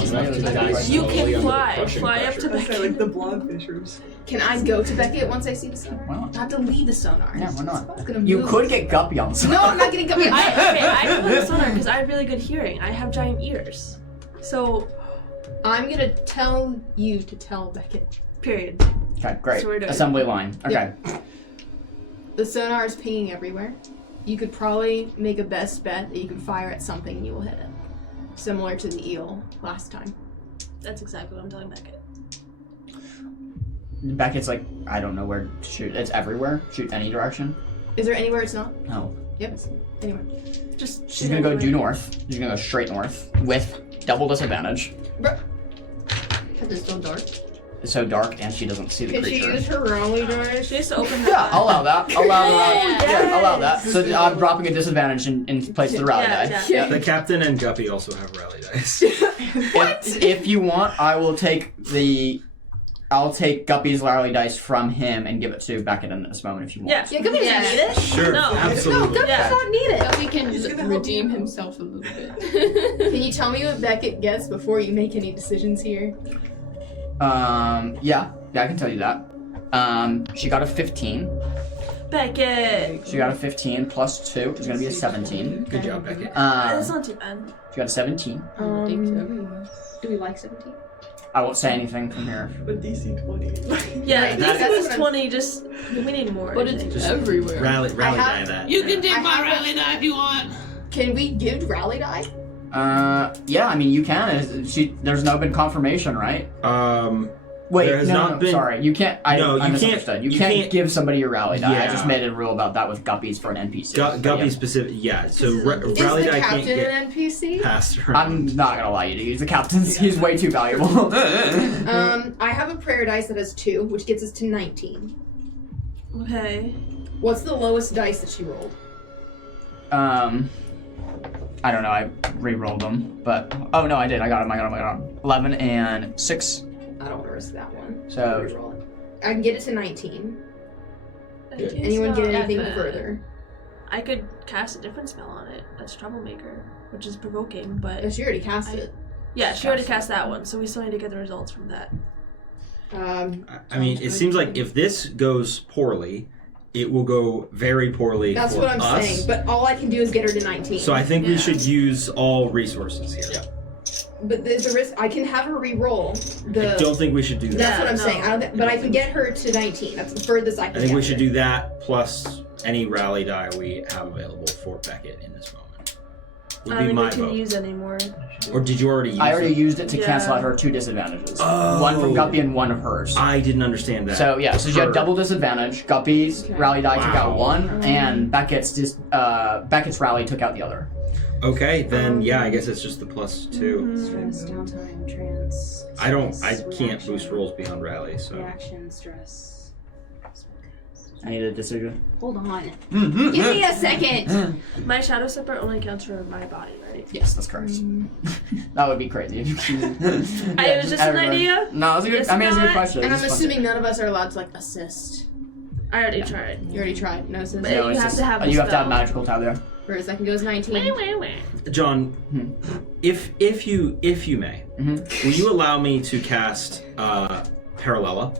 You can fly up to I say, Beckett. like the blobfishers. Can I go to Beckett once I see the sonar? Why not? I have to leave the sonar. Yeah, why not? It's gonna You move. could get Guppy on the No, I'm not getting Guppy. I can go to the sonar because I have really good hearing. I have giant ears. So, I'm gonna tell you to tell Beckett. period. Okay, great. So we're doing- Assembly line. Okay. The sonar is pinging everywhere. You could probably make a best bet that you can fire at something and you will hit it. Similar to the eel last time. That's exactly what I'm telling Beckett. Beckett's like, I don't know where to shoot. It's everywhere. Shoot any direction. Is there anywhere it's not? No. Yep. Anywhere. Just She's gonna go due north. She's gonna go straight north with double disadvantage. Bruh. Because it's so dark. It's so dark and she doesn't see the Can she creature. use her rolling doors? She has to open her Yeah, eyes. I'll allow that. I'll allow that. Yeah. Yeah, I'll allow that. So I'm dropping a disadvantage in place of the rally die. Yeah. The captain and Guppy also have rally dice. If you want, I'll take Guppy's rally dice from him and give it to Beckett in this moment if you want. Yeah. Yeah, Guppy doesn't need it. Sure, No. absolutely. No, Guppy does not need it. But we can He's gonna help redeem you. himself a little bit. Can you tell me what Beckett gets before you make any decisions here? Yeah, I can tell you that. She got a 15. Beckett. She got a 15 plus 2 is gonna be a 17. Good job, Beckett. That's not too bad. She got a 17. Do we like 17? I won't say anything from here. But DC 20. Yeah, Right, this that's was what I'm- 20, just, we need more. But I it's think. Just everywhere. Rally die have- that. You can take I my have a- rally die if you want. Can we give rally die? Yeah, I mean, you can. There's no been confirmation, right? Wait, There has no, not been- sorry. You can't. No, I you misunderstood. can't- You you can't can't- give somebody your rally die. I Yeah. just made a rule about that with Guppies for an NPC. Guppy specific, yeah. So Is rally the die can't captain get an NPC? passed around. I'm not gonna allow you to use the captain's. He's way too valuable. I have a prayer dice that has 2, which gets us to 19. Okay. What's the lowest dice that she rolled? I don't know. I re-rolled them, but oh no, I did. I got them. 11 and 6. I don't want to risk that one. So- I'll re-roll it. I can get it to 19. It's Anyone not get that anything bad. further? I could cast a different spell on it. That's Troublemaker, which is provoking, but Oh, she already cast it. yeah, she already cast that one, so we still need to get the results from that. I mean, it seems like if this goes poorly, it will go very poorly That's for what I'm us. saying. But all I can do is get her to 19. So I think we Yeah. should use all resources here. But there's a risk. I can have her re-roll the. I don't think we should do that. That's what I'm no. saying. I don't but I can get her to 19. That's the furthest I can I think get we should her. do that plus any rally die we have available for Beckett in this moment. I Would don't be think my we can vote. use anymore. Or did you already use I already it? used it to cancel Yeah. out her 2 disadvantages. Oh. One from Guppy and one of hers. I didn't understand that. So yeah, so she had Her- double disadvantage. Guppy's Okay. rally die took out Wow. one, and Beckett's rally took out the other. Okay, then yeah, I guess it's just the +2. Stress, downtime, trance. I can't boost rolls beyond rally, so. Reaction, stress. I need a decision. Hold on. Mm-hmm. Give me a second. My Shadow Stepper only counts for my body, right? Yes, that's correct. That would be crazy. If you It was just an idea. No, it was a good. Just I mean, it's a good not- question. And It's I'm just assuming none of us are allowed to like assist. I already tried. You already tried. No assist. But fun. No, you it's have just- to have the you have to have spell. magical tether. Where second goes 19. John, if you may, will you allow me to cast Parallella?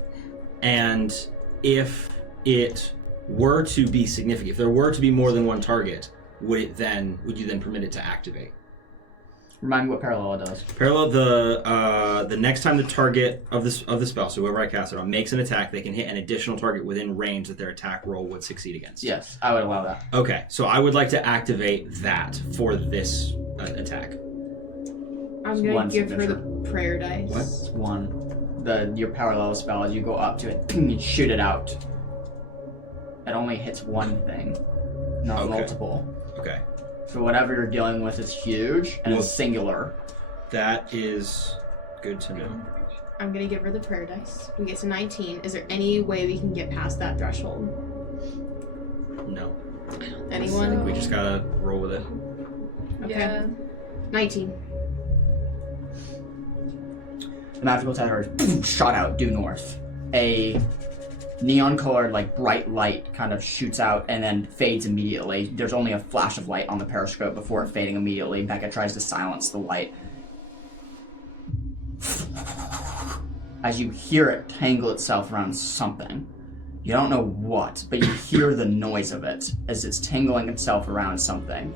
And if it were to be significant, if there were to be more than one target, would you then permit it to activate? Remind me what parallel does. Parallel, the next time the target of the spell, so whoever I cast it on, makes an attack, they can hit an additional target within range that their attack roll would succeed against. Yes, I would allow that. Okay, so I would like to activate that for this attack. I'm gonna give her the prayer dice. What? It's one. Your parallel spell, as you go up to it, you shoot it out. It only hits one thing, not multiple. Okay. So whatever you're dealing with is huge and it's singular. That is good to know. I'm gonna give her the prayer dice. We get to 19. Is there any way we can get past that threshold? No. Anyone? We just gotta roll with it. Okay. Yeah. 19. The magical tether is shot out due north. A neon-colored, bright light kind of shoots out and then fades immediately. There's only a flash of light on the periscope before it fading immediately. Becca tries to silence the light. As you hear it tangle itself around something. You don't know what, but you hear the noise of it as it's tangling itself around something.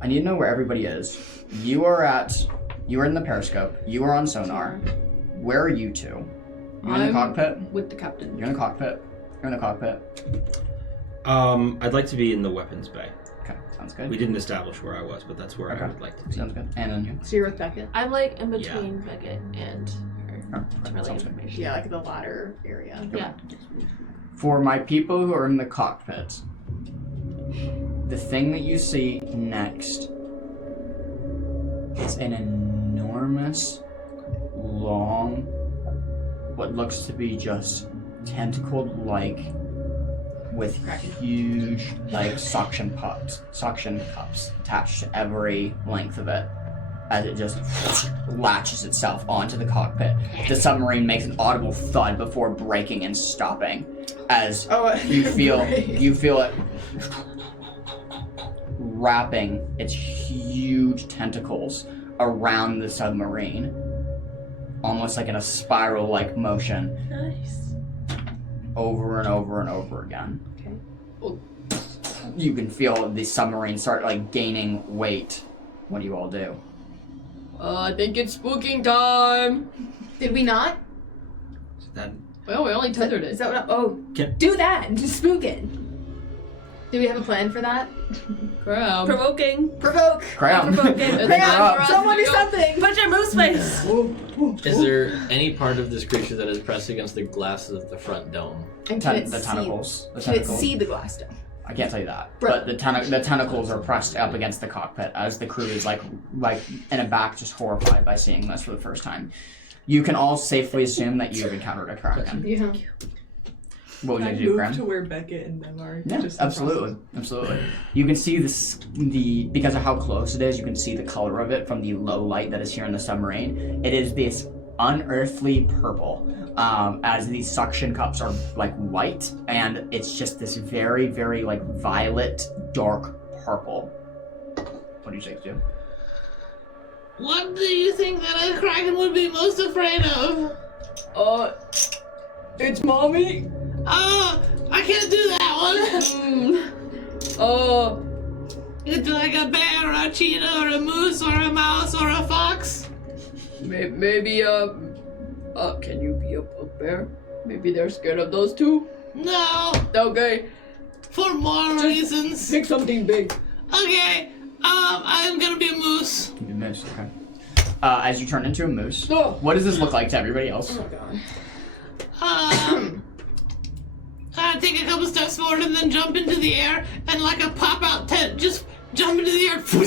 I need to know where everybody is. You are in the periscope. You are on sonar. Where are you two? You're in the cockpit? With the captain. You're in the cockpit. You're in the cockpit. I'd like to be in the weapons bay. Okay, sounds good. We didn't establish where I was, but that's where I would like to be. Sounds good. And then you? So you're with Beckett? I'm in between Beckett and her. Oh, To relay sounds good. information. Yeah, the ladder area. Yeah. For my people who are in the cockpit, the thing that you see next is an enormous, long, what looks to be just tentacled with huge suction cups attached to every length of it as it just latches itself onto the cockpit. The submarine makes an audible thud before breaking and stopping as you feel it wrapping its huge tentacles around the submarine, almost like in a spiral-like motion. Nice. Over and over and over again. Okay. You can feel the submarine start gaining weight. What do you all do? I think it's spooking time. Did we not? Well, we only tethered it. Is that what? Do that and just spook it. Do we have a plan for that? Crap. Provoking. Provoke. Cram. Cram. Someone do something. Put your moose face. Is there any part of this creature that is pressed against the glasses of the front dome? And can it The see- tentacles. Can it see the glass dome? I can't tell you that. Bro. But the tentacles are pressed up against the cockpit as the crew is in a back, just horrified by seeing this for the first time. You can all safely assume that you have encountered a Kraken. Yeah. What would Can I you do, move Graham? to where Beckett and them are? Yeah, just in absolutely, absolutely. You can see because of how close it is, you can see the color of it from the low light that is here in the submarine. It is this unearthly purple, as these suction cups are white, and it's just this very, very violet, dark purple. What do you say, Stu? What do you think that a Kraken would be most afraid of? It's mommy. I can't do that one. It's like a bear, or a cheetah, or a moose, or a mouse, or a fox. Maybe, can you be a bear? Maybe they're scared of those two? No, Okay, for more reasons. pick something big. Okay, I'm gonna be a moose. You can moose, okay. As you turn into a moose, Oh. what does this look like to everybody else? I take a couple steps forward and then jump into the air and like a pop-out tent, just jump into the air into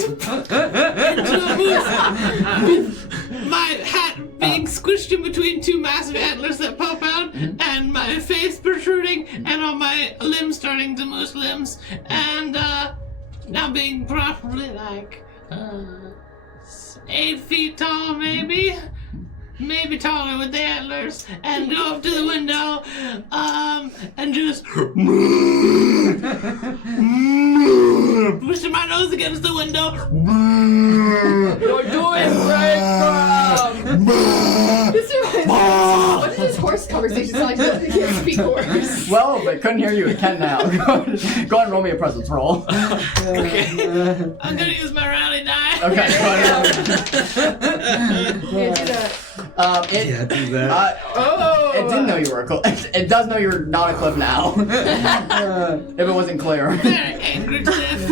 a moose. My hat being squished in between two massive antlers that pop out, and my face protruding, and all my limbs starting to moose limbs, and now being probably 8 feet tall, maybe taller with the antlers, and go up to the window, and just pushing my nose against the window. You're doing great, Graham. This reminds me. What is this horse called? conversation. It's not like you can't speak words. Well, but couldn't hear you. It can now. Go ahead and roll me a presence roll. Okay. I'm gonna use my rally die. Okay. Yeah, do that. Do that. It didn't know you were a cliff. It does know you're not a cliff now. If it wasn't clear. Very angry cliff.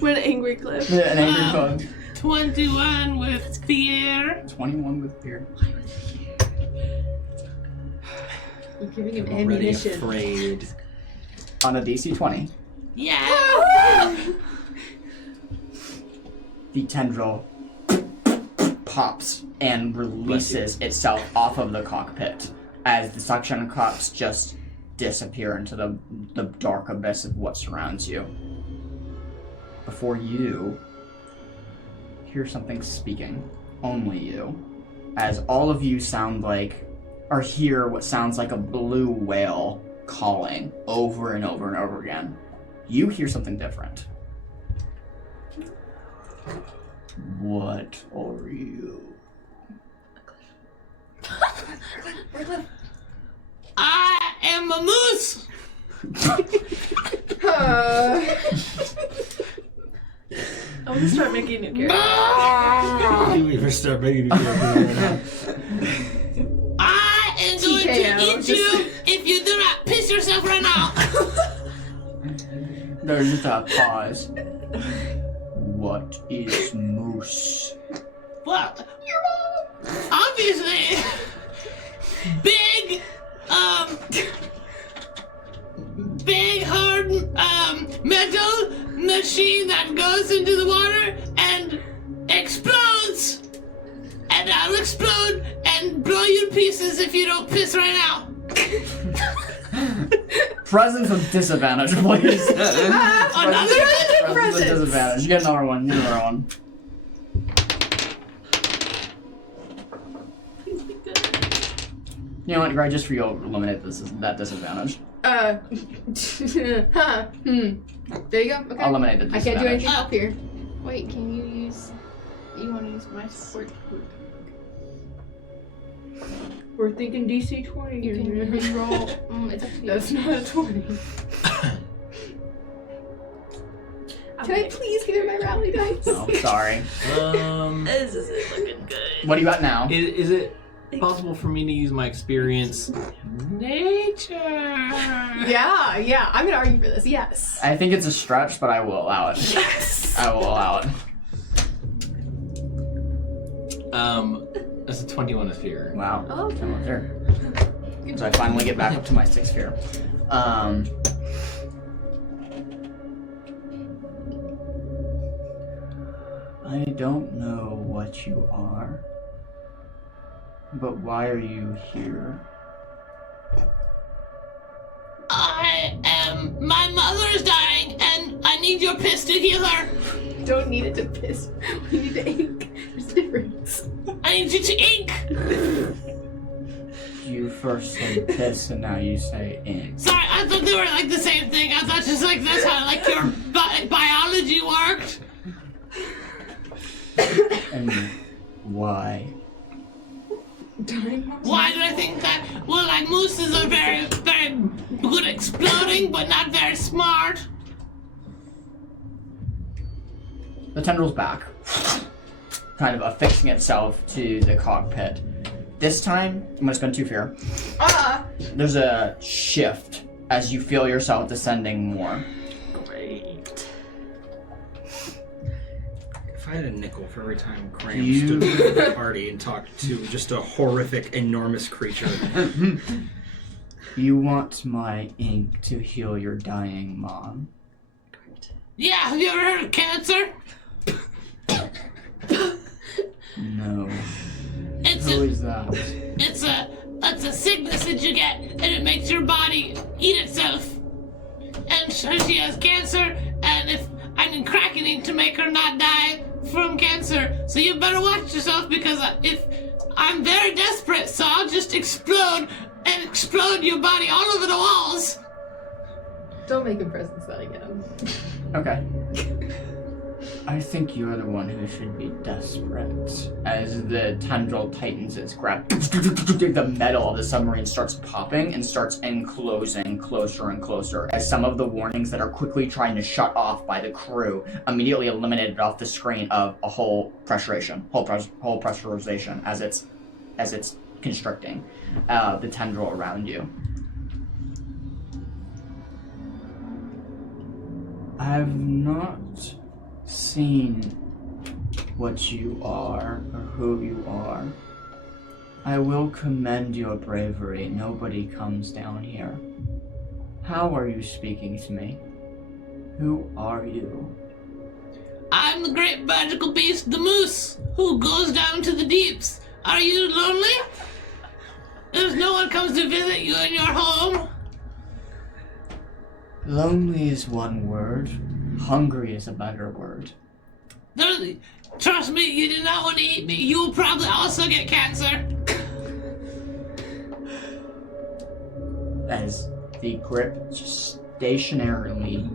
We're an angry cliff. Yeah, an angry cliff. 21 with fear. 21 with fear. You're giving him Already ammunition. afraid. On a DC 20, Yeah. the tendril pops and releases itself off of the cockpit as the suction cups just disappear into the dark abyss of what surrounds you. Before you hear something speaking, only you, as all of you sound like, or hear what sounds like a blue whale calling over and over and over again. You hear something different. What are you? I am a moose. I want to start making new characters. You even start making it. I am going to TKO, eat you if you do not piss yourself right now. There's just a pause. What is moose? Well, obviously, big, big hard metal machine that goes into the water and explodes. And I'll explode and blow you to pieces if you don't piss right now. Presence with disadvantage, please. Another Presence with disadvantage. You get another one. You get another one. You know what, Greg? Just for you, I'll eliminate that disadvantage. There you go. Okay. I'll eliminate the I disadvantage. can't do anything up here. Wait, can you use? You want to use my support? We're thinking DC 20 You here. can re-roll. It's up to you. That's not a 20. Can I please give you my rally dice? Oh, sorry. This isn't looking good. What do you got now? Is it possible for me to use my experience? Nature. Yeah. I'm gonna argue for this. Yes. I think it's a stretch, but I will allow it. Yes. I will allow it. That's a 21 of fear. Wow. Oh, okay. I'm up there. So I finally get back up to my 6 fear. I don't know what you are, but why are you here? My mother is dying and I need your piss to heal her. Don't need it to piss. We need to ink. There's a difference. I need you to ink. You first said piss and now you say ink. Sorry, I thought they were like the same thing. I thought just like that's how like your biology worked. And why? Why do I think that? Well, like mooses are very, very good at exploding, but not very smart. The tendril's back, kind of affixing itself to the cockpit. This time, I'm gonna spend 2 fear. There's a shift as you feel yourself descending more. Great. If I had a nickel for every time Graham stood before the party and talked to just a horrific, enormous creature. You want my ink to heal your dying mom? Yeah, have you ever heard of cancer? No. It's Who a, is that? it's a sickness that you get, and it makes your body eat itself. And so she has cancer, and if I need Kraken ink to make her not die from cancer, so you better watch yourself because if I'm very desperate, so I'll just explode and explode your body all over the walls. Don't make him presence that again. Okay. I think you're the one who should be desperate. As the tendril tightens its grip, the metal of the submarine starts popping and starts enclosing closer and closer, as some of the warnings that are quickly trying to shut off by the crew immediately eliminated off the screen of a whole pressurization as it's constricting the tendril around you. I've not seen what you are or who you are. I will commend your bravery. Nobody comes down here. How are you speaking to me? Who are you? I'm the great magical beast, the moose, who goes down to the deeps. Are you lonely? There's no one comes to visit you in your home. Lonely is one word. Hungry is a better word. Trust me, you do not want to eat me. You will probably also get cancer. As the grip just stationarily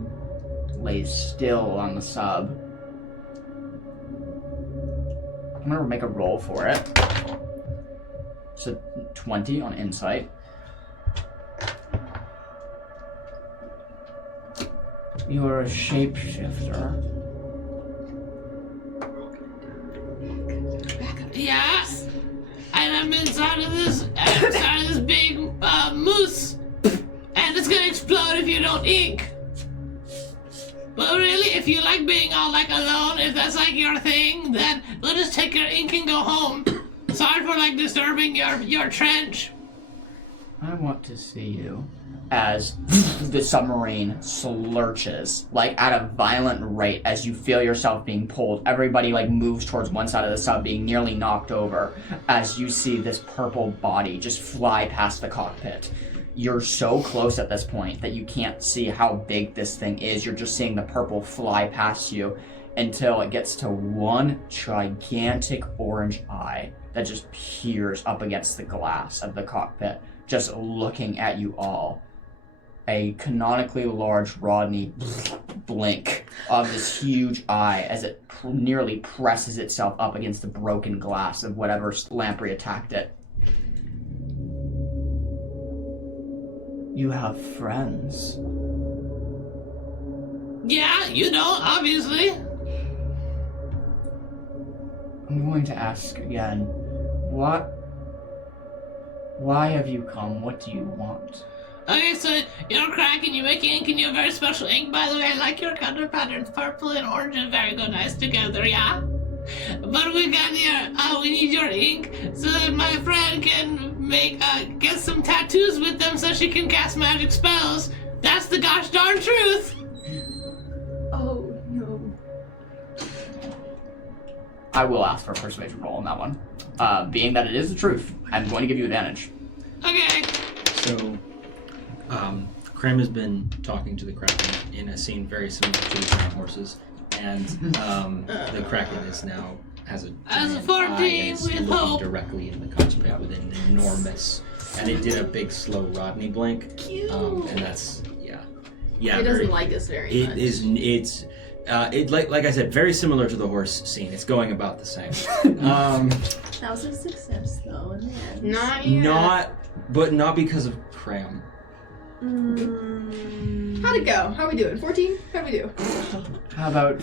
lays still on the sub. I'm gonna make a roll for it. It's a 20 on insight. You're a shapeshifter. Yeah, and I'm inside of this big moose, and it's gonna explode if you don't ink. But really, if you like being all like alone, if that's like your thing, then we'll just take your ink and go home. Sorry for like disturbing your trench. I want to see you. As the submarine slurches, like at a violent rate, as you feel yourself being pulled. Everybody like moves towards one side of the sub, being nearly knocked over, as you see this purple body just fly past the cockpit. You're so close at this point that you can't see how big this thing is. You're just seeing the purple fly past you until it gets to one gigantic orange eye that just peers up against the glass of the cockpit, just looking at you all. A canonically large Rodney blink of this huge eye as it nearly presses itself up against the broken glass of whatever lamprey attacked it. You have friends. Yeah, you don't, obviously. I'm going to ask again, why have you come? What do you want? Okay, so you're Kraken, you make ink, and you have very special ink, by the way. I like your color patterns. Purple and orange and very go nice together, yeah? But we need your ink so that my friend can get some tattoos with them so she can cast magic spells. That's the gosh darn truth. Oh, no. I will ask for a persuasion roll on that one. Being that it is the truth, I'm going to give you advantage. Okay. So, Krim has been talking to the Kraken in a scene very similar to the giant horses, and the Kraken has a giant 14 eye and is with looking hope. directly in the cockpit with an enormous, and it did a big slow Rodney blink. Cute. And that's yeah. It doesn't very, like us very it much. is like I said, very similar to the horse scene. It's going about the same. That was a success, though, in the end. Not yet. Not because of Cram. How'd it go? How we doing? 14? How'd we do? How about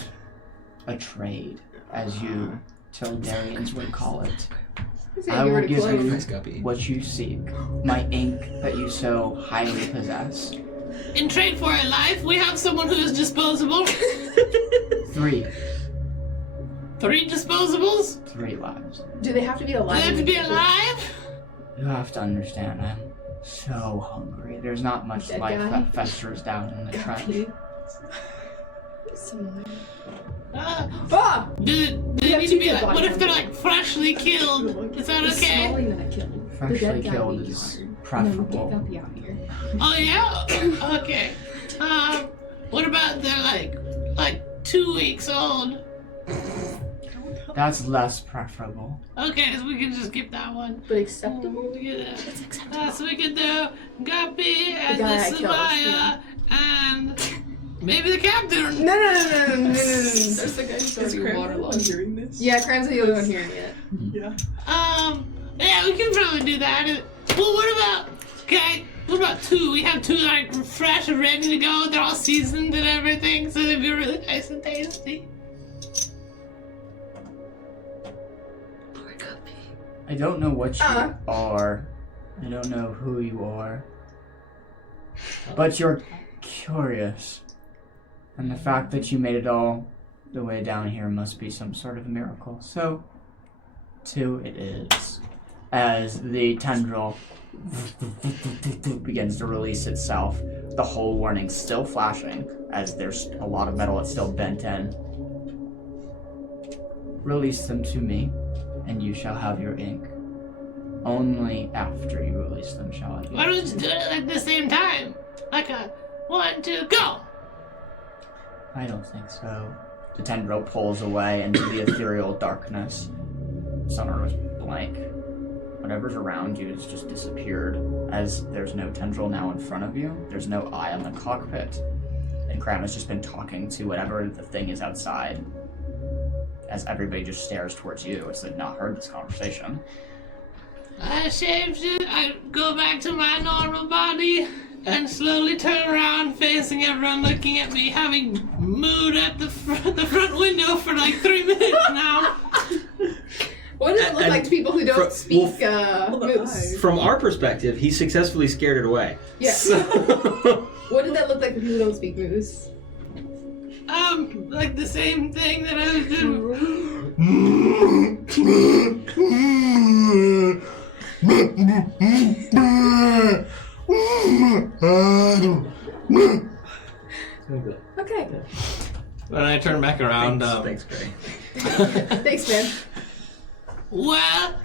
a trade, as you Tildarians would call it? I will give you what you seek, my ink that you so highly possess. In trade for a life, we have someone who is disposable. 3 disposables? 3 lives. Do they have to be Do alive? they have to be alive? You have to understand, I'm so hungry. There's not much Dead life guy? that festers down in the trench. Ah! Do they need to be like, what if they're like freshly killed? Is that okay? Freshly killed is preferable. Oh yeah? Okay. What about they're like 2 weeks old? That's less preferable. Okay, so we can just skip that one. But acceptable? It's acceptable. So we can do Guppy and guy I the killed, Sabaya and Maybe the captain. No. There's the guy who's Is already Kraken waterlogged. hearing this? Yeah, Cram's the only one hearing it. Yeah. Yeah, we can probably do that. Well, what about 2? We have 2 like fresh and ready to go. They're all seasoned and everything, so they'd be really nice and tasty. I don't know what you are. I don't know who you are. But you're curious. And the fact that you made it all the way down here must be some sort of miracle. So, 2 it is. As the tendril begins to release itself, the whole warning still flashing, as there's a lot of metal that's still bent in. Release them to me, and you shall have your ink. Only after you release them shall I. Why don't you do it at the same time? Like a 1, 2, go! I don't think so. The tendril pulls away into the ethereal darkness. Sonar is blank. Whatever's around you has just disappeared, as there's no tendril now in front of you. There's no eye on the cockpit. And Cram has just been talking to whatever the thing is outside, as everybody just stares towards you as they've not heard this conversation. I shapeshift, I go back to my normal body and slowly turn around, facing everyone looking at me, having mooed at the front window for like 3 minutes now. What does it look like to people who don't speak moose? From our perspective, he successfully scared it away. Yeah. So What did that look like to people who don't speak moose? Like the same thing that I was doing. Okay. When I turn back around, thanks, Gray. Thanks, man. Well,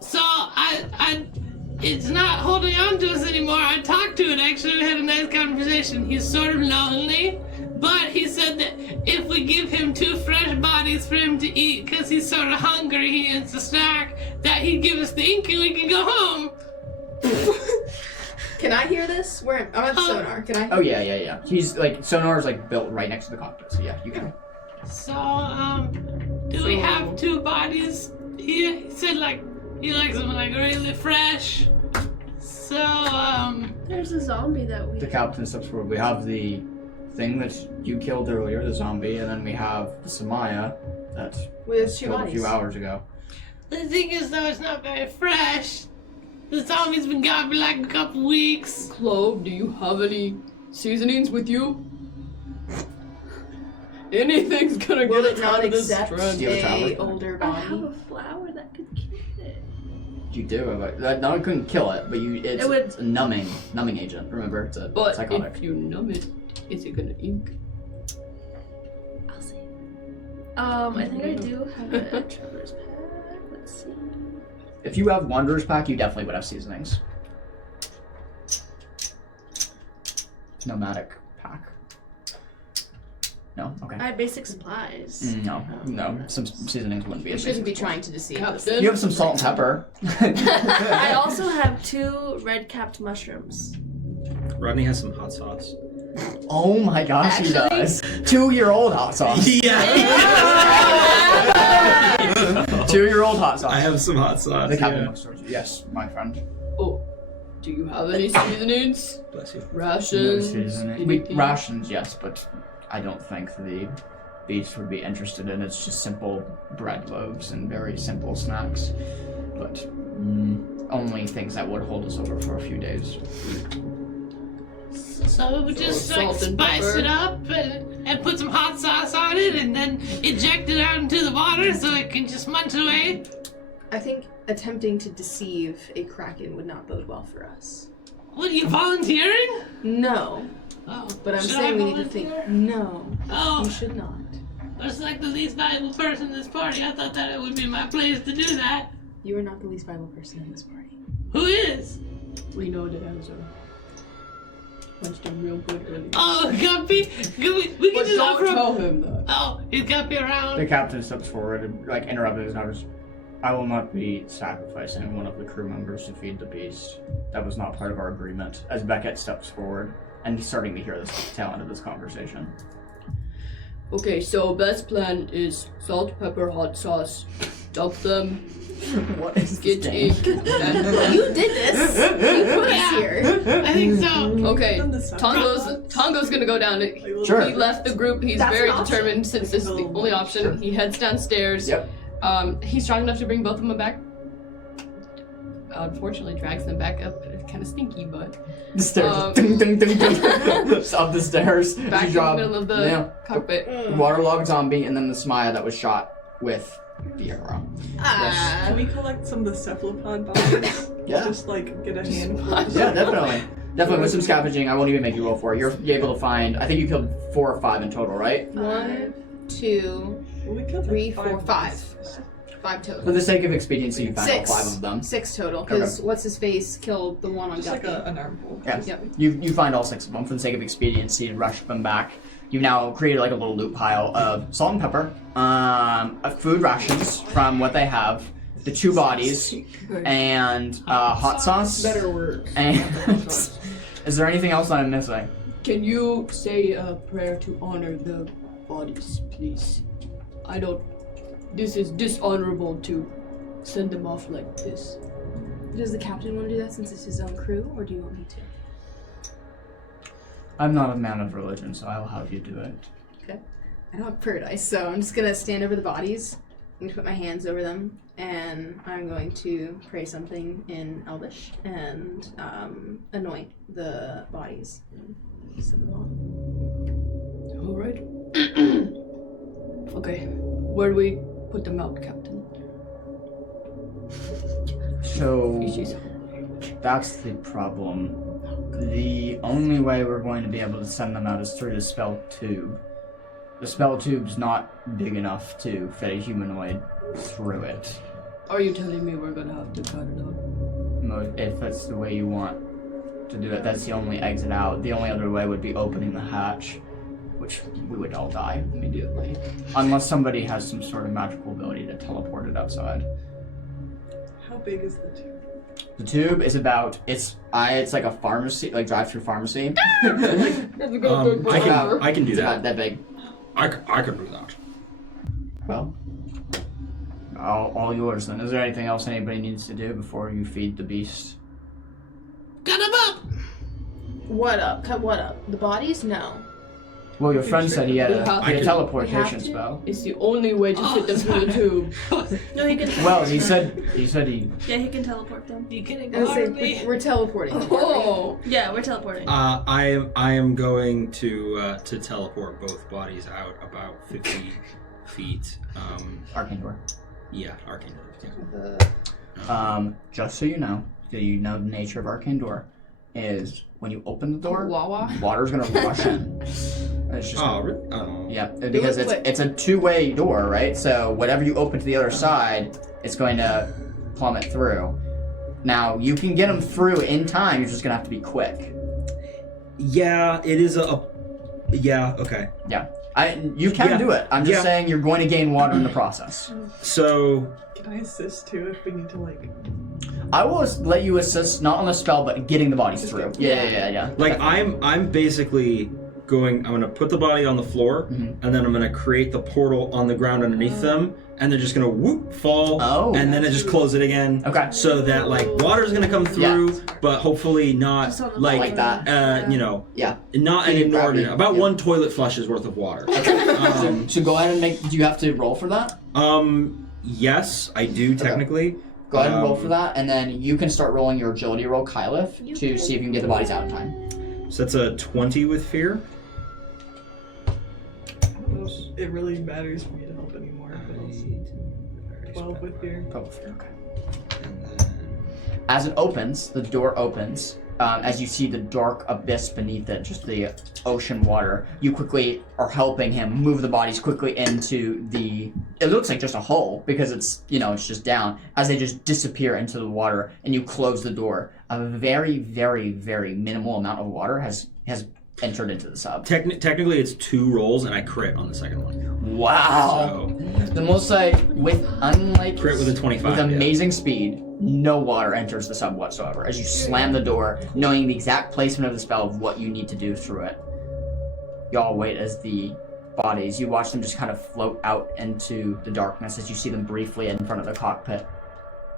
so I it's not holding on to us anymore. I talked to it actually, we had a nice conversation. He's sort of lonely, but he said that if we give him 2 fresh bodies for him to eat, because he's sort of hungry, he needs a snack, that he'd give us the ink and we can go home. Can I hear this? I'm at the sonar. Can I? Oh yeah. He's like, Sonar's like built right next to the cockpit, so yeah, you can. So, do we have 2 bodies here? He said like, he likes them like really fresh. So, There's a zombie that we. The captain steps forward. We have the thing that you killed earlier, the zombie, and then we have the Samaya that With 2 killed a bodies. few hours ago. the thing is though, it's not very fresh. The zombie's been gone for like a couple weeks. Chloe, do you have any seasonings with you? Anything's gonna Will get it it not out of this accept trend. Do you have a a tablet? older I have body? a flower that could kill it. You do, but no, it couldn't kill it. But it's it's a numbing agent. Remember, it's a But psychotic. if you numb it, is it gonna ink? I'll see. I think I do have a traveler's pack. Let's see. If you have Wanderer's Pack, you definitely would have seasonings. Nomadic Pack. No? Okay. I have basic supplies. No. Some seasonings wouldn't be a You shouldn't be basic trying to deceive us. Captain? You have some salt and pepper. I also have 2 red-capped mushrooms. Rodney has some hot sauce. Oh my gosh, he does. 2-year-old hot sauce. Yeah. 2-year-old hot sauce. I have some hot sauce. The captain Yeah. looks towards you. Yes, my friend. Oh, do you have any seasonings? Bless you. Rations? anything? Rations, yes, but I don't think the beast would be interested in. It's just simple bread loaves and very simple snacks. But only things that would hold us over for a few days. So we would just So like salt and spice pepper. it up and put some hot sauce on it and then eject it out into the water so it can just munch away. I think attempting to deceive a Kraken would not bode well for us. What, are you volunteering? No, Oh, but I'm should saying I we need to think. volunteer? No, Oh, you should not. I was like the least valuable person in this party. I thought that it would be my place to do that. You are not the least valuable person in this party. Who is? We know the answer. Punched him real good earlier. Oh, Guppy. We can But just don't offer him. tell him that. Oh, is Guppy The around? captain steps forward and interrupting his notice. I will not be sacrificing one of the crew members to feed the beast. That was not part of our agreement. As Beckett steps forward, and he's starting to hear this tail end of this conversation. Okay, so best plan is salt, pepper, hot sauce, dump them, What is get this ink, game? and You did this. You put us here. I think so. okay, Tongo's gonna go down. Sure. He left the group. He's That's very an option. determined since this is the only option. Sure. He heads downstairs. Yep. He's strong enough to bring both of them back. Unfortunately, drags them back up. It's kind of stinky, but The stairs. Ding, ding, ding, ding. Up the stairs. back You in drop- the middle of the cockpit. Waterlogged zombie, and then the Smaya that was shot with the arrow. Can we collect some of the cephalopod bodies? Yeah. Just like get a handful. Yeah, definitely. Definitely with some scavenging. I won't even make you roll for it. You're able to find. I think you killed 4 or 5 in total, right? 1, 2, Well, we killed 3, like 4, 5. 5 For total. the sake of expediency, you found all 6. 5 of them. 6 total, because what's his face killed the one on Just like Guppy. an armful. Yeah. Yep. You find all 6 of them for the sake of expediency and rush them back. You've now created like a little loot pile of salt and pepper, food rations from what they have, the 2 bodies, and hot sauce. Better work. And is there anything else that I'm missing? Can you say a prayer to honor the bodies, please? I don't. This is dishonorable to send them off like this. Does the captain want to do that since it's his own crew, or do you want me to? I'm not a man of religion, so I'll have you do it. I don't have paradise, so I'm just gonna stand over the bodies. I'm gonna put my hands over them, and I'm going to pray something in Elvish and anoint the bodies. And send them on. All right. Okay. Where do we put them out, Captain? So She's that's the problem. The only way we're going to be able to send them out is through the spell tube. The spell tube's not big enough to fit a humanoid through it. Are you telling me we're gonna have to cut it out? If that's the way you want to do it, that's the only exit out. The only other way would be opening the hatch, which we would all die immediately. Unless somebody has some sort of magical ability to teleport it outside. How big is the tube? The tube is about, it's like a pharmacy, like drive-through pharmacy. I can do It's about that. that big. I could do that. Well, all yours then. Is there anything else anybody needs to do before you feed the beast? Cut him up! What up? Cut what up? The bodies? No. Well, your friend said he had a I could- teleportation to? spell. It's the only way to fit them through the tube. No, he can. Well, he said he. Yeah, he can teleport them. You can I was ignore saying, me. we're teleporting. Oh, Yeah, we're teleporting. I am going to teleport both bodies out about 50 feet. Arcane door. Yeah, arcane door. Yeah. Just so you know the nature of arcane door is when you open the door, Wawa. water's gonna rush in. It's just Oh, really? Oh. yeah, because it quick. it's a 2-way door, right? So whatever you open to the other side, it's going to plummet through. Now you can get them through in time. You're just gonna have to be quick. Yeah, it is a. Yeah. Okay. Yeah, you can Yeah. do it. I'm just Yeah. saying you're going to gain water in the process. So Can I assist too if we need to like? I will let you assist not on the spell, but getting the bodies through. Yeah. like I'm basically going. I'm gonna put the body on the floor, Mhm. and then I'm gonna create the portal on the ground underneath them, and they're just gonna whoop fall, Oh. and then I just close it again. Okay. So that like water's gonna come through, but hopefully not Just on the Like that. not an Getting inordinate. gravity. About Yeah. one toilet flush's worth of water. So go ahead and make. Do you have to roll for that? Yes, I do technically. Go ahead and roll for that, and then you can start rolling your agility roll, Kylith, to see if you can get the bodies out in time. So that's a 20 with fear. I don't know if it really matters for me to help anymore. But it's 12 with fear. Okay. As it opens, the door opens. As you see the dark abyss beneath it, just the ocean water, you quickly are helping him move the bodies quickly into the. It looks like just a hole because it's it's just down. As they just disappear into the water, and you close the door, a very, very, very minimal amount of water has entered into the sub. Technically, it's 2 rolls, and I crit on the second one. Wow! So The most unlike crit with a 25. with amazing speed. no water enters the sub whatsoever. As you slam the door, knowing the exact placement of the spell of what you need to do through it. Y'all wait as the bodies, you watch them just kind of float out into the darkness as you see them briefly in front of the cockpit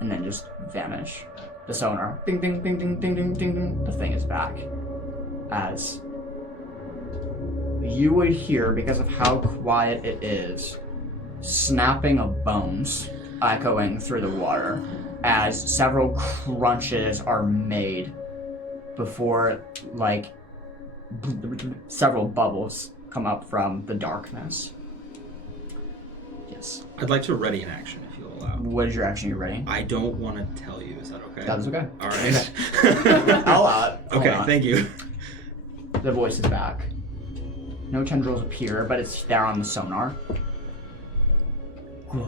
and then just vanish. The sonar, ding, ding, ding, ding, ding, ding, ding, ding. The thing is back. As you would hear, because of how quiet it is, snapping of bones echoing through the water as several crunches are made before, like, several bubbles come up from the darkness. Yes. I'd like to ready an action if you'll allow. What is your action you're ready? I don't want to tell you. Is that okay? That is okay. All right. I'll allow it. Okay, thank you. The voice is back. No tendrils appear, but it's there on the sonar. Good.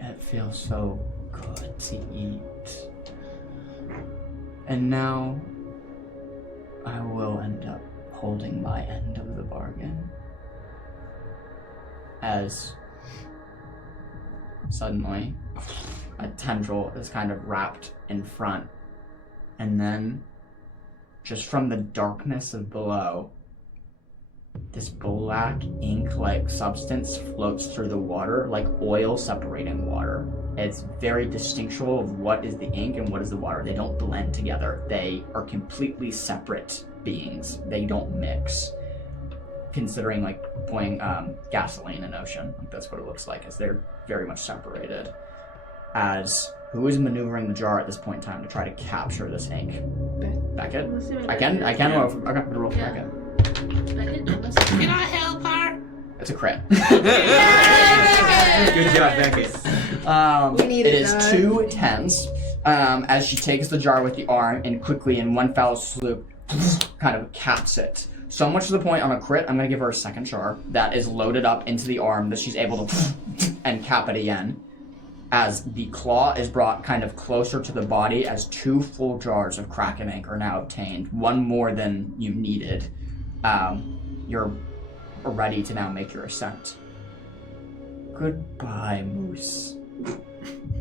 It feels so good to eat. And now, I will end up holding my end of the bargain. As suddenly, a tendril is kind of wrapped in front, and then, just from the darkness of below, this black ink-like substance floats through the water like oil separating water. It's very distinctual of what is the ink and what is the water. They don't blend together. They are completely separate beings. They don't mix. Considering like pouring gasoline in ocean, like that's what it looks like, as they're very much separated. As who is maneuvering the jar at this point in time to try to capture this ink? Beckett? I can roll for Beckett. Can I help her? It's a crit. Good job, Beckett. It is 2 10s. As she takes the jar with the arm and quickly in one foul swoop kind of caps it. So much to the point on a crit, I'm going to give her a second jar that is loaded up into the arm that she's able to and cap it again. As the claw is brought kind of closer to the body as 2 full jars of Kraken ink are now obtained. 1 more than you needed. You're ready to now make your ascent. Goodbye, Moose.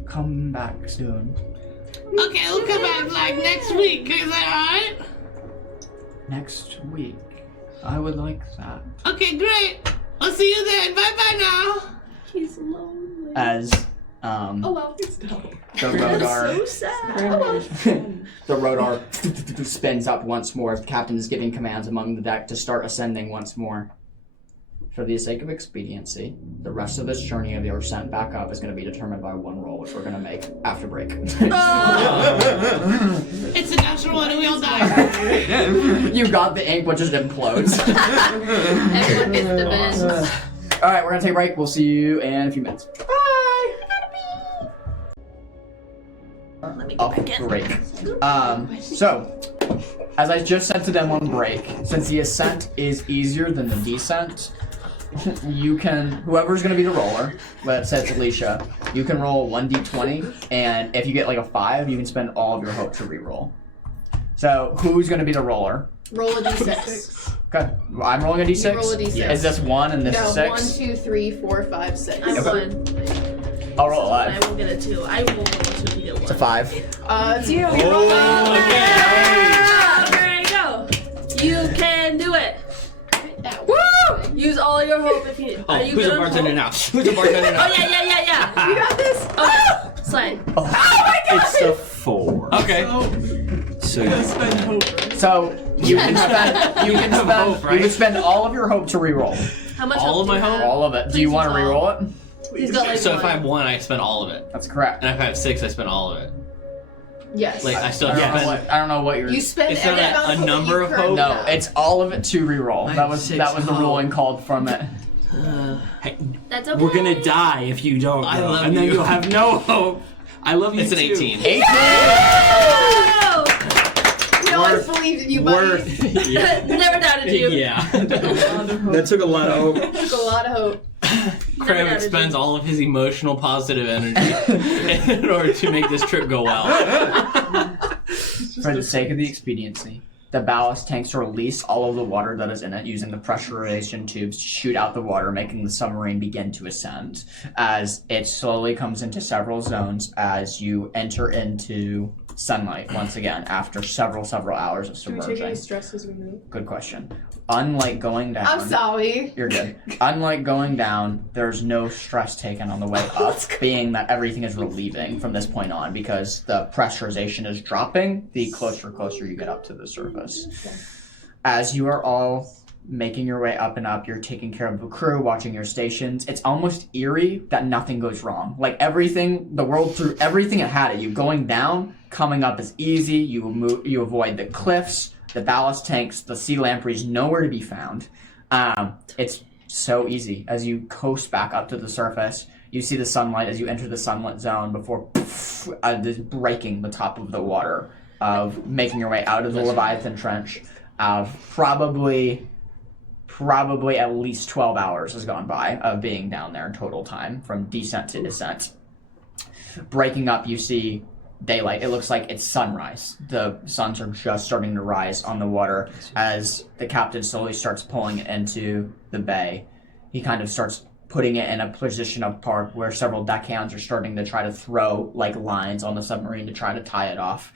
Come back soon. Okay, we'll come back like next week. Is that alright? Next week. I would like that. Okay, great. I'll see you then. Bye bye now. He's lonely. As Oh well, it's the Rodar So sad. the Rodar spins up once more. The captain is giving commands among the deck to start ascending once more. For the sake of expediency, the rest of this journey of your ascent back up is going to be determined by 1 roll, which we're going to make after break. It's a natural one and we all die. You got the ink, which just implodes. Everyone gets the bends. Alright, we're going to take a break. We'll see you in a few minutes. Let me go back in. Break. So, as I just said to them on break, since the ascent is easier than the descent, you can, whoever's going to be the roller, let's say it's Alicia, you can roll 1d20, and if you get like a 5, you can spend all of your hope to reroll. So, who's going to be the roller? Roll a d6. Okay, I'm rolling a d6? You roll a d6. Is this 1 and this No, 6? 1, 2, 3, 4, 5, 6. I'm Okay. 1. I'll roll a I 5. will get a 2. I will roll a 2 if you get 1. It's a 5. It's you. Oh, You're rolling. Yeah, there you go. You can do it. Woo! Use all your hope if you. Oh, Are you who's good a on bartender hope? now? Who's a bartender now? Oh yeah. You got this. Okay. Slide. It's a 4. Okay. So you can spend all of your hope to reroll. How much All hope of do my you hope? have? All of it. Do you want to reroll it? He's got like So 1. if I have 1, I spend all of it. That's correct. And if I have 6, I spend all of it. Yes. Like, I still I have don't, to know spend... what, I don't know what you're... You spend It's not every a amount of hope number that of you hope? currently No, have. it's all of it to reroll. I That have was 6 the hope. ruling called from it. Hey, That's okay. we're gonna die if you don't. I though, love and then you. you'll have no hope. I love you It's an too. 18. 18! We always believed in you, buddy. Yeah. Never doubted you. Yeah. That took a lot of hope. Took a lot of hope. Kraven expends all of his emotional positive energy in order to make this trip go well. For the sake of the expediency, the ballast tanks release all of the water that is in it using the pressurization tubes to shoot out the water, making the submarine begin to ascend. As it slowly comes into several zones as you enter into sunlight once again after several hours of Do we take submerging. any stress as we move? Good question. Unlike going down... I'm sorry. You're good. Unlike going down, there's no stress taken on the way up, being that everything is relieving from this point on because the pressurization is dropping the closer you get up to the surface. Okay. As you are all making your way up and up, you're taking care of the crew, watching your stations. It's almost eerie that nothing goes wrong. Like everything, the world threw everything it had at you. Going down, coming up is easy. You avoid the cliffs. The ballast tanks, the sea lampreys, nowhere to be found. It's so easy. As you coast back up to the surface, you see the sunlight as you enter the sunlit zone before just breaking the top of the water, of making your way out of the Leviathan Trench. Probably at least 12 hours has gone by of being down there in total time, from descent to descent. Breaking up, you see daylight. It looks like it's sunrise. The suns are just starting to rise on the water as the captain slowly starts pulling it into the bay. He kind of starts putting it in a position of park where several deckhands are starting to try to throw like lines on the submarine to try to tie it off.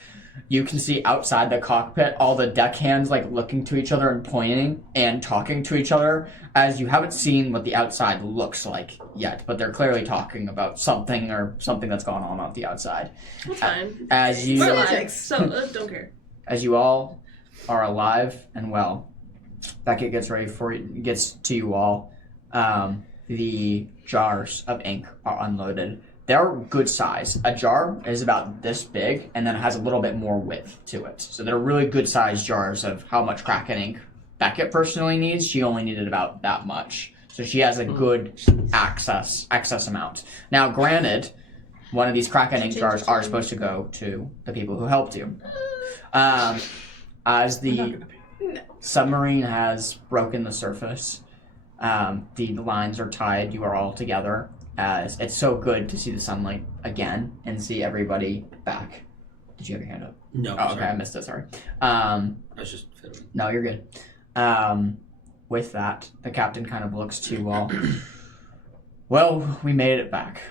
You can see outside the cockpit all the deckhands like looking to each other and pointing and talking to each other, as you haven't seen what the outside looks like yet, but they're clearly talking about something that's going on the outside. That's fine. As you We're alive, so don't care. As you all are alive and well, Beckett gets to you all. The jars of ink are unloaded. They're good size. A jar is about this big and then it has a little bit more width to it. So they're really good sized jars of how much Kraken ink Beckett personally needs. She only needed about that much. So she has a good excess amount. Now, granted, one of these Kraken ink jars are supposed to go to the people who helped you. As the submarine has broken the surface, the lines are tied. You are all together. As it's so good to see the sunlight again and see everybody back. Did you have your hand up? No. Oh, okay, I missed it. Sorry. I was just fiddling. No, you're good. With that, the captain kind of looks to you all. Well, we made it back.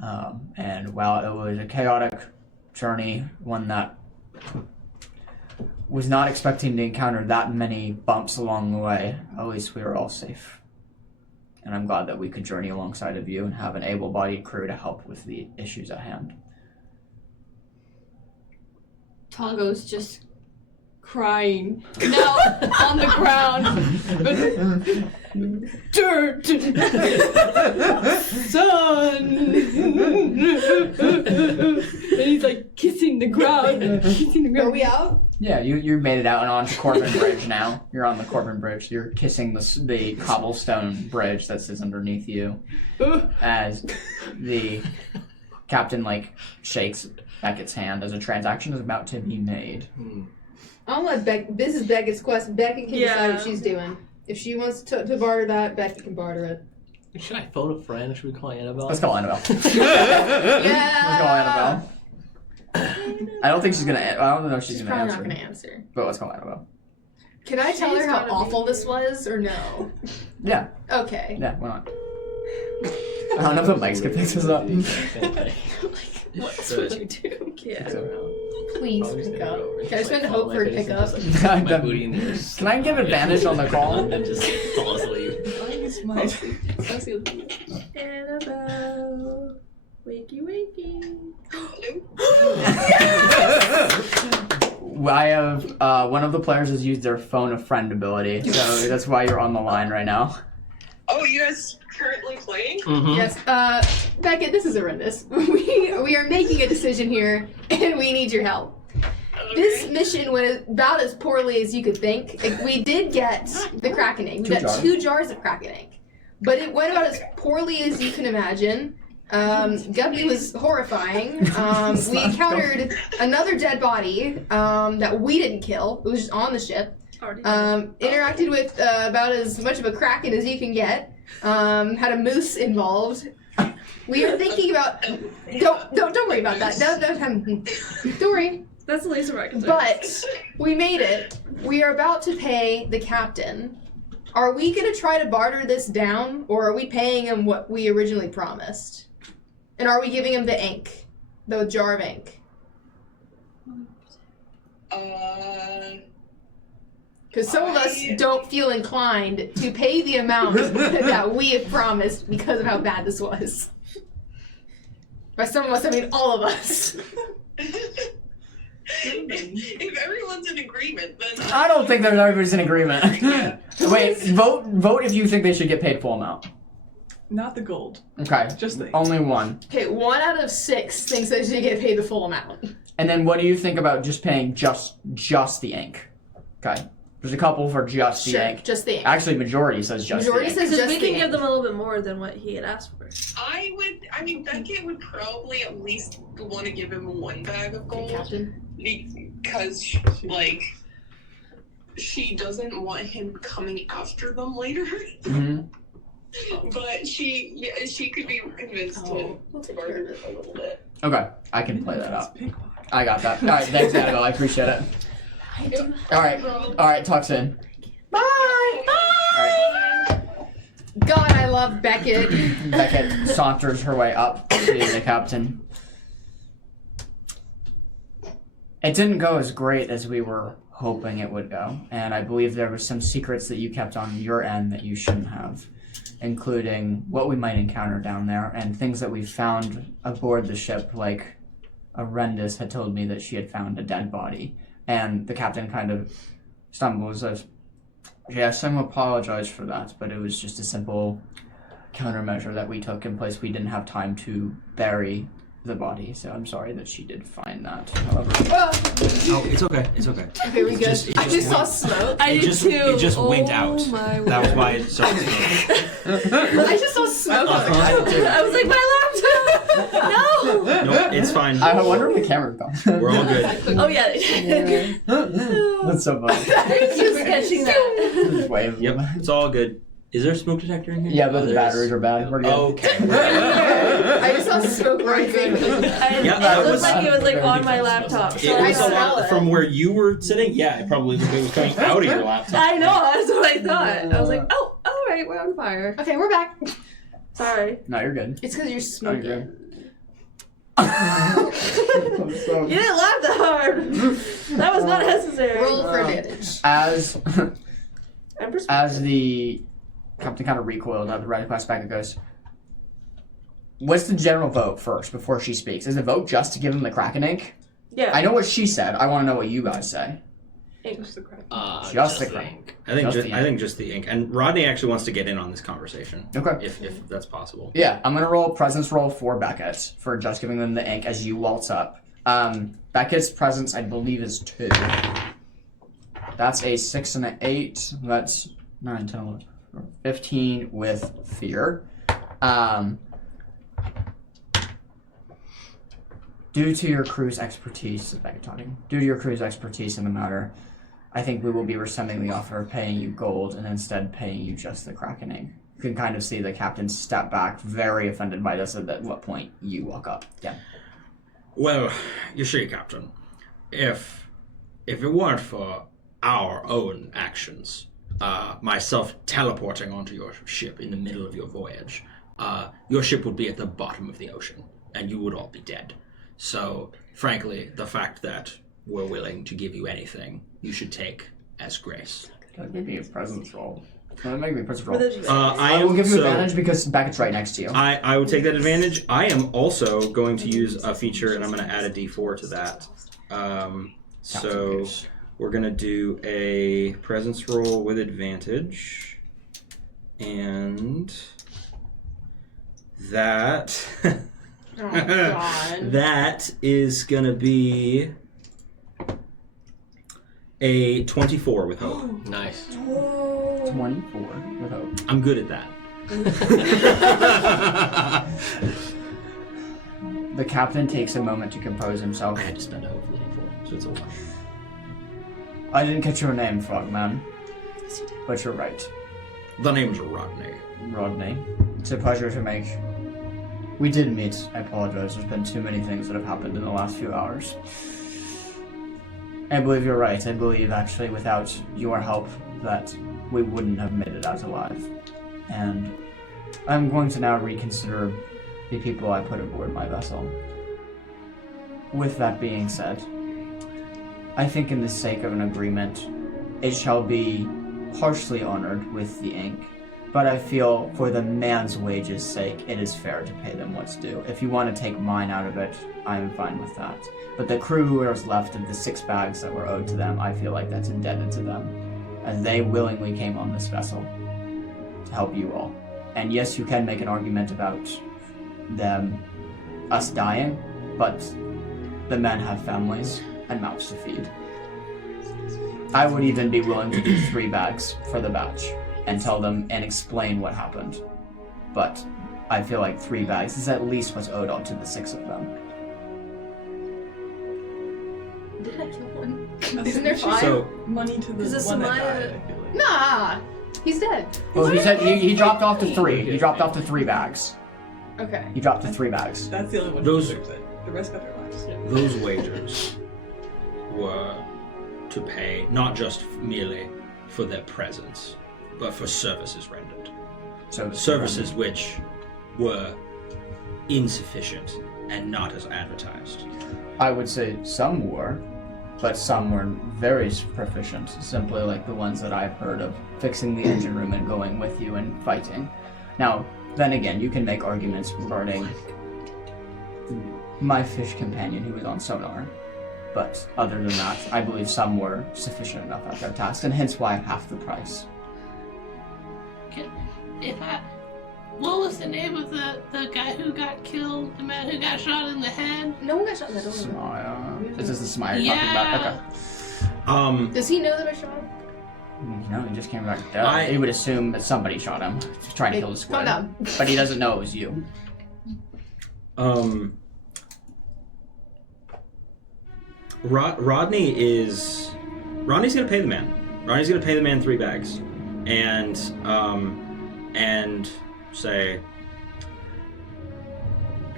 And while it was a chaotic journey, one that was not expecting to encounter that many bumps along the way, at least we were all safe. And I'm glad that we could journey alongside of you and have an able-bodied crew to help with the issues at hand. Tongo's just crying now on the ground. Dirt, sun, and he's like kissing the ground. Are we out? Yeah, you made it out and onto Corbin Bridge now. You're on the Corbin Bridge. You're kissing the cobblestone bridge that sits underneath you as the captain shakes Beckett's hand as a transaction is about to be made. I'll let this is Beckett's quest. Beckett can decide what she's doing. If she wants to barter that, Beckett can barter it. Should I phone a friend? Should we call Annabelle? Let's call Annabelle. Yeah. Let's call Annabelle. I don't think she's gonna. I don't know if she's gonna probably answer. not gonna answer. But let's call Annabelle. Can I tell She's her how gotta awful this was, or no? Yeah. Okay. Yeah. Why not? I don't know if the mics can pick this up. What else would you do? Yeah. Please pick up. Can I spend a hope for a pickup? My booty in the air. Can I give advantage on the call? And then just fall asleep. Annabelle, wakey wakey. I have one of the players has used their phone a friend ability, so that's why you're on the line right now. Oh, you guys currently playing? Mm-hmm. Yes. Beckett, this is horrendous. We are making a decision here, and we need your help. Okay. This mission went about as poorly as you could think. We did get the Kraken ink. We got 2 jars of Kraken ink. But it went about as poorly as you can imagine. Guppy was horrifying. We encountered another dead body that we didn't kill. It was just on the ship. Interacted with about as much of a Kraken as you can get. Had a moose involved. We are thinking about. Don't worry about that. Don't worry. That's the least of our concern. But we made it. We are about to pay the captain. Are we going to try to barter this down, or are we paying him what we originally promised? And are we giving him the ink? The jar of ink? Because some of us don't feel inclined to pay the amount that we have promised because of how bad this was. By some of us, I mean all of us. If everyone's in agreement, then I don't think everybody's in agreement. Wait, vote if you think they should get paid full amount. Not the gold. Okay. Just the only one. Okay, 1 out of 6 thinks they should get paid the full amount. And then what do you think about just paying just the ink? Okay. There's a couple for just the ink. Just the ink. Actually, majority says just Majority the ink. says just we the can ink. give them a little bit more than what he had asked for. I mean, Beckett would probably at least want to give him 1 bag of gold. Captain? Because, like, she doesn't want him coming after them later. Mm-hmm. But she could be convinced to barter it a little bit. Okay, I can play that up. I got that. All right, thanks, Annabelle. I appreciate it. All right, talk soon. Bye! Bye! God, I love Beckett. Beckett saunters her way up to the captain. It didn't go as great as we were hoping it would go, and I believe there were some secrets that you kept on your end that you shouldn't have, including what we might encounter down there and things that we found aboard the ship, like Arendis had told me that she had found a dead body, and the captain kind of stumbles as, yes, I apologize for that, but it was just a simple countermeasure that we took in place. We didn't have time to bury the body, so I'm sorry that she did find that. However, Oh, it's okay. It's okay. Okay, we good? I just saw smoke. I did too. It just winked out. My That was why it started smoking. I just saw smoke on the couch. I was like, my laptop! No! No, it's fine. I wonder if the camera's gone. We're all good. Oh yeah, they did. That's so funny. Thank you for catching that. Just wave. Yep, it's all good. Is there a smoke detector in here? Yeah, but Oh, the there batteries is. are bad. We're good. Okay. I just saw smoke rising. Yeah, that It looked was- like it was like on my laptop. So It I was a smell lot it. from where you were sitting. Yeah, it probably looked like it was coming out of your laptop. I know, that's what I thought. I was like, oh, alright, we're on fire. Okay, we're back. Sorry. No, you're good. It's because you're smoking. good. You didn't laugh that hard. That was not necessary. Roll for advantage. As the captain kind of recoiled at the red quest back, it goes, what's the general vote first before she speaks? Is the vote just to give him the Kraken ink? Yeah. I know what she said. I want to know what you guys say. Just the Kraken. Just the Kraken. ink. I think Just the I think just the ink. And Rodney actually wants to get in on this conversation. Okay. If that's possible. Yeah, I'm gonna roll a presence roll for Beckett for just giving them the ink as you waltz up. Beckett's presence, I believe, is 2. That's a 6 and an 8. That's 9, 10, 11, 15 with fear. Due to your crew's expertise, Beckett talking. Due to your crew's expertise in the matter, I think we will be rescinding the offer of paying you gold and instead paying you just the Kraken ink. You can kind of see the captain step back, very offended by this, at what point you walk up. Yeah. Well, you see, Captain, if it weren't for our own actions, myself teleporting onto your ship in the middle of your voyage, your ship would be at the bottom of the ocean, and you would all be dead. So, frankly, the fact that we're willing to give you anything, you should take as grace. Can I make me a presence roll? Can I make me a presence roll? I will give you so- advantage because Beckett's right next to you. I will take that advantage. I am also going to use a feature, and I'm going to add a D4 to that. So we're going to do a presence roll with advantage, and that Oh my god. that is going to be a 24 with hope. Nice. 24 with hope. I'm good at that. The captain takes a moment to compose himself. I had to spend a hope for the D4, so it's a wash. I didn't catch your name, Frogman. But you're right. The name's Rodney. Rodney. It's a pleasure to make. We did meet. I apologize. There's been too many things that have happened in the last few hours. I believe you're right. I believe, actually, without your help, that we wouldn't have made it out alive. And I'm going to now reconsider the people I put aboard my vessel. With that being said, I think in the sake of an agreement, it shall be partially honored with the ink, but I feel for the man's wages' sake, it is fair to pay them what's due. If you want to take mine out of it, I am fine with that. But the crew who is left of the 6 bags that were owed to them, I feel like that's indebted to them, as they willingly came on this vessel to help you all. And yes, you can make an argument about us dying, but the men have families and mouths to feed. I would even be willing to do 3 bags for the batch and tell them and explain what happened. But I feel like 3 bags is at least what's owed on to the 6 of them. Did I kill one? Isn't there 5? So, Money to the one that died, I feel like. Nah, he's dead. Well, he said he dropped off to 3. He dropped off to 3 bags. Okay. He dropped to 3 bags. That's the only one Those- who deserves it. The rest got their lives. those wages were to pay not just merely for their presence, but for services rendered. Services which were insufficient and not as advertised. I would say some were, but some were very proficient, simply like the ones that I've heard of, fixing the engine room and going with you and fighting. Now, then again, you can make arguments regarding my fish companion who was on sonar, but other than that, I believe some were sufficient enough at their task, and hence why half the price. What was the name of the guy who got killed, the man who got shot in the head? No one got shot in the head. Smile. Is this the smile you're talking about? Okay. Does he know that I shot him? No, he just came back dead. He would assume that somebody shot him, trying to kill the squid. Calm down. But he doesn't know it was you. Rodney's gonna pay the man. Rodney's gonna pay the man 3 bags, and say,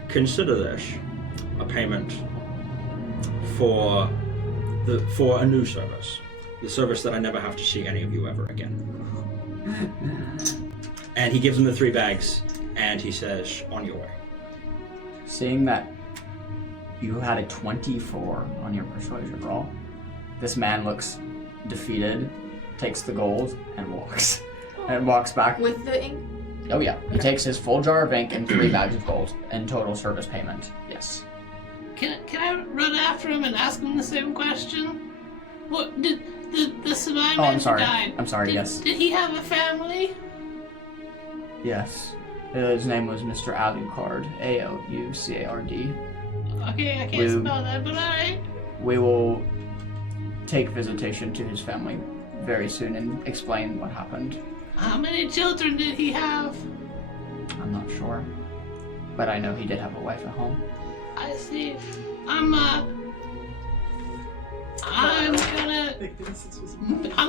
consider this a payment for a new service, the service that I never have to see any of you ever again. And he gives him the 3 bags, and he says, on your way. Seeing that you had a 24 on your persuasion roll, this man looks defeated, takes the gold, and walks. And walks back. With the ink? Oh yeah, he takes his full jar of ink and 3 bags of gold in total service payment. Yes. Can I run after him and ask him the same question? What did the Submarine-Mati I'm sorry. died? I'm sorry, yes. Did he have a family? Yes. His name was Mr. Alucard. Aucard. Okay, I can't spell that, but alright. We will take visitation to his family very soon and explain what happened. How many children did he have? I'm not sure, but I know he did have a wife at home. I see. I'm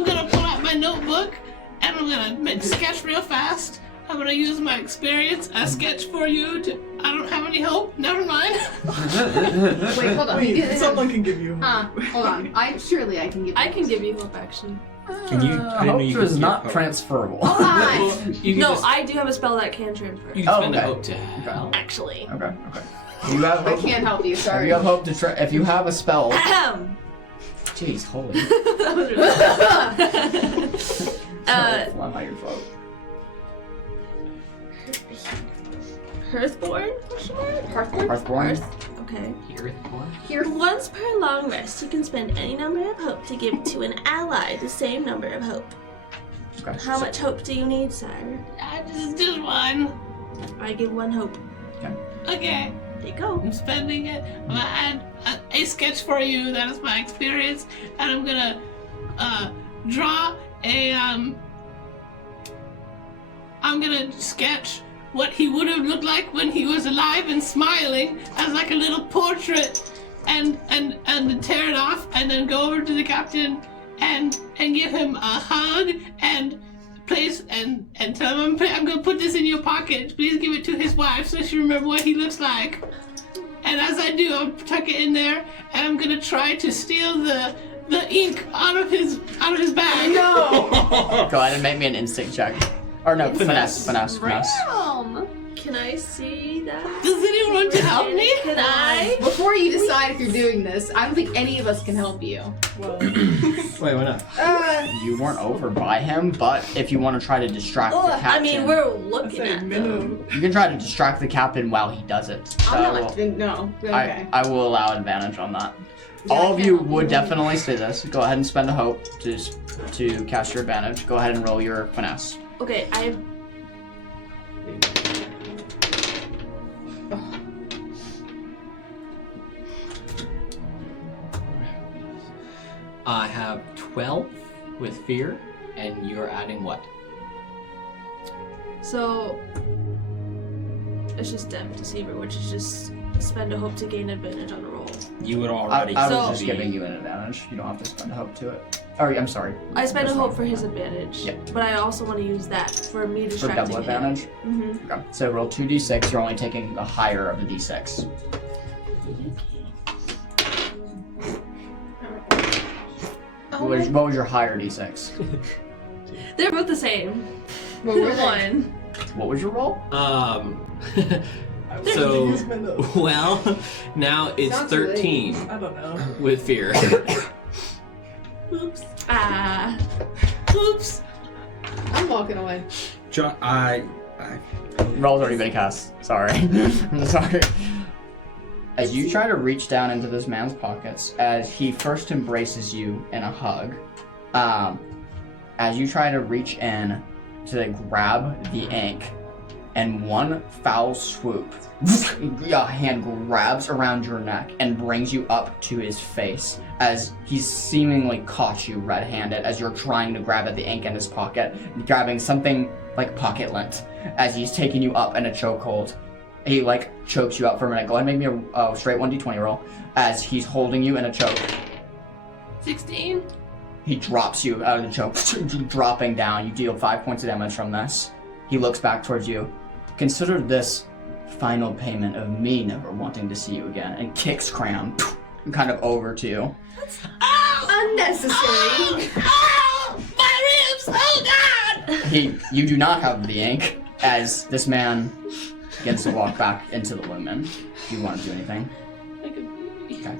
gonna pull out my notebook and I'm gonna sketch real fast. I'm gonna use my experience. I sketch for you to. I don't have any hope. Never mind. Wait, hold on. Wait, someone can give you hope. Hold on. Surely I can give you I can give you hope, actually. Can you? Hope is not transferable. No, I do have a spell that can transfer. You can spend a hope to help. Actually. Okay. You have I can't help you, sorry. You have hope to if you have a spell. Ahem. Jeez, holy. That was really bad. Fly by your foot. Hearthborn? Hearthborn? Okay. Here. Once per long rest, you can spend any number of hope to give to an ally the same number of hope. Okay. How much hope do you need, sire? Just one. I give 1 hope. Okay. There you go. I'm spending it. I'm gonna add a sketch for you. That is my experience, and I'm gonna draw a. I'm gonna sketch what he would have looked like when he was alive and smiling as like a little portrait, and then tear it off and then go over to the captain and give him a hug and place and tell him I'm gonna put this in your pocket. Please give it to his wife so she remember what he looks like. And as I do, I'll tuck it in there and I'm gonna try to steal the the ink out of his bag. No. Go ahead and make me an instinct check. Or no, finesse. Can I see that? Does anyone want to help me? Can I? Before you decide if you're doing this, I don't think any of us can help you. Well, Wait, why not? You weren't over by him, but if you want to try to distract the captain, I mean, we're I'd looking say at them. minimum. you can try to distract the captain while he does it. So I'm not. No. Okay. I will allow advantage on that. All of you would definitely say this. Go ahead and spend a hope to cast your advantage. Go ahead and roll your finesse. Okay, I have 12 with fear, and you're adding what? So it's just Dev Deceiver, which is just spend a hope to gain advantage on a roll. You would I already. was So- just giving you an advantage. You don't have to spend a hope to it. Oh, I'm sorry. I spend a First hope roll. for his advantage, Yep. but I also want to use that for me For distracting double advantage. Mm-hmm. Okay. So roll 2d6. You're only taking the higher of the d6. What was your higher d6? They're both the same. What were they? One. What was your roll? So, Use minimum. well, now it's Sounds 13 I don't know. with fear. Oops. Oops. I'm walking away. John, Roll's already been cast. Sorry. I'm sorry. As you try to reach down into this man's pockets, as he first embraces you in a hug, as you try to reach in to grab the ink, and one foul swoop, a hand grabs around your neck and brings you up to his face as he's seemingly caught you red-handed as you're trying to grab at the ink in his pocket, grabbing something like pocket lint as he's taking you up in a chokehold. He chokes you up for a minute. Go ahead and make me a straight 1d20 roll as he's holding you in a choke. 16. He drops you out of the choke, dropping down. You deal 5 points of damage from this. He looks back towards you. Consider this final payment of me never wanting to see you again, and kicks Cram kind of over to you. Unnecessary. Oh, my ribs! Oh God! You do not have the ink as this man begins to walk back into the lumen. Do you want to do anything? Okay.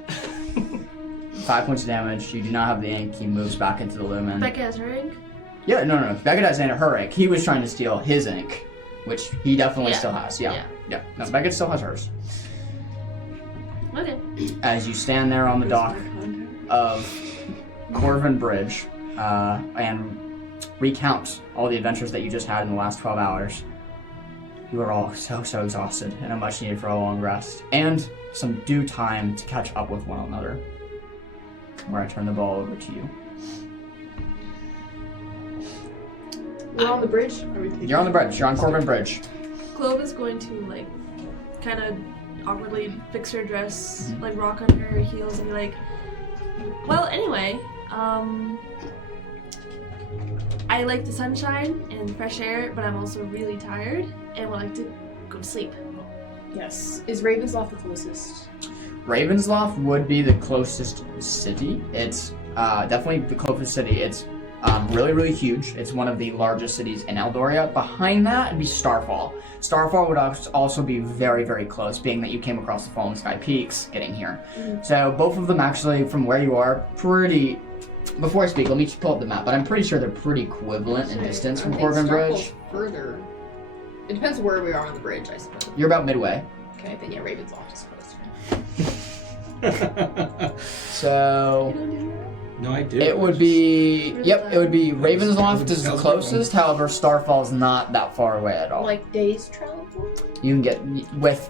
5 points of damage. You do not have the ink. He moves back into the lumen. Becca has her ink. Yeah, no. Becca doesn't have her ink. He was trying to steal his ink, which he definitely still has. Yeah. No, Becca still has hers. Okay. As you stand there on the dock of Corvin Bridge and recount all the adventures that you just had in the last 12 hours, you are all so exhausted and are much needed for a long rest and some due time to catch up with one another. Where I turn the ball over to you. We're on the bridge. You're on the bridge. You're on Corvin Bridge. Clove is going to kind of awkwardly fix her dress, rock on her heels, and be like, "Well, anyway, I like the sunshine and fresh air, but I'm also really tired and would like to go to sleep." Yes. Is Ravensloft the closest? Ravensloft would be the closest city. It's definitely the closest city. It's really huge. It's one of the largest cities in Eldoria. Behind that would be Starfall. Starfall would also be very close, being that you came across the Fallen Sky Peaks getting here. So both of them actually, from where you are, pretty... Before I speak, let me just pull up the map, but I'm pretty sure they're pretty equivalent in distance from Corvin Bridge. Further. It depends where we are on the bridge, I suppose. You're about midway. Okay, then yeah, Ravensloft is closer. So... No, I do. It would be... Yep, it would be Ravensloft is the closest, however, Starfall's not that far away at all. Like days travel? You can get, with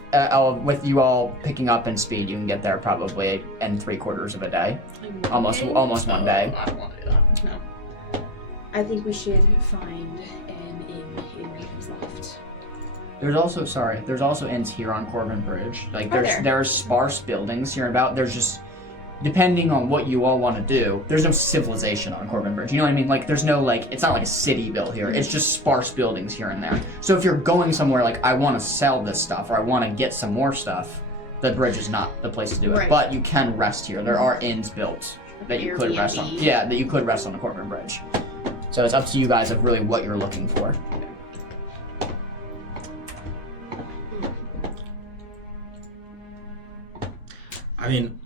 you all picking up in speed, you can get there probably in 3/4 of a day. Almost 1 day. I don't want to do that. No. I think we should find an inn in Ravensloft. There's also inns here on Corvin Bridge. there? There's sparse buildings here and about. There's just, depending on what you all want to do, there's no civilization on Corvin Bridge. You know what I mean? There's no, it's not like a city built here. It's just sparse buildings here and there. So if you're going somewhere I want to sell this stuff, or I want to get some more stuff, the bridge is not the place to do it. Right. But you can rest here. There are inns built that you could rest on. Airbnb. Yeah, that you could rest on the Corbin Bridge. So it's up to you guys of really what you're looking for. I mean,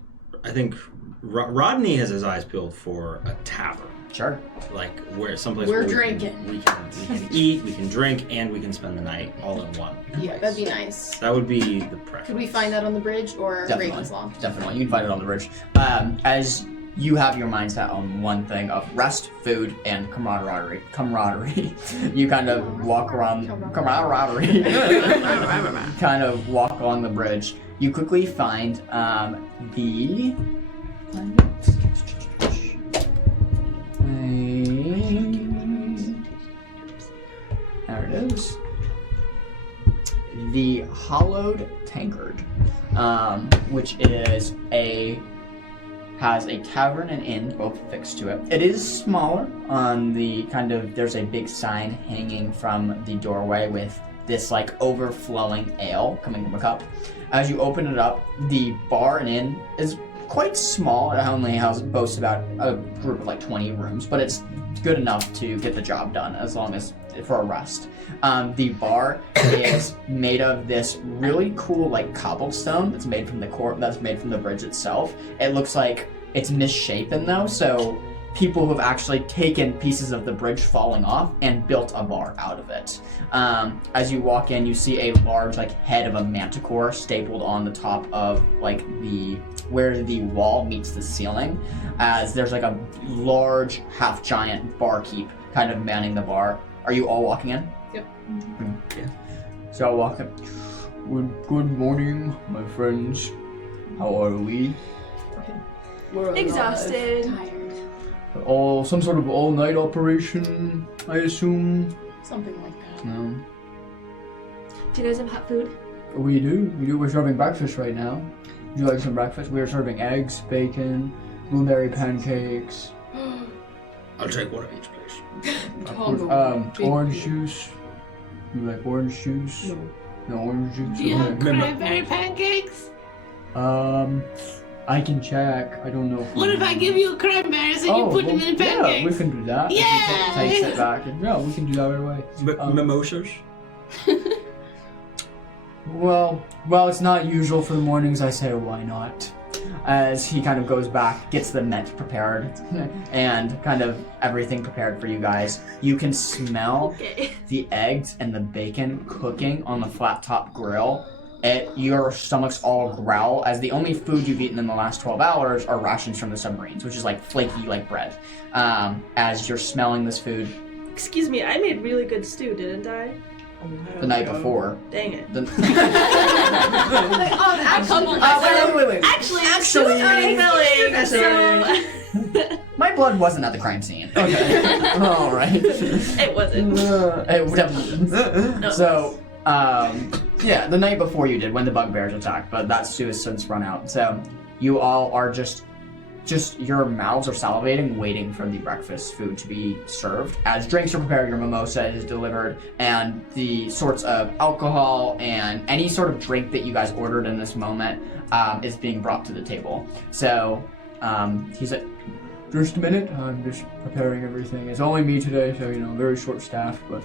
I think Rodney has his eyes peeled for a tavern. Sure. Like where someplace We're where drinking. we can eat, we can drink, and we can spend the night all in one. Yeah, that'd be nice. That would be the preference. Could we find that on the bridge or Definitely. Raven's Law? Definitely. You can find it on the bridge. As you have your mindset on one thing of rest, food, and camaraderie. You kind of walk around camaraderie. Kind of walk on the bridge. You quickly find the there it is. The Hollowed Tankard, which is has a tavern and inn both fixed to it. It is smaller on the there's a big sign hanging from the doorway with this like overflowing ale coming from a cup. As you open it up, the bar and inn is quite small. It only boasts about a group of like 20 rooms, but it's good enough to get the job done as long as for a rest. The bar is made of this really cool like cobblestone that's made from the bridge itself. It looks like it's misshapen though, so people who have actually taken pieces of the bridge falling off and built a bar out of it. As you walk in, you see a large like head of a manticore stapled on the top of like where the wall meets the ceiling, as there's like a large half giant barkeep kind of manning the bar. Are you all walking in? Yep. Yeah. So I'll walk in. Good morning, my friends. How are we? We're Exhausted. Tired. Some sort of all-night operation, I assume. Something like that. No. Do you guys have hot food? We do. We're serving breakfast right now. Would you like some breakfast? We are serving eggs, bacon, blueberry pancakes. I'll take one of each, please. Orange juice. You like orange juice? No. No orange juice. Do you have Okay. cranberry pancakes? I can check. I don't know. What if I give you cranberries and you put them in Yeah, pancakes? we can do that. Yay! If you take it back. Yeah, we can do that right away. Mimosas? Well, it's not usual for the mornings. I say, why not? As he kind of goes back, gets the net prepared, and kind of everything prepared for you guys. You can smell the eggs and the bacon cooking on the flat top grill. Your stomachs all growl, as the only food you've eaten in the last 12 hours are rations from the submarines, which is like flaky like bread. As you're smelling this food. Excuse me, I made really good stew, didn't I? The night before. Dang it. Wait. Actually, my blood wasn't at the crime scene. Okay. All right. It wasn't. It definitely. So, yeah, the night before you did when the bugbears attacked, but that stew has since run out. So, you all are just your mouths are salivating, waiting for the breakfast food to be served. As drinks are prepared, your mimosa is delivered, and the sorts of alcohol and any sort of drink that you guys ordered in this moment is being brought to the table. So he's like, just a minute, I'm just preparing everything. It's only me today, so very short staff, but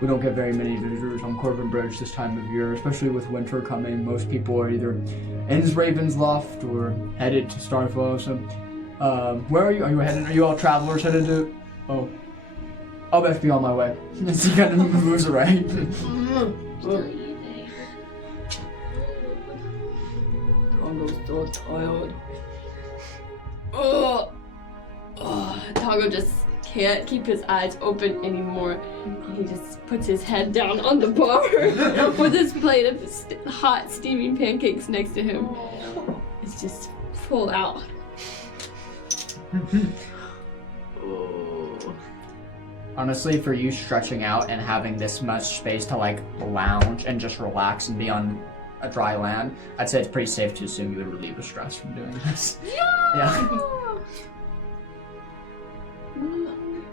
we don't get very many visitors on Corbin Bridge this time of year, especially with winter coming. Most people are either in Raven's Loft or headed to Starfall. So, where are you? Are you all travelers headed to? Oh, I'll best be on my way. He kind of moves away. Tongo's so tired. Oh, Tongo just can't keep his eyes open anymore. He just puts his head down on the bar with his plate of hot steaming pancakes next to him. It's just full out. Honestly, for you stretching out and having this much space to like lounge and just relax and be on a dry land, I'd say it's pretty safe to assume you would relieve the stress from doing this. Yeah.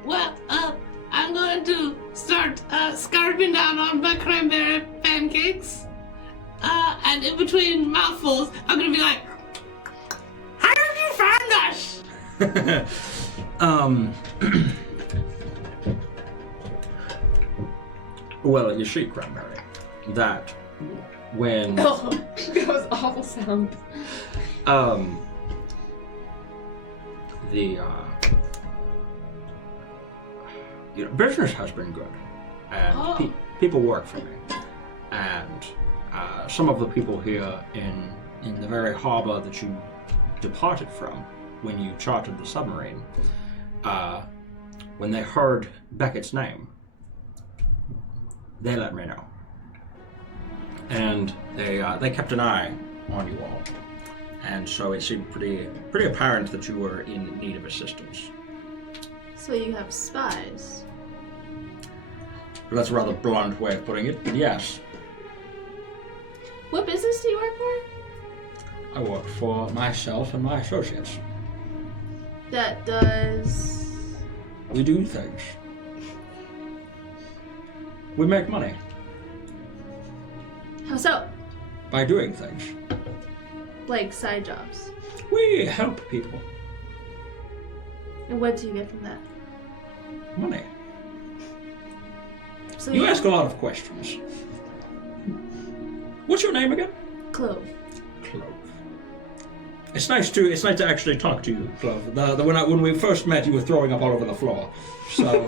Well, I'm going to start scarfing down on my cranberry pancakes. And in between mouthfuls, I'm going to be like, how did you find us? Well, you see, Cranberry, that when Oh, that was awful sound. the business has been good, and people work for me, and some of the people here in the very harbor that you departed from when you chartered the submarine, when they heard Beckett's name, they let me know, and they kept an eye on you all. And so it seemed pretty apparent that you were in need of assistance. So you have spies. That's a rather blunt way of putting it, but yes. What business do you work for? I work for myself and my associates. That does... We do things. We make money How so? by doing things. Like side jobs. We help people. And what do you get from that? Money. So You ask a lot of questions. What's your name again? Clove. Clove. It's nice to actually talk to you, Clove. When we first met, you were throwing up all over the floor. So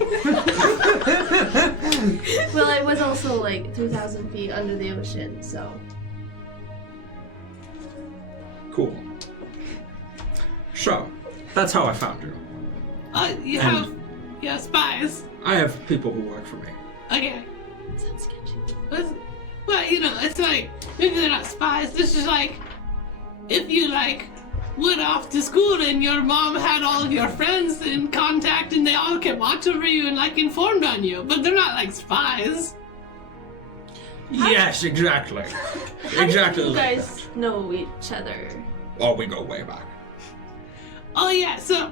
Well, I was also like 3,000 feet under the ocean, so... cool. So that's how I found you. You have spies. I have people who work for me. Okay. Sounds sketchy. Well, it's like, maybe they're not spies. This is like, if you went off to school and your mom had all of your friends in contact and they all kept watch over you and informed on you, but they're not spies. Yes, exactly. How do you guys know each other? Oh, we go way back. Oh yeah, so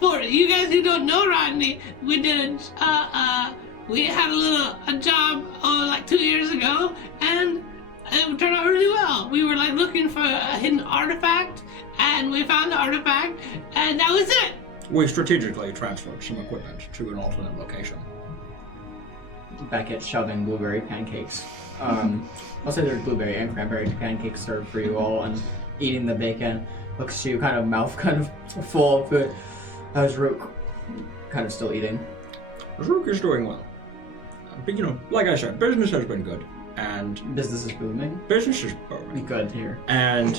for you guys who don't know Rodney, we did we had a job 2 years ago, and it turned out really well. We were looking for a hidden artifact, and we found the artifact, and that was it. We strategically transferred some equipment to an alternate location. Beckett shoving blueberry pancakes. I'll say there's blueberry and cranberry pancakes served for you all, and eating the bacon. Looks to you, mouth full of food. How's Rook? Kind of still eating. Rook is doing well. But like I said, business has been good, and business is booming. Business is booming. Good here. And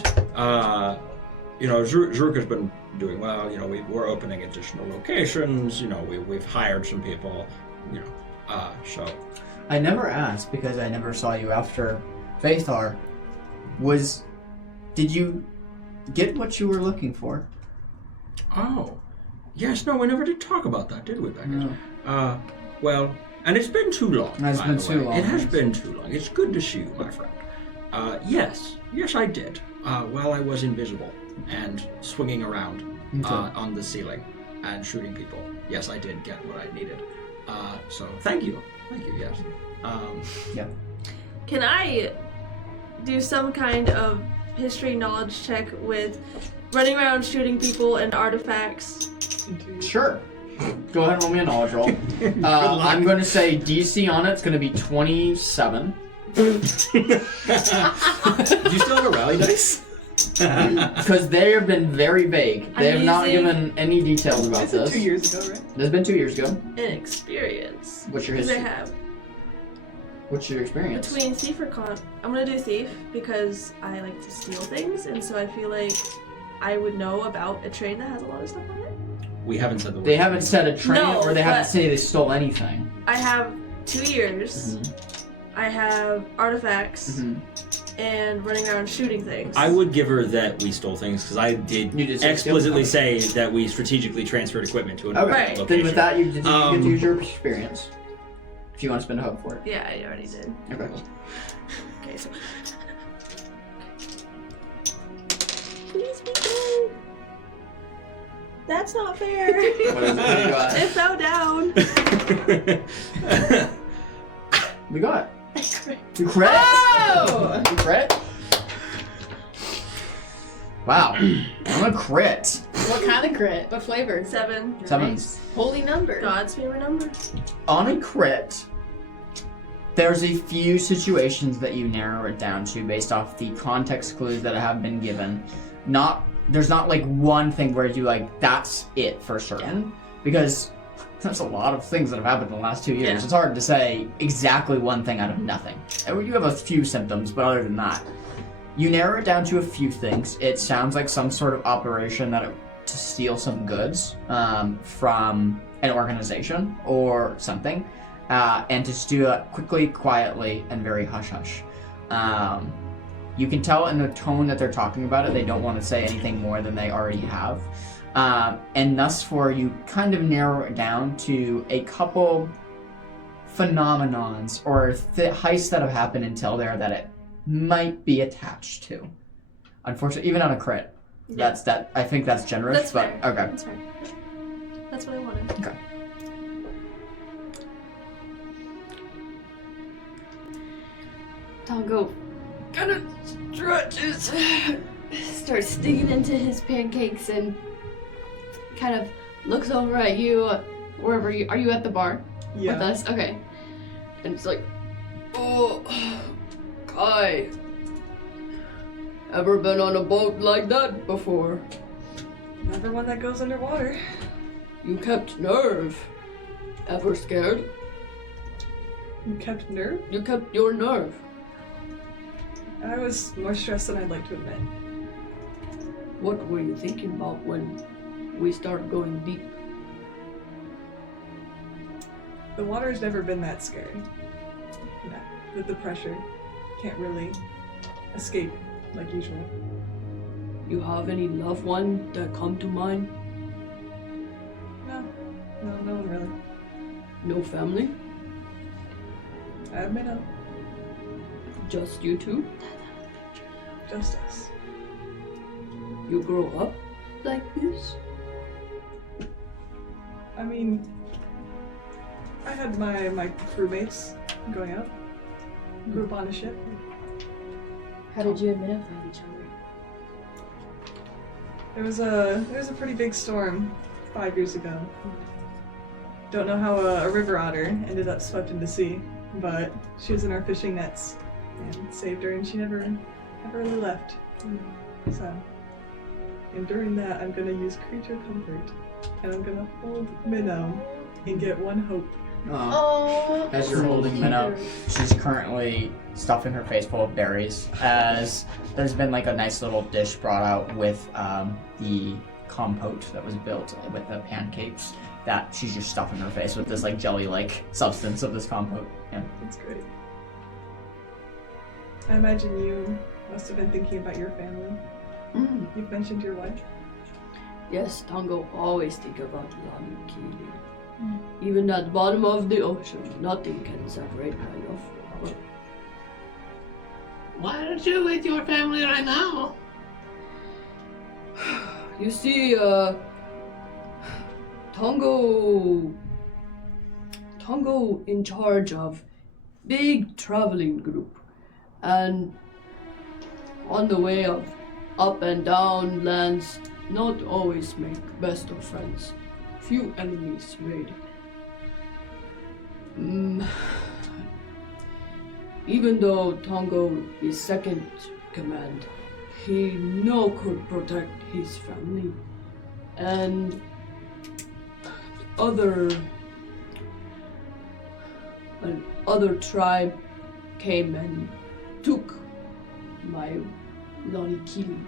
Zrook has been doing well. We're opening additional locations. We've hired some people. So. I never asked because I never saw you after Faithar. Did you get what you were looking for? Oh, yes. No, we never did talk about that, did we, Beckett? No. Well, and it's been too long. It has been too long. It has been too long. It's good to see you, my friend. Yes, I did. While I was invisible and swinging around on the ceiling and shooting people. Yes, I did get what I needed. So thank you, yes. Yeah. Can I do some kind of history knowledge check with running around shooting people and artifacts? Sure. Go ahead and roll me a knowledge roll. I'm going to say DC on it's going to be 27. Do you still have a rally dice? Because they have been very vague. They have not given any details about this. 2 years ago, right? This has been 2 years ago. Inexperience. What's your Because I history? have. What's your experience? Between thief or con, I'm gonna do thief because I like to steal things, and so I feel like I would know about a train that has a lot of stuff on it. We haven't said the word. They haven't said a train, No, or they haven't but- said they stole anything. I have 2 years. I have artifacts and running around shooting things. I would give her that we stole things because I did You did say explicitly steal? say that we strategically transferred equipment to another Okay. location. Then with that, you get to use your experience. If you want to spend a hope for it. Yeah, I already did. Okay. Okay, so. Please be good. That's not fair. What is it? What do you got? It fell down. We got. I crit. You crit? Oh! You crit? Wow. I'm a crit. What kind of crit? What flavor? 7. 7. Nice. Holy number. God's favorite number. On a crit, there's a few situations that you narrow it down to based off the context clues that have been given. There's not like one thing where you like, that's it for certain. Because there's a lot of things that have happened in the last 2 years. Yeah. It's hard to say exactly one thing out of nothing. And you have a few symptoms, but other than that, you narrow it down to a few things. It sounds like some sort of operation to steal some goods from an organization or something, and to do it quickly, quietly, and very hush-hush. You can tell in the tone that they're talking about it, they don't want to say anything more than they already have. And thus for you kind of narrow it down to a couple phenomenons or heists that have happened in Tildare that it might be attached to. Unfortunately, even on a crit. Yeah. I think that's generous, That's but fair. okay. That's fair. That's what I wanted. Okay. Tongo kind of stretches, starts digging into his pancakes, and kind of looks over at you, wherever you are. You at the bar Yeah. with us? Okay. And it's like, oh, Kai, ever been on a boat like that before? Never one that goes underwater. You kept nerve. Ever scared? You kept nerve? You kept your nerve. I was more stressed than I'd like to admit. What were you thinking about when we started going deep? The water's never been that scary. No, with the pressure, can't really escape like usual. You have any loved one that come to mind? No one really. No family? I admit no. Just you two? Just us. You grow up like this? I mean, I had my crewmates going out. Grew up on a ship. How did you identify each other? There was a pretty big storm 5 years ago. Don't know how a river otter ended up swept into sea, but she was in our fishing nets and saved her, and she never really left. So, and during that, I'm gonna use creature comfort, and I'm gonna hold Minnow and get one hope. Oh. As you're holding Minnow, she's currently stuffing her face full of berries, as there's been like a nice little dish brought out with the compote that was built with the pancakes that she's just stuffing her face with this like jelly-like substance of this compote. Yeah. That's great. I imagine you must have been thinking about your family. You've mentioned your wife. Yes, Tongo always think about Lani Kili. Even at the bottom of the ocean, nothing can separate my love for her. Why aren't you with your family right now? You see, Tongo in charge of big traveling group, and on the way of up and down lands, not always make best of friends. Few enemies made. Even though Tongo is second command, he no could protect his family, and other tribe came and took my Lonikili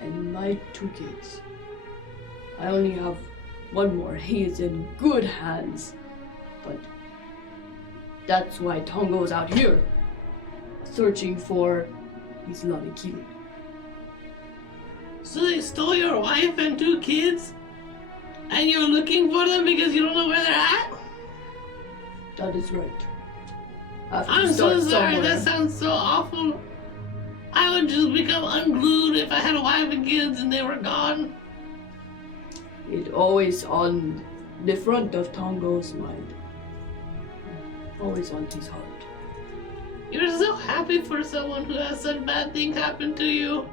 and my 2 kids. I only have one more. He is in good hands, but that's why Tongo's out here searching for his Lonikili. So they stole your wife and 2 kids? And you're looking for them because you don't know where they're at? That is right. I'm so sorry, that sounds so awful. I would just become unglued if I had a wife and kids and they were gone. It always on the front of Tongo's mind. Always on his heart. You're so happy for someone who has such bad things happen to you.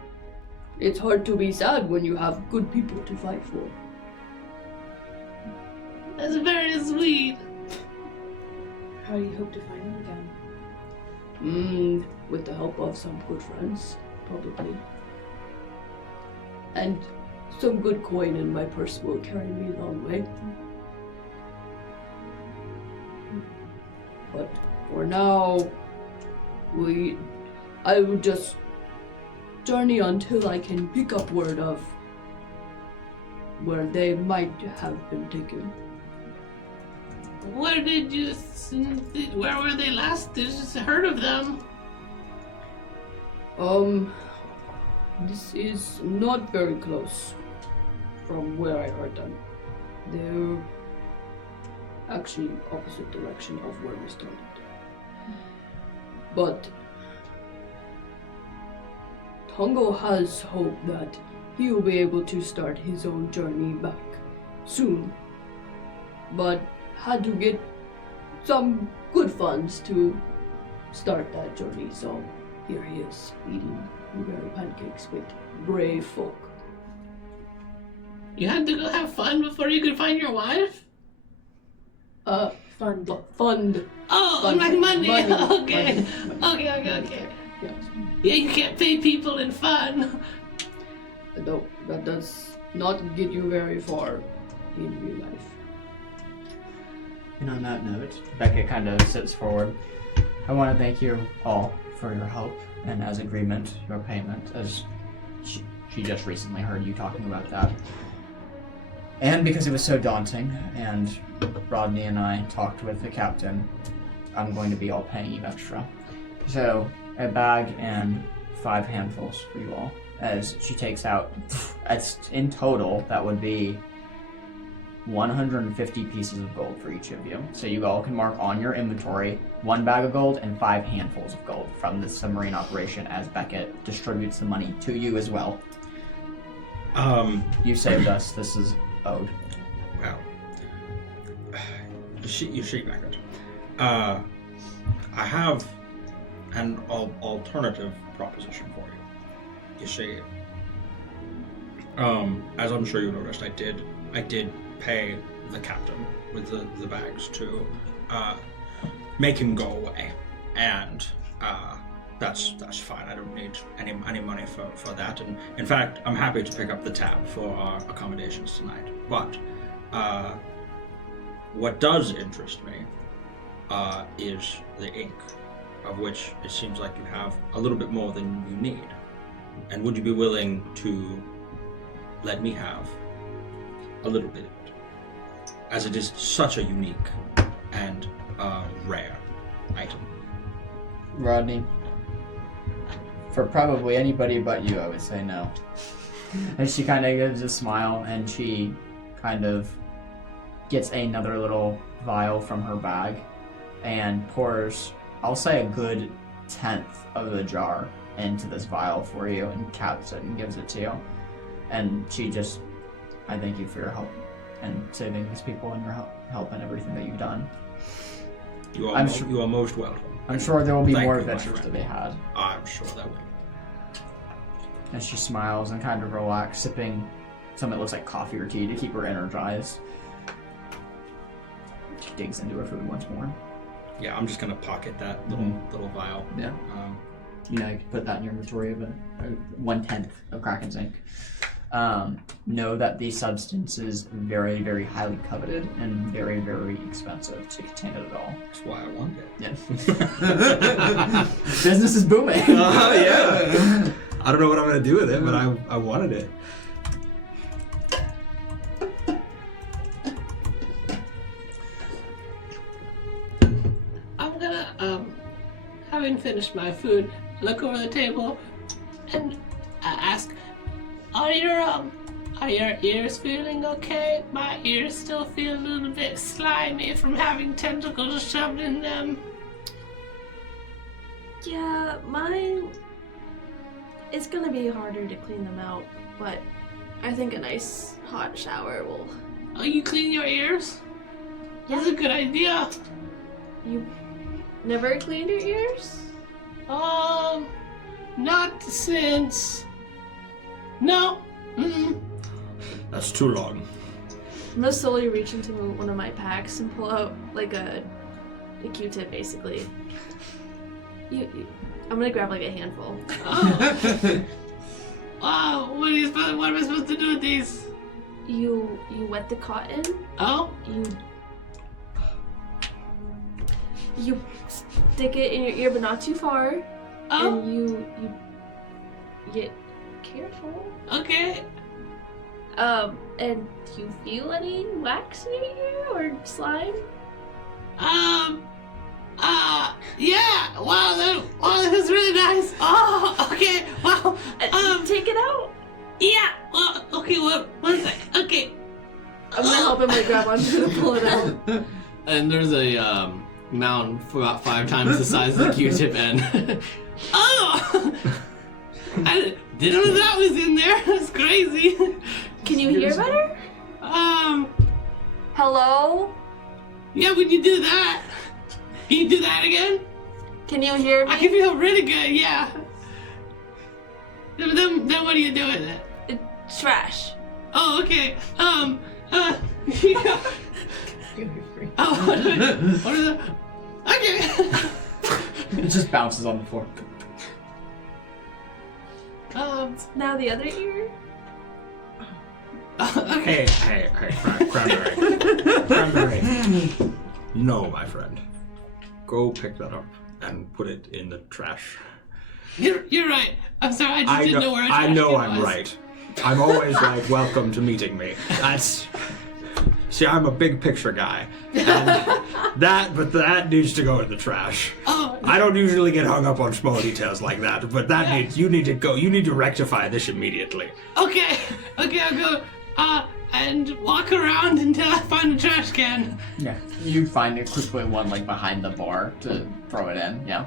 it's hard to be sad when you have good people to fight for. That's very sweet. How do you hope to find them again? With the help of some good friends, probably. And some good coin in my purse will carry me a long way. But for now, I will just journey until I can pick up word of where they might have been taken. Where were they last? I just heard of them. This is not very close from where I heard them. They're actually opposite direction of where we started. But Tongo has hope that he will be able to start his own journey back soon. But had to get some good funds to start that journey, so here he is, eating blueberry pancakes with brave folk. You had to go have fun before you could find your wife? Fund. Oh, Fund. like money. Okay. Money. Okay. Yes. Yeah, you can't pay people in fun. No, that does not get you very far in real life. And on that note, Beckett kind of sits forward. I want to thank you all for your help, and as agreement, your payment, as she just recently heard you talking about that. And because it was so daunting, and Rodney and I talked with the captain, I'm going to be all paying you extra. So, a bag and 5 handfuls for you all, as she takes out, in total, that would be 150 pieces of gold for each of you. So you all can mark on your inventory 1 bag of gold and 5 handfuls of gold from the submarine operation as Beckett distributes the money to you as well. You saved us. This is owed. Well, you see, Beckett. I have an alternative proposition for you. You see, as I'm sure you noticed, I did pay the captain with the bags to make him go away, and that's fine. I don't need any money for that, and in fact, I'm happy to pick up the tab for our accommodations tonight. But what does interest me is the ink, of which it seems like you have a little bit more than you need. And would you be willing to let me have a little bit of it, as it is such a unique and rare item? Rodney, for probably anybody but you, I would say no. And she kind of gives a smile, and she kind of gets another little vial from her bag and pours, I'll say, a good 1/10 of the jar into this vial for you, and caps it and gives it to you. And she just, I thank you for your help and saving these people, and your help and everything that you've done. You are most welcome. I'm sure there will be Thank more you, my adventures to friend. be had. I'm sure there will. And she smiles and kind of relaxed, sipping something that looks like coffee or tea to keep her energized. She digs into her food once more. Yeah, I'm just gonna pocket that little vial. Yeah. You know, you can put that in your inventory of 1/10 of Kraken's ink. Know that the substance is very, very highly coveted and very, very expensive to contain it at all. That's why I want it. Yeah. Business is booming. Yeah. I don't know what I'm gonna do with it, but I wanted it. I'm gonna, having finished my food, look over the table and ask, are your ears feeling okay? My ears still feel a little bit slimy from having tentacles shoved in them. Yeah, mine. It's gonna be harder to clean them out, but I think a nice hot shower will. Oh, you clean your ears? That's a good idea. You never cleaned your ears? Not since No. Mm-mm. That's too long. I'm gonna slowly reach into one of my packs and pull out like a Q-tip, basically. I'm gonna grab like a handful. Oh. Wow. What am I supposed to do with these? You wet the cotton. Oh. You stick it in your ear, but not too far. Oh. And you get careful. Okay. And do you feel any wax near you or slime? Yeah. Wow, that was really nice. Oh, okay. Wow. Take it out. Yeah. Well, okay. One sec. Okay. I'm gonna help him like grab onto it and pull it out. And there's a mound for about 5 times the size of the Q-tip end. Oh. I didn't know that was in there. That's crazy. Can you hear better? Hello? Yeah, we can do that. Can you do that again? Can you hear me? I can feel really good, yeah. Then what do you do with it? Trash. Oh, okay. Yeah. Oh, what is it? Okay. It just bounces on the floor. Now the other ear? Hey, Cranberry. Cranberry. No, my friend. Go pick that up and put it in the trash. You're right. I'm sorry, I just didn't know where I know I'm was. right. I'm always like, welcome to meeting me. See, I'm a big picture guy. And that needs to go in the trash. Oh. I don't usually get hung up on small details like that, but you need to go. You need to rectify this immediately. Okay, I'll go, and walk around until I find a trash can. Yeah, you find it quickly one like behind the bar to throw it in. Yeah.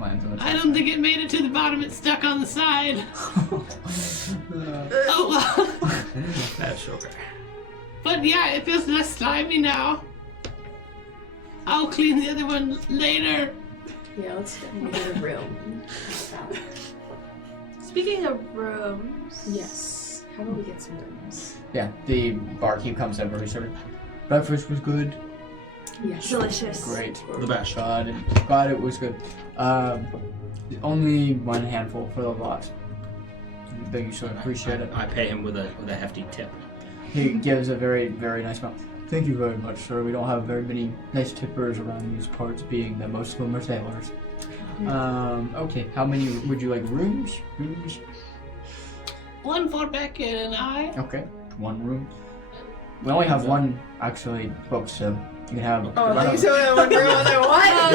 Lands in the trash I don't think it made it to the bottom. It's stuck on the side. Oh well. That's okay. But yeah, it feels less slimy now. I'll clean the other one later. Yeah, let's get a room. Speaking of rooms. Yes. How about we get some rooms? Yeah, the barkeep comes over. He sort of, breakfast was good. Yes. Delicious. Great. The best. God, it was good. Only one handful for the lot. Thank you, so appreciate it. I pay him with a hefty tip. He gives a very, very nice amount. Thank you very much, sir. We don't have very many nice tippers around these parts, being that most of them are sailors. Okay, how many would you like? Rooms? One for Beckett and I. Okay, one room. We only have one actually booked, so you can have. Oh, so one room on there. What?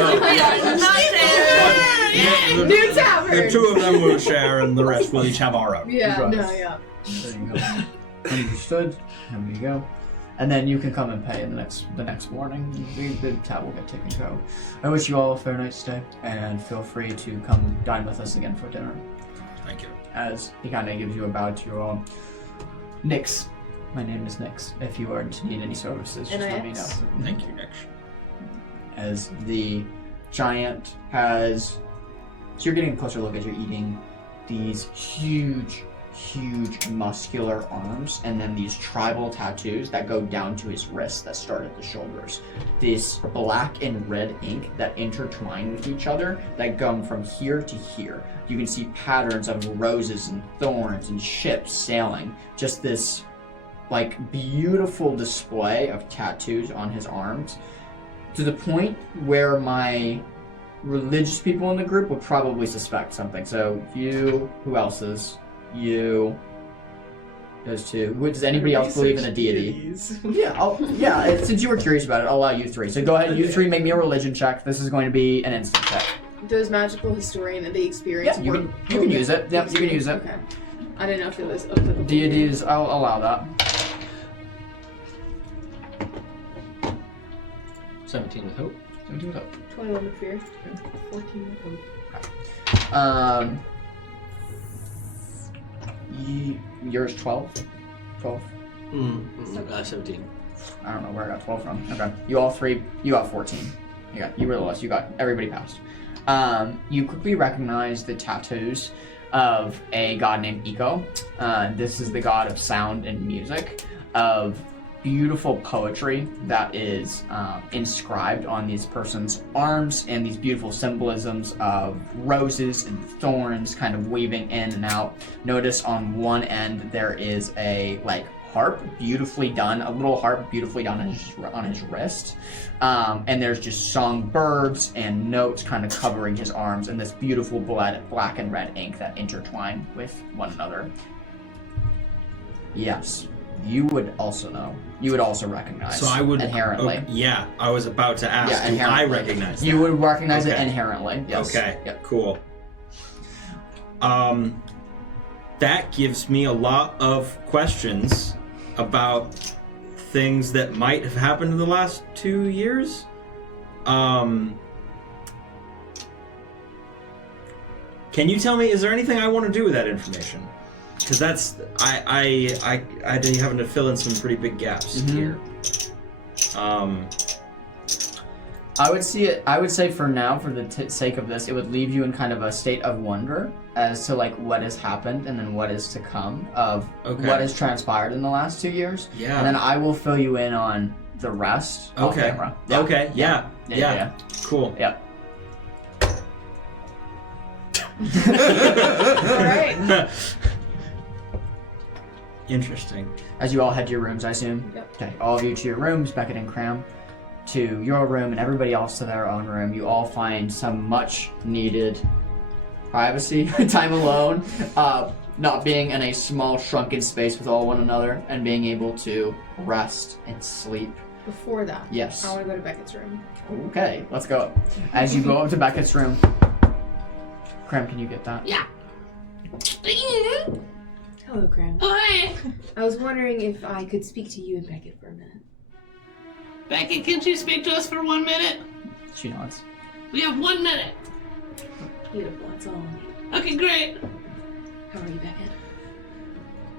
The New tavern. The two of them will share, and the rest will each have our own. Yeah, Right. no, yeah. There you go. Understood. There you go. And then you can come and pay in the next morning. The tab will get taken care of. I wish you all a fair night's stay, and feel free to come dine with us again for dinner. Thank you. As he kind of gives you a bow to your own. Nix. My name is Nix. If you are to need any services, just let me know. Thank you, Nick. As the giant has... So you're getting a closer look as you're eating these huge muscular arms, and then these tribal tattoos that go down to his wrists that start at the shoulders. This black and red ink that intertwine with each other that go from here to here. You can see patterns of roses and thorns and ships sailing. Just this like beautiful display of tattoos on his arms, to the point where my religious people in the group would probably suspect something. So you, who else is? You, those two. Does anybody else believe in a deity? Yeah, since you were curious about it, I'll allow you three. So go ahead, you three, make me a religion check. This is going to be an instant check. Does magical historian and the experience Yeah, you can use it. Yep, you can use it. Okay. I didn't know if it was applicable. Deities, I'll allow that. 17 with hope. 17 with hope. 21 with fear. 14 with hope. Yours 12? 12? 17. I don't know where I got 12 from. Okay. You all three, you got 14. You realize you got, everybody passed. You quickly recognize the tattoos of a god named Eco. This is the god of sound and music, of beautiful poetry that is inscribed on these person's arms, and these beautiful symbolisms of roses and thorns kind of weaving in and out. Notice on one end there is a harp, beautifully done, a little harp beautifully done on his wrist, and there's just songbirds and notes kind of covering his arms, and this beautiful black and red ink that intertwine with one another. Yes. You would also know. You would also recognize. So I would inherently. Yeah, I was about to ask. Yeah, do I recognize? You that? would recognize it inherently. Yes. Okay. Yep. Cool. That gives me a lot of questions about things that might have happened in the last 2 years. Can you tell me? Is there anything I want to do with that information? Because that's I having to fill in some pretty big gaps here. I would say for now, for the sake of this, it would leave you in kind of a state of wonder as to what has happened and then what is to come of what has transpired in the last 2 years. Yeah. And then I will fill you in on the rest off camera. Yeah. Okay. Yeah. Cool. Yep. All right. Interesting. As you all head to your rooms, I assume? Yep. Okay, all of you to your rooms, Beckett and Cram to your room, and everybody else to their own room. You all find some much needed privacy, time alone, not being in a small shrunken space with all one another, and being able to rest and sleep. Before that, Yes. I want to go to Beckett's room. Okay, let's go. As you go up to Beckett's room, Cram, can you get that? Yeah. Hello, Cram. Oh, hey. I was wondering if I could speak to you and Beckett for a minute. Becky, can you speak to us for 1 minute? She nods. We have 1 minute. Beautiful, that's all I need. Okay, great. How are you, Beckett?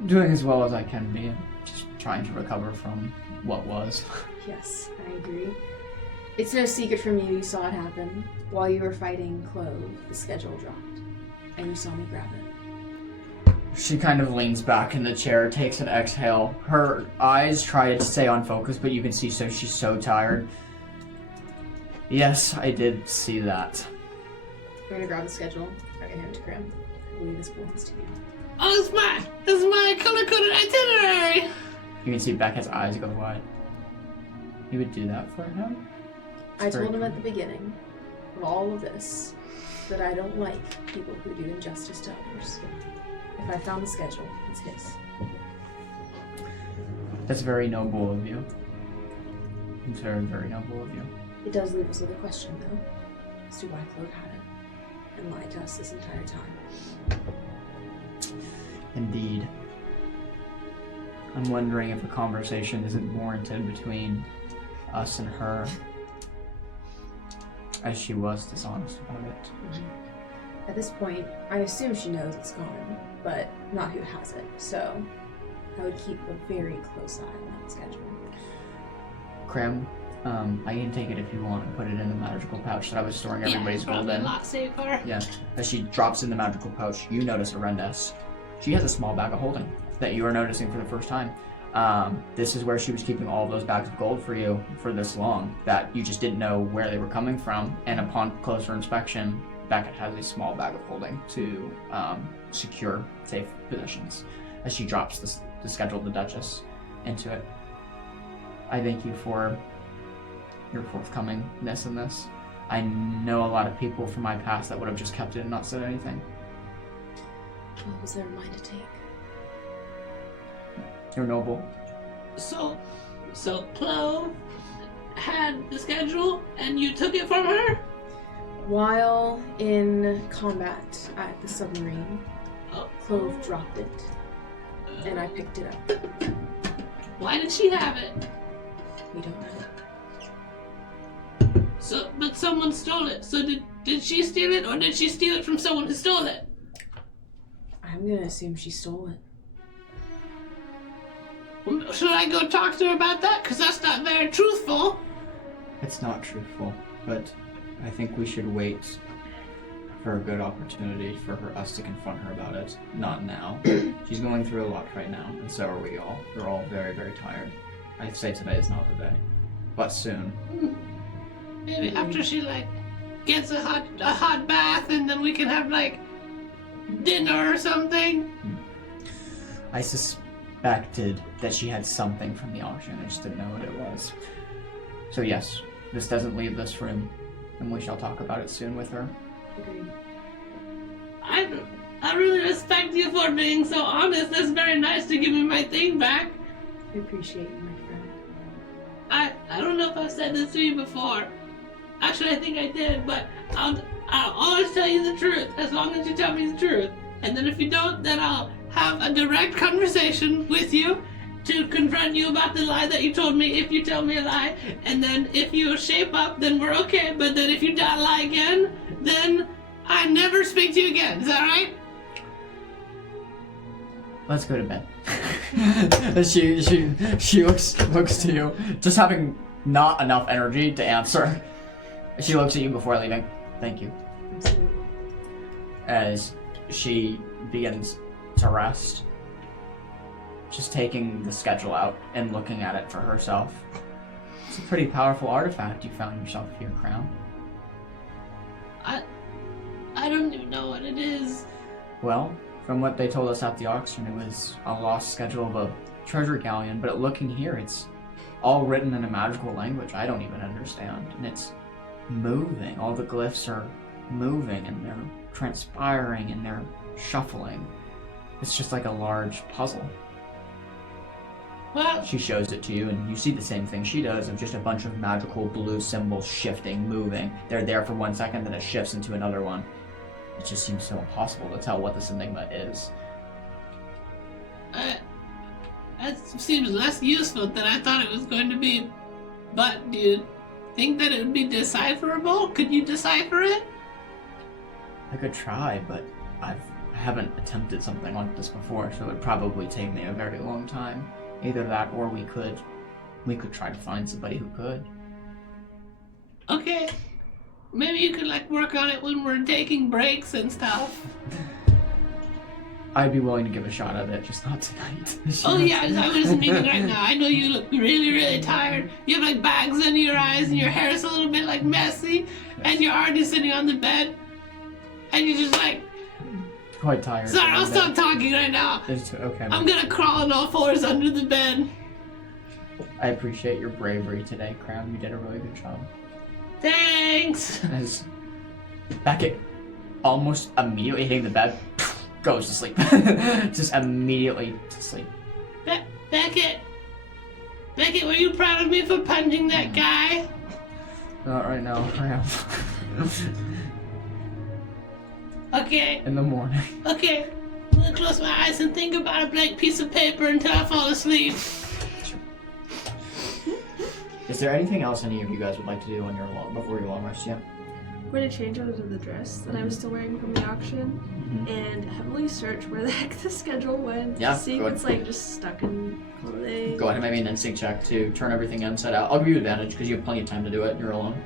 Doing as well as I can be. Just trying to recover from what was. Yes, I agree. It's no secret from you saw it happen. While you were fighting Clove, the schedule dropped, and you saw me grab it. She kind of leans back in the chair, takes an exhale. Her eyes try to stay on focus, but you can see she's so tired. Yes, I did see that. I'm gonna grab the schedule. I'm gonna hand it to Cram. I believe this belongs to you. Oh, this is my color-coded itinerary. You can see Beckett's eyes go wide. You would do that for him? I told him at the beginning of all of this that I don't like people who do injustice to others. If I found the schedule, it's his. That's very noble of you. It's very, very noble of you. It does leave us with a question, though, as to why Clove had it and lied to us this entire time. Indeed. I'm wondering if a conversation isn't warranted between us and her, as she was dishonest about it. At this point, I assume she knows it's gone, but not who has it, so I would keep a very close eye on that schedule. Cram, I can take it if you want and put it in the magical pouch that I was storing everybody's gold probably in. a lot safer. Yeah. As she drops in the magical pouch, you notice Arendes. She has a small bag of holding that you are noticing for the first time. This is where she was keeping all of those bags of gold for you for this long, that you just didn't know where they were coming from, and upon closer inspection, Beckett has a small bag of holding to secure safe positions. As she drops the schedule of the Duchess into it. I thank you for your forthcomingness in this. I know a lot of people from my past that would have just kept it and not said anything. What was there mine to take? You're noble. So Clove had the schedule and you took it from her? While in combat at the submarine, Clove dropped it, and I picked it up. Why did she have it? We don't know. But someone stole it. So did she steal it, or did she steal it from someone who stole it? I'm gonna assume she stole it. Should I go talk to her about that? Because that's not very truthful. It's not truthful, but I think we should wait for a good opportunity for us to confront her about it. Not now. She's going through a lot right now, and so are we all. We're all very, very tired. I'd say today is not the day, but soon. Maybe after she gets a hot bath, and then we can have dinner or something. I suspected that she had something from the auction. I just didn't know what it was. So yes, this doesn't leave this room, and we shall talk about it soon with her. Agreed. I really respect you for being so honest. That's very nice to give me my thing back. I appreciate you, my friend. I don't know if I've said this to you before. Actually, I think I did, but I'll always tell you the truth as long as you tell me the truth. And then if you don't, then I'll have a direct conversation with you to confront you about the lie that you told me if you tell me a lie. And then if you shape up, then we're okay. But then if you lie again, then I never speak to you again. Is that right? Let's go to bed. she looks to you, just having not enough energy to answer. She looks at you before leaving. Thank you. Absolutely. As she begins to rest, just taking the schedule out and looking at it for herself. It's a pretty powerful artifact you found yourself here, Crown. I don't even know what it is. Well, from what they told us at the auction, it was a lost schedule of a treasure galleon, but looking here, it's all written in a magical language I don't even understand, and it's moving. All the glyphs are moving, and they're transpiring, and they're shuffling. It's just like a large puzzle. Well, She shows it to you, and you see the same thing she does, of just a bunch of magical blue symbols shifting, moving. They're there for 1 second, then it shifts into another one. It just seems so impossible to tell what this enigma is. that seems less useful than I thought it was going to be. But do you think that it would be decipherable? Could you decipher it? I could try, but I haven't attempted something like this before, so it would probably take me a very long time. Either that, or we could try to find somebody who could. Okay. Maybe you could work on it when we're taking breaks and stuff. I'd be willing to give a shot at it, just not tonight. Oh yeah, I was meaning right now. I know you look really, really tired. You have bags under your eyes and your hair is a little bit messy, and you're already sitting on the bed, and you're just quite tired. sorry, I'll stop talking right now. Okay. I'm gonna crawl on all fours under the bed. I appreciate your bravery today, Crown. You did a really good job. Thanks. As Beckett almost immediately hitting the bed, goes to sleep. Just immediately to sleep. Beckett, were you proud of me for punching that guy? Not right now, Crown. Okay. In the morning. Okay. I'm gonna close my eyes and think about a blank piece of paper until I fall asleep. Is there anything else any of you guys would like to do on before your long rest? Yeah. I'm going to change out of the dress that I was still wearing from the auction and heavily search where the heck the schedule went. Yeah, To see go if it's just stuck in clothing. Go ahead and make me an instinct check to turn everything inside out. I'll give you advantage because you have plenty of time to do it. You're alone.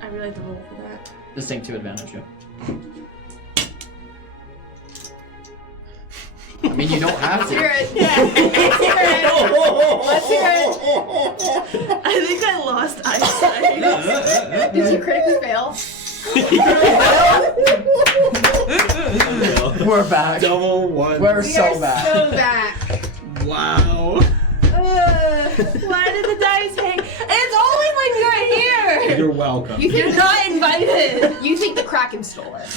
I really like the roll for that. Distinct 2 advantage, yeah. I mean, you don't have to. Let's hear it. Yeah. Let's hear it. I think I lost eyesight. Did you critically fail? We're back. Double one. We're We so are back. so back. Wow. Why did the dice hang? It's only when you're here. You're welcome. You're not invited. You think the Kraken stole it?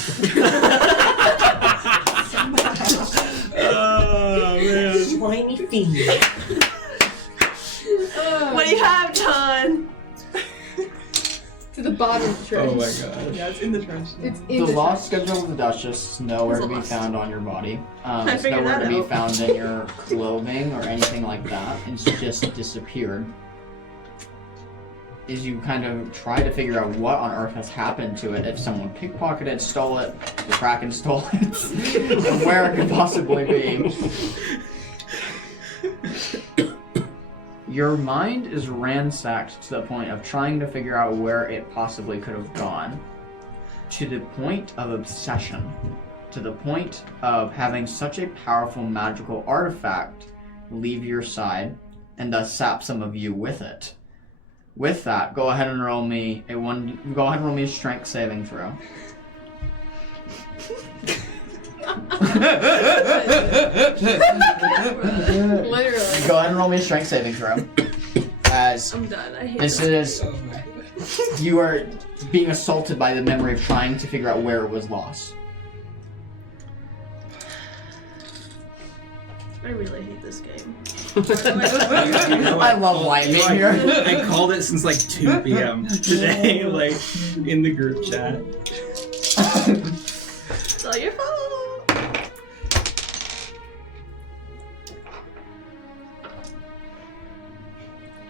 Oh man. Slimy fiend. What do you have, John? To the bottom of the trash. Oh my god. Yeah, it's in the trash. It's in The the lost trash. schedule of the Duchess is nowhere to be Lost. found on your body. I It's figured nowhere that to be out. found in your clothing or anything like that. It's just disappeared. As you kind of try to figure out what on earth has happened to it, if someone pickpocketed, stole it, the Kraken stole it, and where it could possibly be. Your mind is ransacked to the point of trying to figure out where it possibly could have gone. to the point of obsession, to the point of having such a powerful magical artifact leave your side and thus sap some of you with it. With that, go ahead and roll me a strength saving throw. Literally. Go ahead and roll me a strength saving throw. As I'm done. I hate this this. is, you are being assaulted by the memory of trying to figure out where it was lost. I really hate this game. I love Wyatt being here. I called it since like 2 p.m. today, like in the group chat. It's all your fault.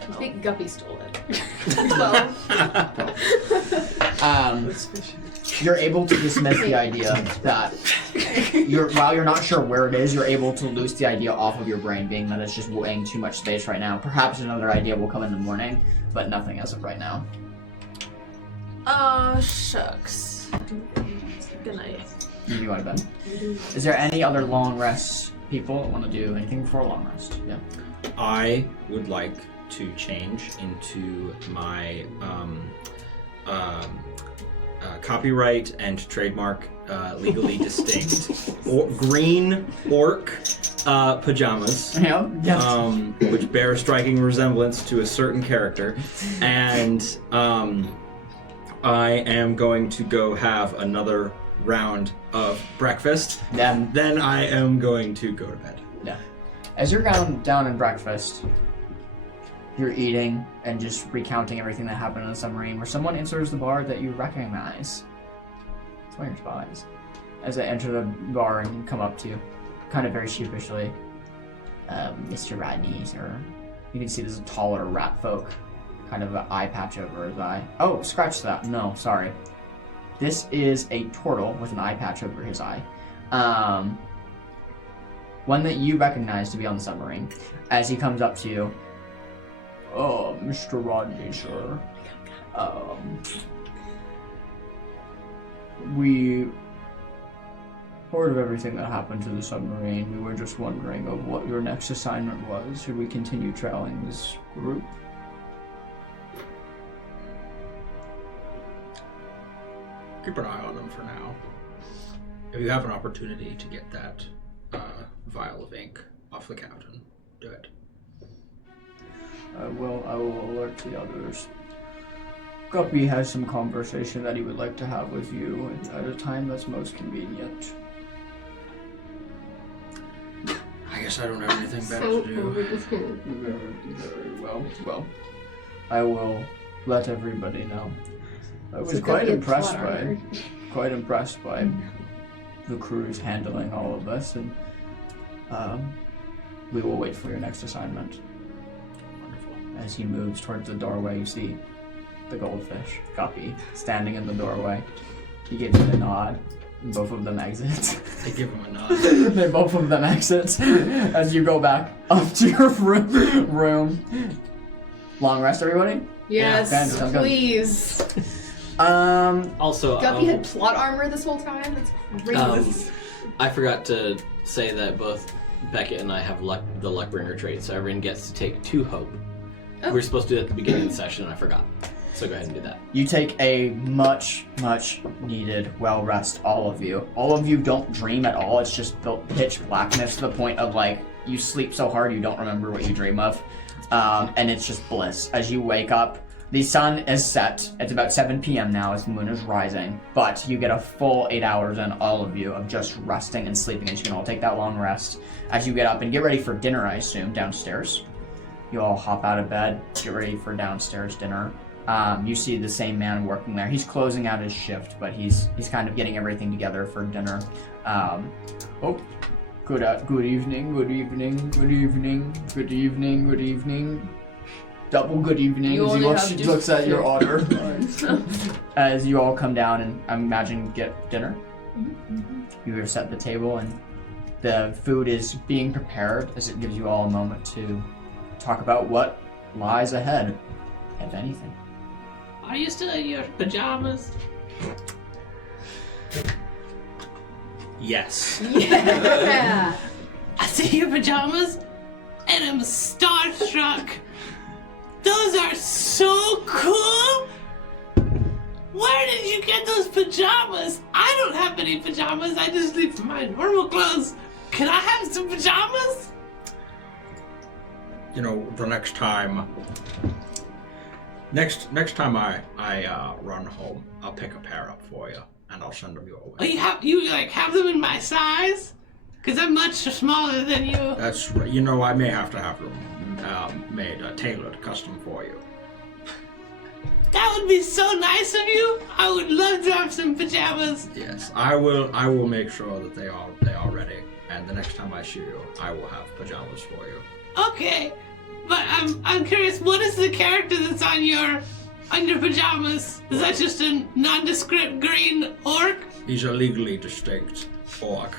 I think Guppy stole it. 12. You're able to dismiss the idea that while you're not sure where it is, you're able to loose the idea off of your brain, being that it's just weighing too much space right now. Perhaps another idea will come in the morning, but nothing as of right now. Oh, shucks. Good night. You go to bed. Is there any other long rests people that want to do anything before a long rest? Yeah. I would like to change into my copyright and trademark legally distinct green orc pajamas, which bear a striking resemblance to a certain character, and I am going to go have another round of breakfast, and then I am going to go to bed. Yeah. As you're down in breakfast, you're eating and just recounting everything that happened in the submarine, where someone enters the bar that you recognize. It's one of your spies. As they enter the bar and come up to you, kind of very sheepishly, Mr. Rodney, sir. You can see there's a taller rat folk, kind of an eye patch over his eye. Oh, scratch that. No, sorry. This is a turtle with an eye patch over his eye. One that you recognize to be on the submarine. As he comes up to you, "Oh, Mr. Rodney, sir. We heard of everything that happened to the submarine. We were just wondering of what your next assignment was. Should we continue trailing this group?" Keep an eye on them for now. If you have an opportunity to get that vial of ink off the captain, do it. I will alert the others. Guppy has some conversation that he would like to have with you at a time that's most convenient. I guess I don't have anything better to do. Very well. Well, I will let everybody know. I was quite impressed by the crew's handling all of this, and we will wait for your next assignment. Wonderful. As he moves towards the doorway, you see the goldfish, Guppy, standing in the doorway. He gives you a nod, and both of them exit. I give him a nod. They both of them exit as you go back up to your room. Long rest, everybody? Yes, Yeah, please. Also, Guppy had plot armor this whole time. That's crazy. I forgot to say that both Beckett and I have the Luckbringer trait, so everyone gets to take 2 hope. Oh. We were supposed to do it at the beginning of the session, and I forgot. So go ahead and do that. You take a much needed well rest, all of you. All of you don't dream at all. It's just pitch blackness to the point of like you sleep so hard you don't remember what you dream of. And it's just bliss. As you wake up, the sun is set. It's about 7 p.m. now as the moon is rising, but you get a full 8 hours in, all of you, of just resting and sleeping, and you can all take that long rest as you get up and get ready for dinner, I assume, downstairs. You all hop out of bed, get ready for downstairs dinner. You see the same man working there. He's closing out his shift, but he's kind of getting everything together for dinner. Good evening, good evening, good evening, good evening, good evening. Double good evening You as he only looks at your order. As you all come down and I imagine get dinner. Mm-hmm. You have set the table and the food is being prepared as it gives you all a moment to talk about what lies ahead, if anything. Are you still in your pajamas? Yes. Yeah. I see your pajamas, and I'm starstruck. Those are so cool! Where did you get those pajamas? I don't have any pajamas. I just sleep in my normal clothes. Can I have some pajamas? You know, the next time I run home, I'll pick a pair up for you, and I'll send them your way. Oh, you have them in my size? Because I'm much smaller than you. That's right. You know, I may have to have them made, tailored, custom for you. That would be so nice of you. I would love to have some pajamas. Yes, I will make sure that they are ready, and the next time I see you, I will have pajamas for you. Okay, but I'm curious. What is the character that's on your pajamas? Is that just a nondescript green orc? He's a legally distinct orc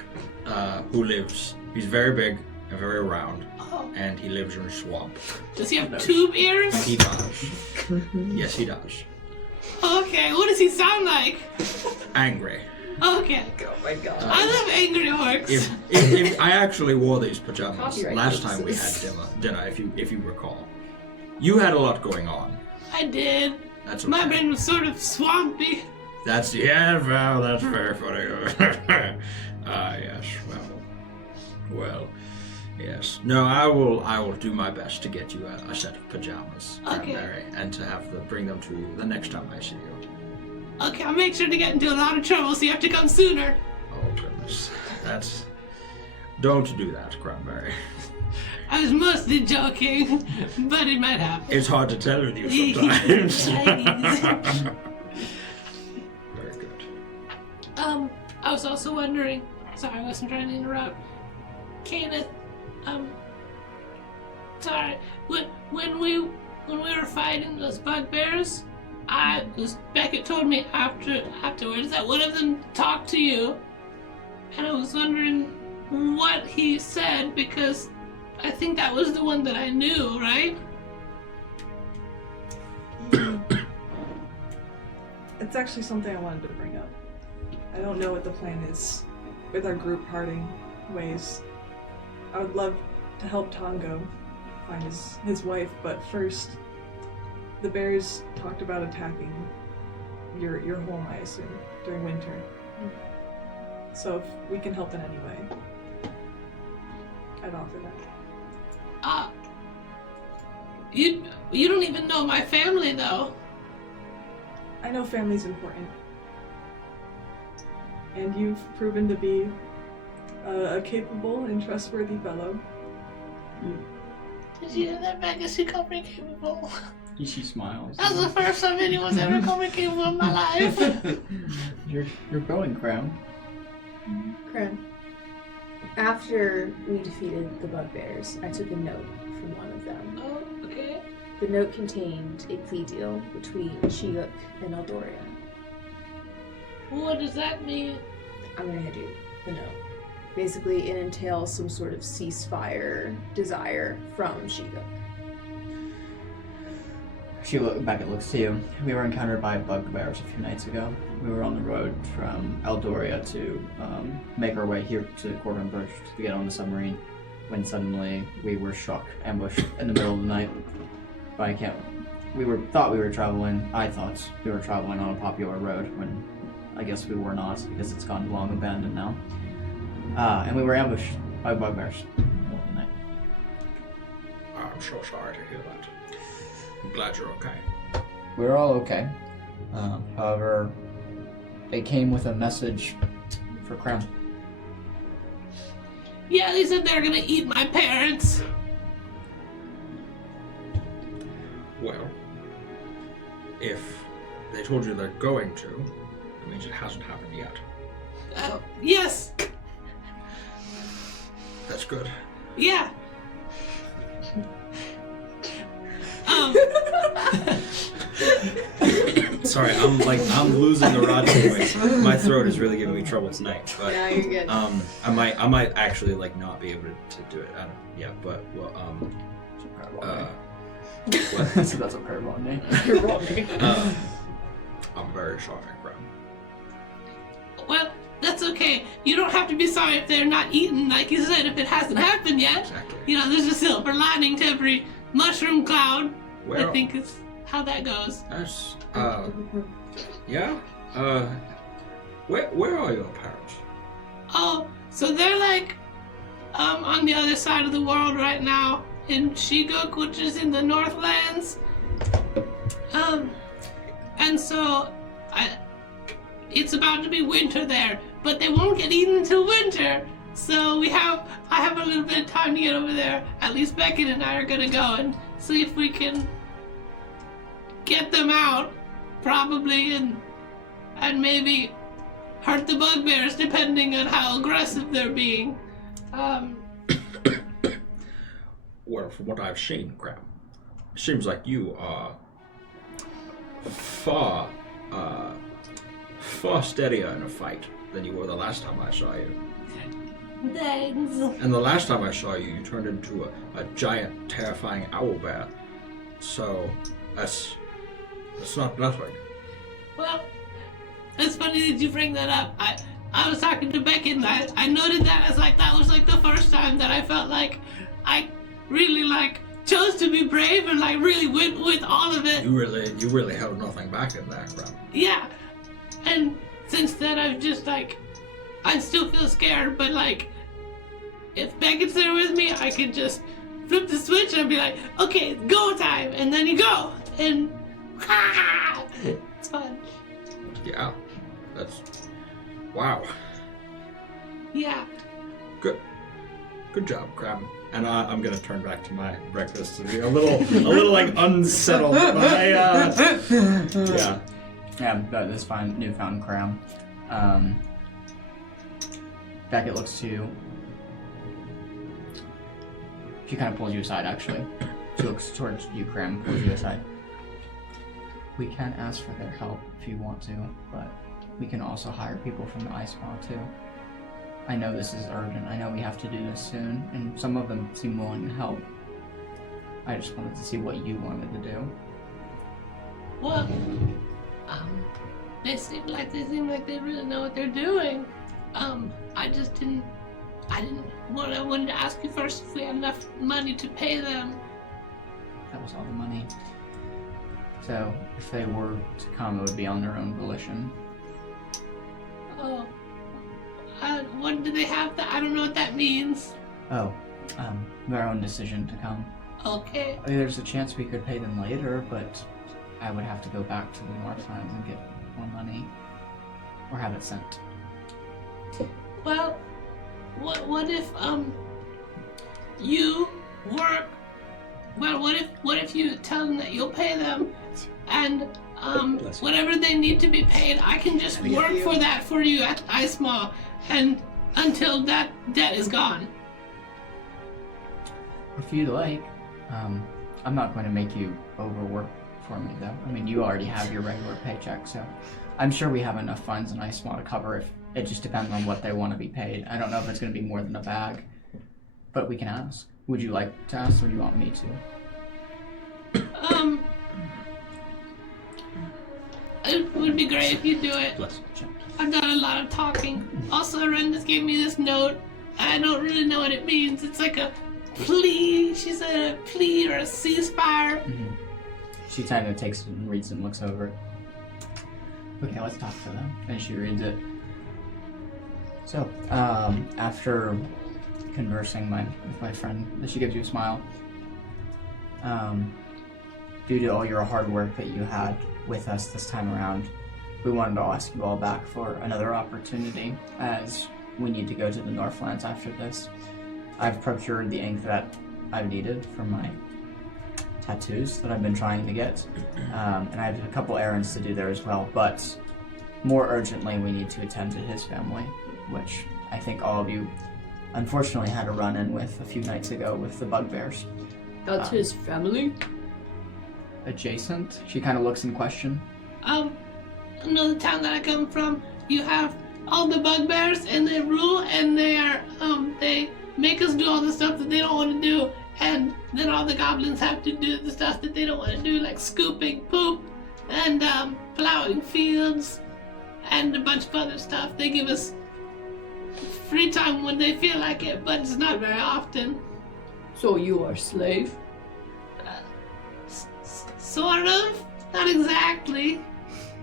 who lives. He's very big and very round, and he lives in a swamp. Does he have tube ears? He does. Yes, he does. Okay, what does he sound like? Angry. Okay. Oh my god. I love angry orcs. If I actually wore these pajamas Copyright last time we had dinner, if you recall. You had a lot going on. I did. That's okay. My brain was sort of swampy. That's Val, that's very funny. Yes, well, yes. No, I will do my best to get you a set of pajamas, Okay. Cranberry, and to bring them to you the next time I see you. Okay, I'll make sure to get into a lot of trouble, so you have to come sooner. Oh goodness, don't do that, Cranberry. I was mostly joking, but it might happen. It's hard to tell with you sometimes. Very good. I was also wondering. Sorry, I wasn't trying to interrupt. Kenneth, sorry. When we were fighting those bugbears, Beckett told me afterwards that one of them talked to you, and I was wondering what he said because I think that was the one that I knew, right? It's actually something I wanted to bring up. I don't know what the plan is with our group parting ways. I would love to help Tongo find his wife, but first, the bears talked about attacking your home, I assume, during winter. So if we can help in any way, I'd offer that. You don't even know my family, though. I know family's important. And you've proven to be a capable and trustworthy fellow. Did you hear that, Vegas? You called me capable. She smiles. That's the first time anyone's ever called me capable in my life. You're growing, Crown. Crown. After we defeated the bugbears, I took a note from one of them. Oh, okay. The note contained a plea deal between Shiguk and Eldoria. What does that mean? I'm gonna hand you the note. Basically, it entails some sort of ceasefire desire from Shiguk. Beckett looks to you. We were encountered by bugbears a few nights ago. We were on the road from Eldoria to make our way here to Cordon Bush to get on the submarine when suddenly we were ambushed in the middle of the night. But I thought we were traveling on a popular road when I guess we were not because it's gone long abandoned now. And we were ambushed by bugbears in the middle of the night. I'm so sorry to hear that. I'm glad you're okay. We're all okay. However, they came with a message for Crown. Yeah, they said they're gonna eat my parents. Well, if they told you they're going to, it means it hasn't happened yet. Yes. That's good. Yeah. Sorry, I'm losing the rod voice. My throat is really giving me trouble tonight. But No, you're good. I might actually not be able to do it. What? So that's a curve on me. You're wrong. I'm very sorry, Graham. Well, that's that's okay. You don't have to be sorry if they're not eaten, like you said, if it hasn't happened yet. Exactly. You know, there's a silver lining to every mushroom cloud. Well, I think is how that goes. That's, yeah? Where are your parents? Oh, so they're like, on the other side of the world right now, in Shiguk, which is in the Northlands. And so, it's about to be winter there, but they won't get eaten until winter. So I have a little bit of time to get over there. At least Beckett and I are gonna go and see if we can get them out, probably, and maybe hurt the bugbears, depending on how aggressive they're being. Well, from what I've seen, Graham, it seems like you are far steadier in a fight than you were the last time I saw you. Thanks. And the last time I saw you, you turned into a giant, terrifying owlbear. So, that's not nothing. Well, it's funny that you bring that up. I was talking to Beckett and I noted that as like, that was like the first time that I felt like I really like chose to be brave and like really went with all of it. You really held nothing back in that, Graham. Yeah. And since then I've just like, I still feel scared, but like, if Beckett's there with me, I can just flip the switch and be like, okay, it's go time, and then you go, and it's fun. Yeah, that's wow. Yeah. Good job, Graham. And I'm gonna turn back to my breakfast to be a little like unsettled. But yeah. Yeah, this fine newfound crown. Beckett looks to you. She kind of pulls you aside, actually. She looks towards you, Cram, and pulls you aside. We can ask for their help if you want to, but we can also hire people from the Ice Maw, too. I know this is urgent. I know we have to do this soon, and some of them seem willing to help. I just wanted to see what you wanted to do. Well, they seem like they really know what they're doing. I wanted to ask you first if we had enough money to pay them. That was all the money. So, if they were to come, it would be on their own volition. Oh. When do they have that? I don't know what that means. Oh, their own decision to come. Okay. I mean, there's a chance we could pay them later, but I would have to go back to the Northlands and get more money. Or have it sent. Well, what if you work? Well, what if you tell them that you'll pay them, and whatever they need to be paid, I can just work for that for you at Ice Maw, and until that debt is gone. If you'd like, I'm not going to make you overwork for me, though. I mean, you already have your regular paycheck, so I'm sure we have enough funds in Ice Maw to cover if it just depends on what they want to be paid. I don't know if it's going to be more than a bag, but we can ask. Would you like to ask, or do you want me to? It would be great if you do it. I've done a lot of talking. Also, Arendis gave me this note. I don't really know what it means. It's like a plea. She said a plea or a ceasefire. Mm-hmm. She kind of takes it and reads it and looks over it. Okay, let's talk to them. And she reads it. So, after conversing with my friend, she gives you a smile. Due to all your hard work that you had with us this time around, we wanted to ask you all back for another opportunity, as we need to go to the Northlands after this. I've procured the ink that I've needed for my tattoos that I've been trying to get, and I have a couple errands to do there as well, but more urgently we need to attend to his family, which I think all of you unfortunately had a run-in with a few nights ago with the bugbears. That's his family? Adjacent? She kind of looks in question. No, the town that I come from, you have all the bugbears, and they rule, and they make us do all the stuff that they don't want to do, and then all the goblins have to do the stuff that they don't want to do, like scooping poop, and plowing fields, and a bunch of other stuff. They give us free time when they feel like it, but it's not very often. So you are slave? Sort of. Not exactly.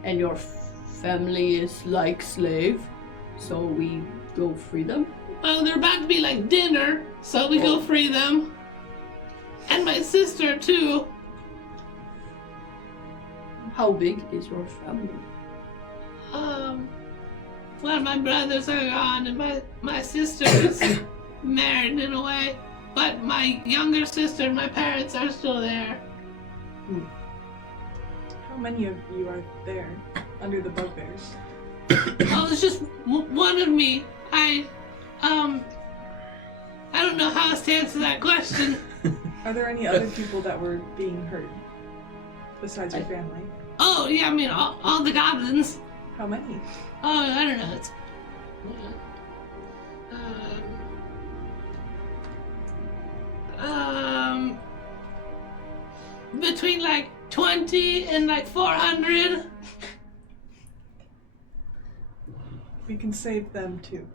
And your family is like slave? So we go free them? Well, they're about to be like dinner, so we go free them. And my sister, too. How big is your family? Well, my brothers are gone, and my sister is married in a way. But my younger sister and my parents are still there. How many of you are there under the bugbears? Oh, it's just one of me. I don't know how else to answer that question. Are there any other people that were being hurt besides your family? Oh, yeah, I mean, all the goblins. How many? Oh, I don't know. It's, between like 20 and like 400. We can save them too.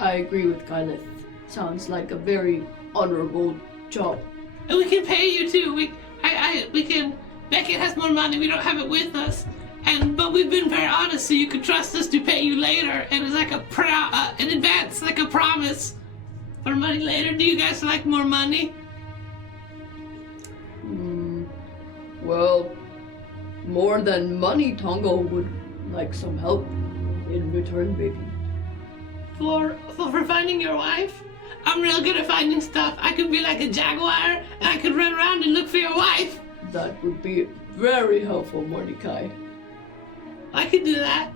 I agree with Kyleth. Sounds like a very honorable job. And we can pay you too. We can. Beckett has more money. We don't have it with us, but we've been very honest, so you can trust us to pay you later. And it's like an advance, like a promise for money later. Do you guys like more money? Well, more than money, Tongo would like some help in return, maybe. For finding your wife? I'm real good at finding stuff. I could be like a jaguar, and I could run around and look for your wife. That would be very helpful, Mordecai. I could do that.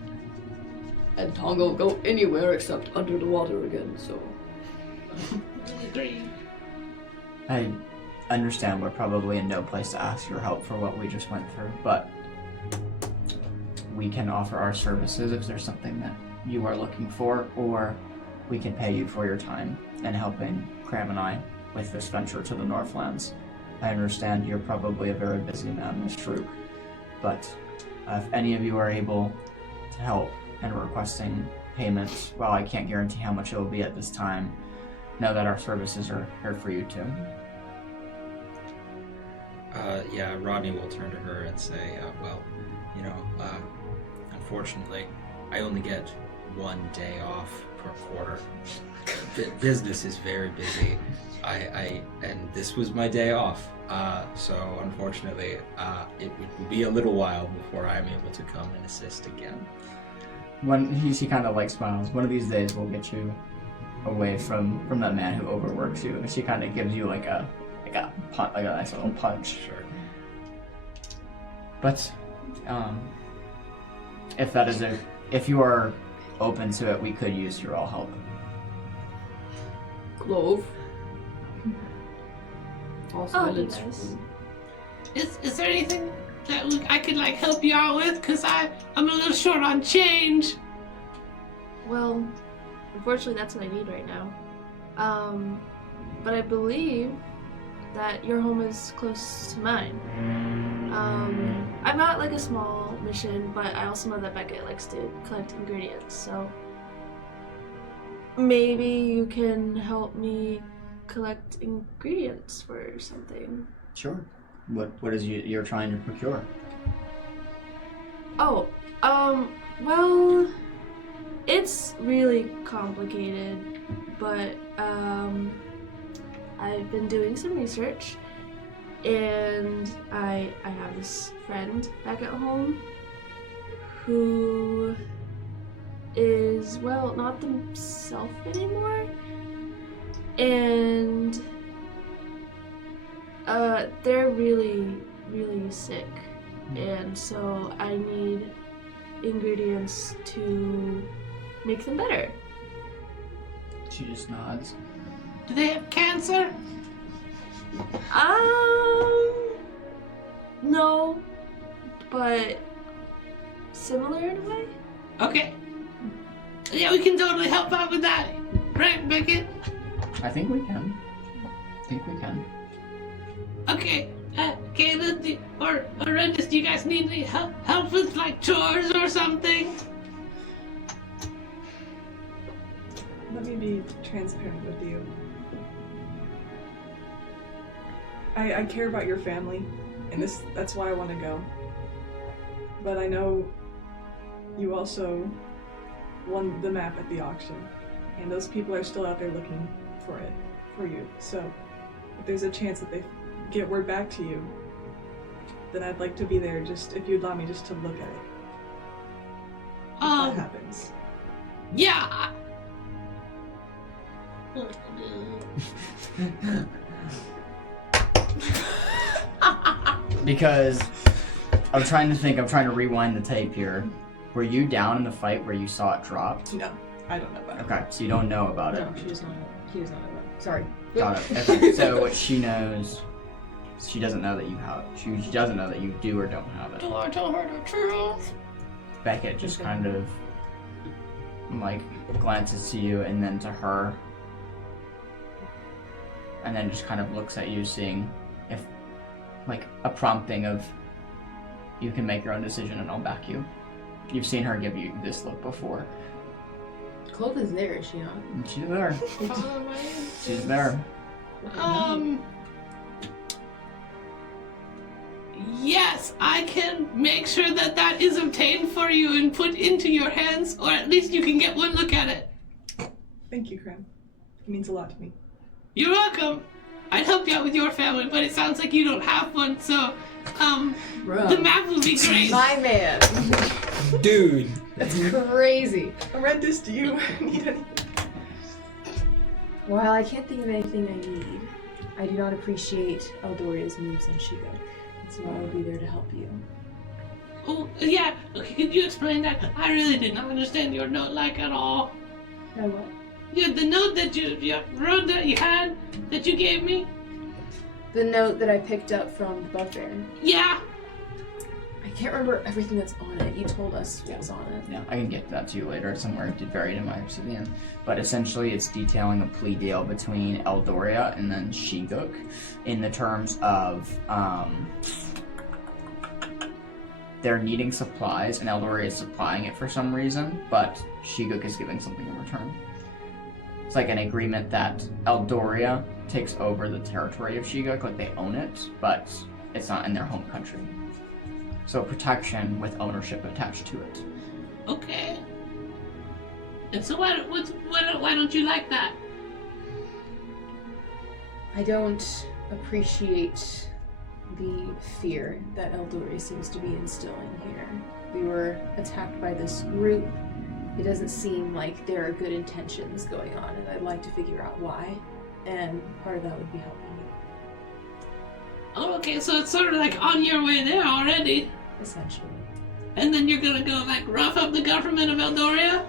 And Tongo will go anywhere except under the water again, so... I understand we're probably in no place to ask your help for what we just went through, but we can offer our services if there's something that you are looking for, or we can pay you for your time and helping Cram and I with this venture to the Northlands. I understand you're probably a very busy man, Miss Rook, but if any of you are able to help and requesting payment, while I can't guarantee how much it will be at this time, know that our services are here for you too. Yeah, Rodney will turn to her and say, unfortunately, I only get 1 day off per quarter. Business is very busy. And this was my day off. So unfortunately, it will be a little while before I'm able to come and assist again. When he kind of like smiles. One of these days we'll get you away from that man who overworks you. And she kind of gives you like a nice little punch. Sure. But if you are open to it, we could use your all help. Clove. Also, nice. Is there anything that I could like help you out with? Cause I'm a little short on change. Well, unfortunately, that's what I need right now. But I believe that your home is close to mine. I've got like a small mission, but I also know that Beckett likes to collect ingredients, so maybe you can help me collect ingredients for something. Sure. What is you're trying to procure? Oh, well, it's really complicated, but I've been doing some research, and I have this friend back at home who is, well, not themselves anymore, and they're really, really sick, and so I need ingredients to make them better. She just nods. Do they have cancer? No, but similar in a way. Okay. Yeah, we can totally help out with that. Right, Beckett? I think we can. Okay, Caleb or Rendis, do you guys need any help with like chores or something? Let me be transparent with you. I care about your family, and that's why I want to go. But I know you also won the map at the auction, and those people are still out there looking for you. So if there's a chance that they get word back to you, then I'd like to be there, just if you'd allow me just to look at it. If that happens. Yeah. Because I'm trying to rewind the tape here. Were you down in the fight where you saw it drop? No, I don't know about it. Okay, so you don't know about it. No, she does not know. He does not know about it. Sorry. Got it. Okay, so what she knows, she doesn't know that you have it. She doesn't know that you do or don't have it. Do I tell her the truth? Beckett just kind of like glances to you and then to her, and then just kind of looks at you, seeing if like a prompting of you can make your own decision and I'll back you. You've seen her give you this look before. Clove is there, is she not? She's there. She's there. Yes, I can make sure that that is obtained for you and put into your hands, or at least you can get one look at it. Thank you, Krim. It means a lot to me. You're welcome. I'd help you out with your family, but it sounds like you don't have one, so, the map will be great. My man. Dude. That's crazy. Arentis, do you need anything? While I can't think of anything I need, I do not appreciate Eldoria's moves on Shigo. So I will be there to help you. Oh, yeah. Okay, could you explain that? I really did not understand your note like at all. No what? Yeah, the note that you wrote that you had, that you gave me? The note that I picked up from the bugbear. Yeah. I can't remember everything that's on it. You told us what was on it. Yeah, I can get that to you later somewhere. It's buried in my obsidian. But essentially it's detailing a plea deal between Eldoria and then Shiguk in the terms of they're needing supplies and Eldoria is supplying it for some reason, but Shiguk is giving something in return. It's like an agreement that Eldoria takes over the territory of Shiguk, like they own it, but it's not in their home country. So protection with ownership attached to it. Okay. And so why don't you like that? I don't appreciate the fear that Eldoria seems to be instilling here. We were attacked by this group. It doesn't seem like there are good intentions going on, and I'd like to figure out why. And part of that would be helping you. Oh, okay, so it's sort of like on your way there already. Essentially. And then you're gonna go like rough up the government of Eldoria?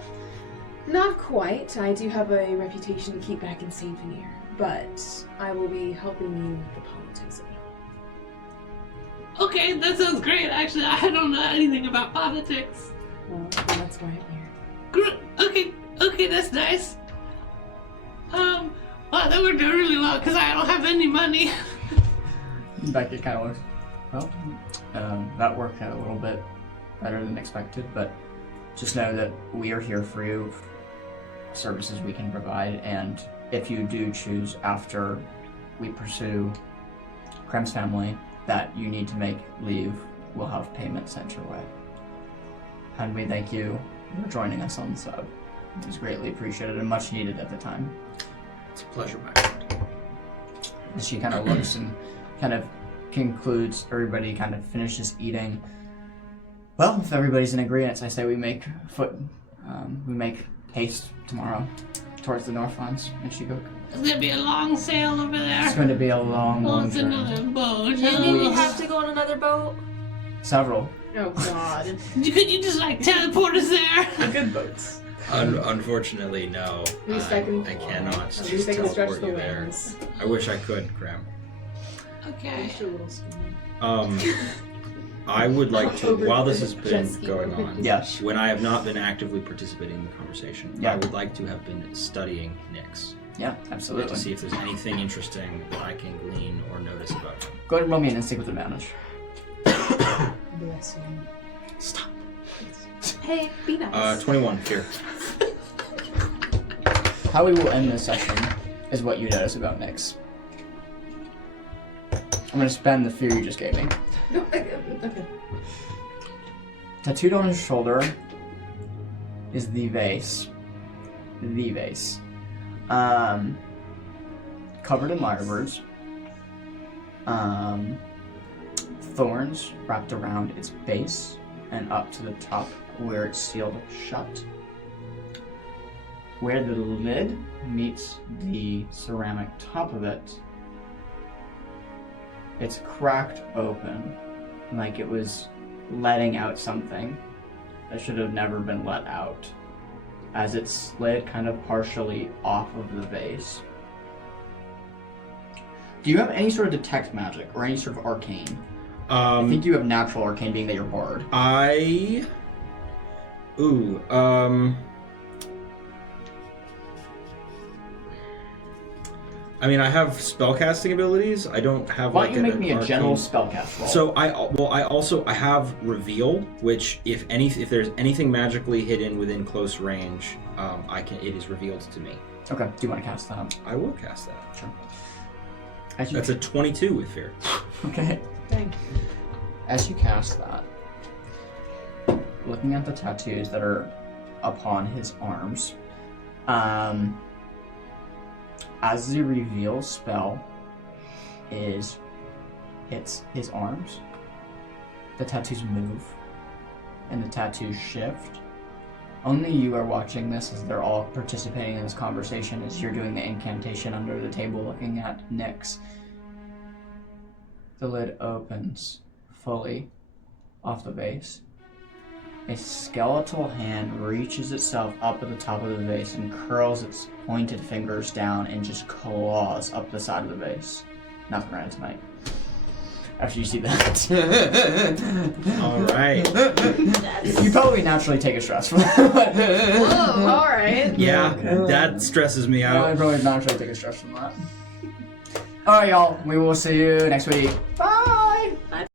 Not quite. I do have a reputation to keep back in St. Veneer, but I will be helping you with the politics of it all. Okay, that sounds great. Actually, I don't know anything about politics. Well, that's why I'm here. Good. Okay, that's nice. Wow, that worked out really well because I don't have any money. Beckett kind of looks, well, that worked out a little bit better than expected, but just know that we are here for you, services we can provide, and if you do choose after we pursue Krem's family that you need to make leave, we'll have payment sent your way. And we thank you for joining us on the sub. It was greatly appreciated and much needed at the time. It's a pleasure, my friend. And she kind of looks and kind of concludes, everybody kind of finishes eating. Well, if everybody's in agreement, I say we make haste tomorrow towards the Northlands in Shiguk. It's gonna be a long sail over there. It's going to be a long it's journey. another boat. And then we have to go on another boat. Several. Oh God. Could you just like teleport us there? The good boats. Unfortunately, no. At least I can- I cannot At least I can stretch teleport the you there. wings. I wish I could, Graham. Okay. Just a little sooner. I would like to, Over while this the has jet been ski. going on, Yes. when I have not been actively participating in the conversation, Yeah. I would like to have been studying Nyx. Yeah, To absolutely. see if there's anything interesting that I can glean or notice about him. Go ahead and roll me an instinct with advantage. Bless you. Stop. Hey, be nice. 21, fear. how we will end this session is what you notice about Nyx. I'm gonna spend the fear you just gave me. Okay. Tattooed on his shoulder is the vase. The vase. Covered in lyrebirds. Thorns wrapped around its base and up to the top where it's sealed shut. Where the lid meets the ceramic top of it, it's cracked open, like it was letting out something that should have never been let out, as it slid kind of partially off of the vase. Do you have any sort of detect magic or any sort of arcane? I think you have natural arcane, being that you're bard. I mean, I have spellcasting abilities. I don't have. Why don't you make me a general spellcast roll? So I have reveal, which if there's anything magically hidden within close range, it is revealed to me. Okay. Do you want to cast that? I will cast that. Sure. That's a 22 with fear. Okay. Dang. As you cast that, looking at the tattoos that are upon his arms, as the reveal spell hits his arms, the tattoos move and the tattoos shift. Only you are watching this as they're all participating in this conversation as you're doing the incantation under the table looking at Nyx. The lid opens fully off the vase. A skeletal hand reaches itself up at the top of the vase and curls its pointed fingers down and just claws up the side of the vase. Not granted tonight. After you see that. Alright. You probably naturally take a stress from that. Whoa, alright. Yeah, that stresses me out. I probably naturally take a stress from that. Alright, y'all. We will see you next week. Bye!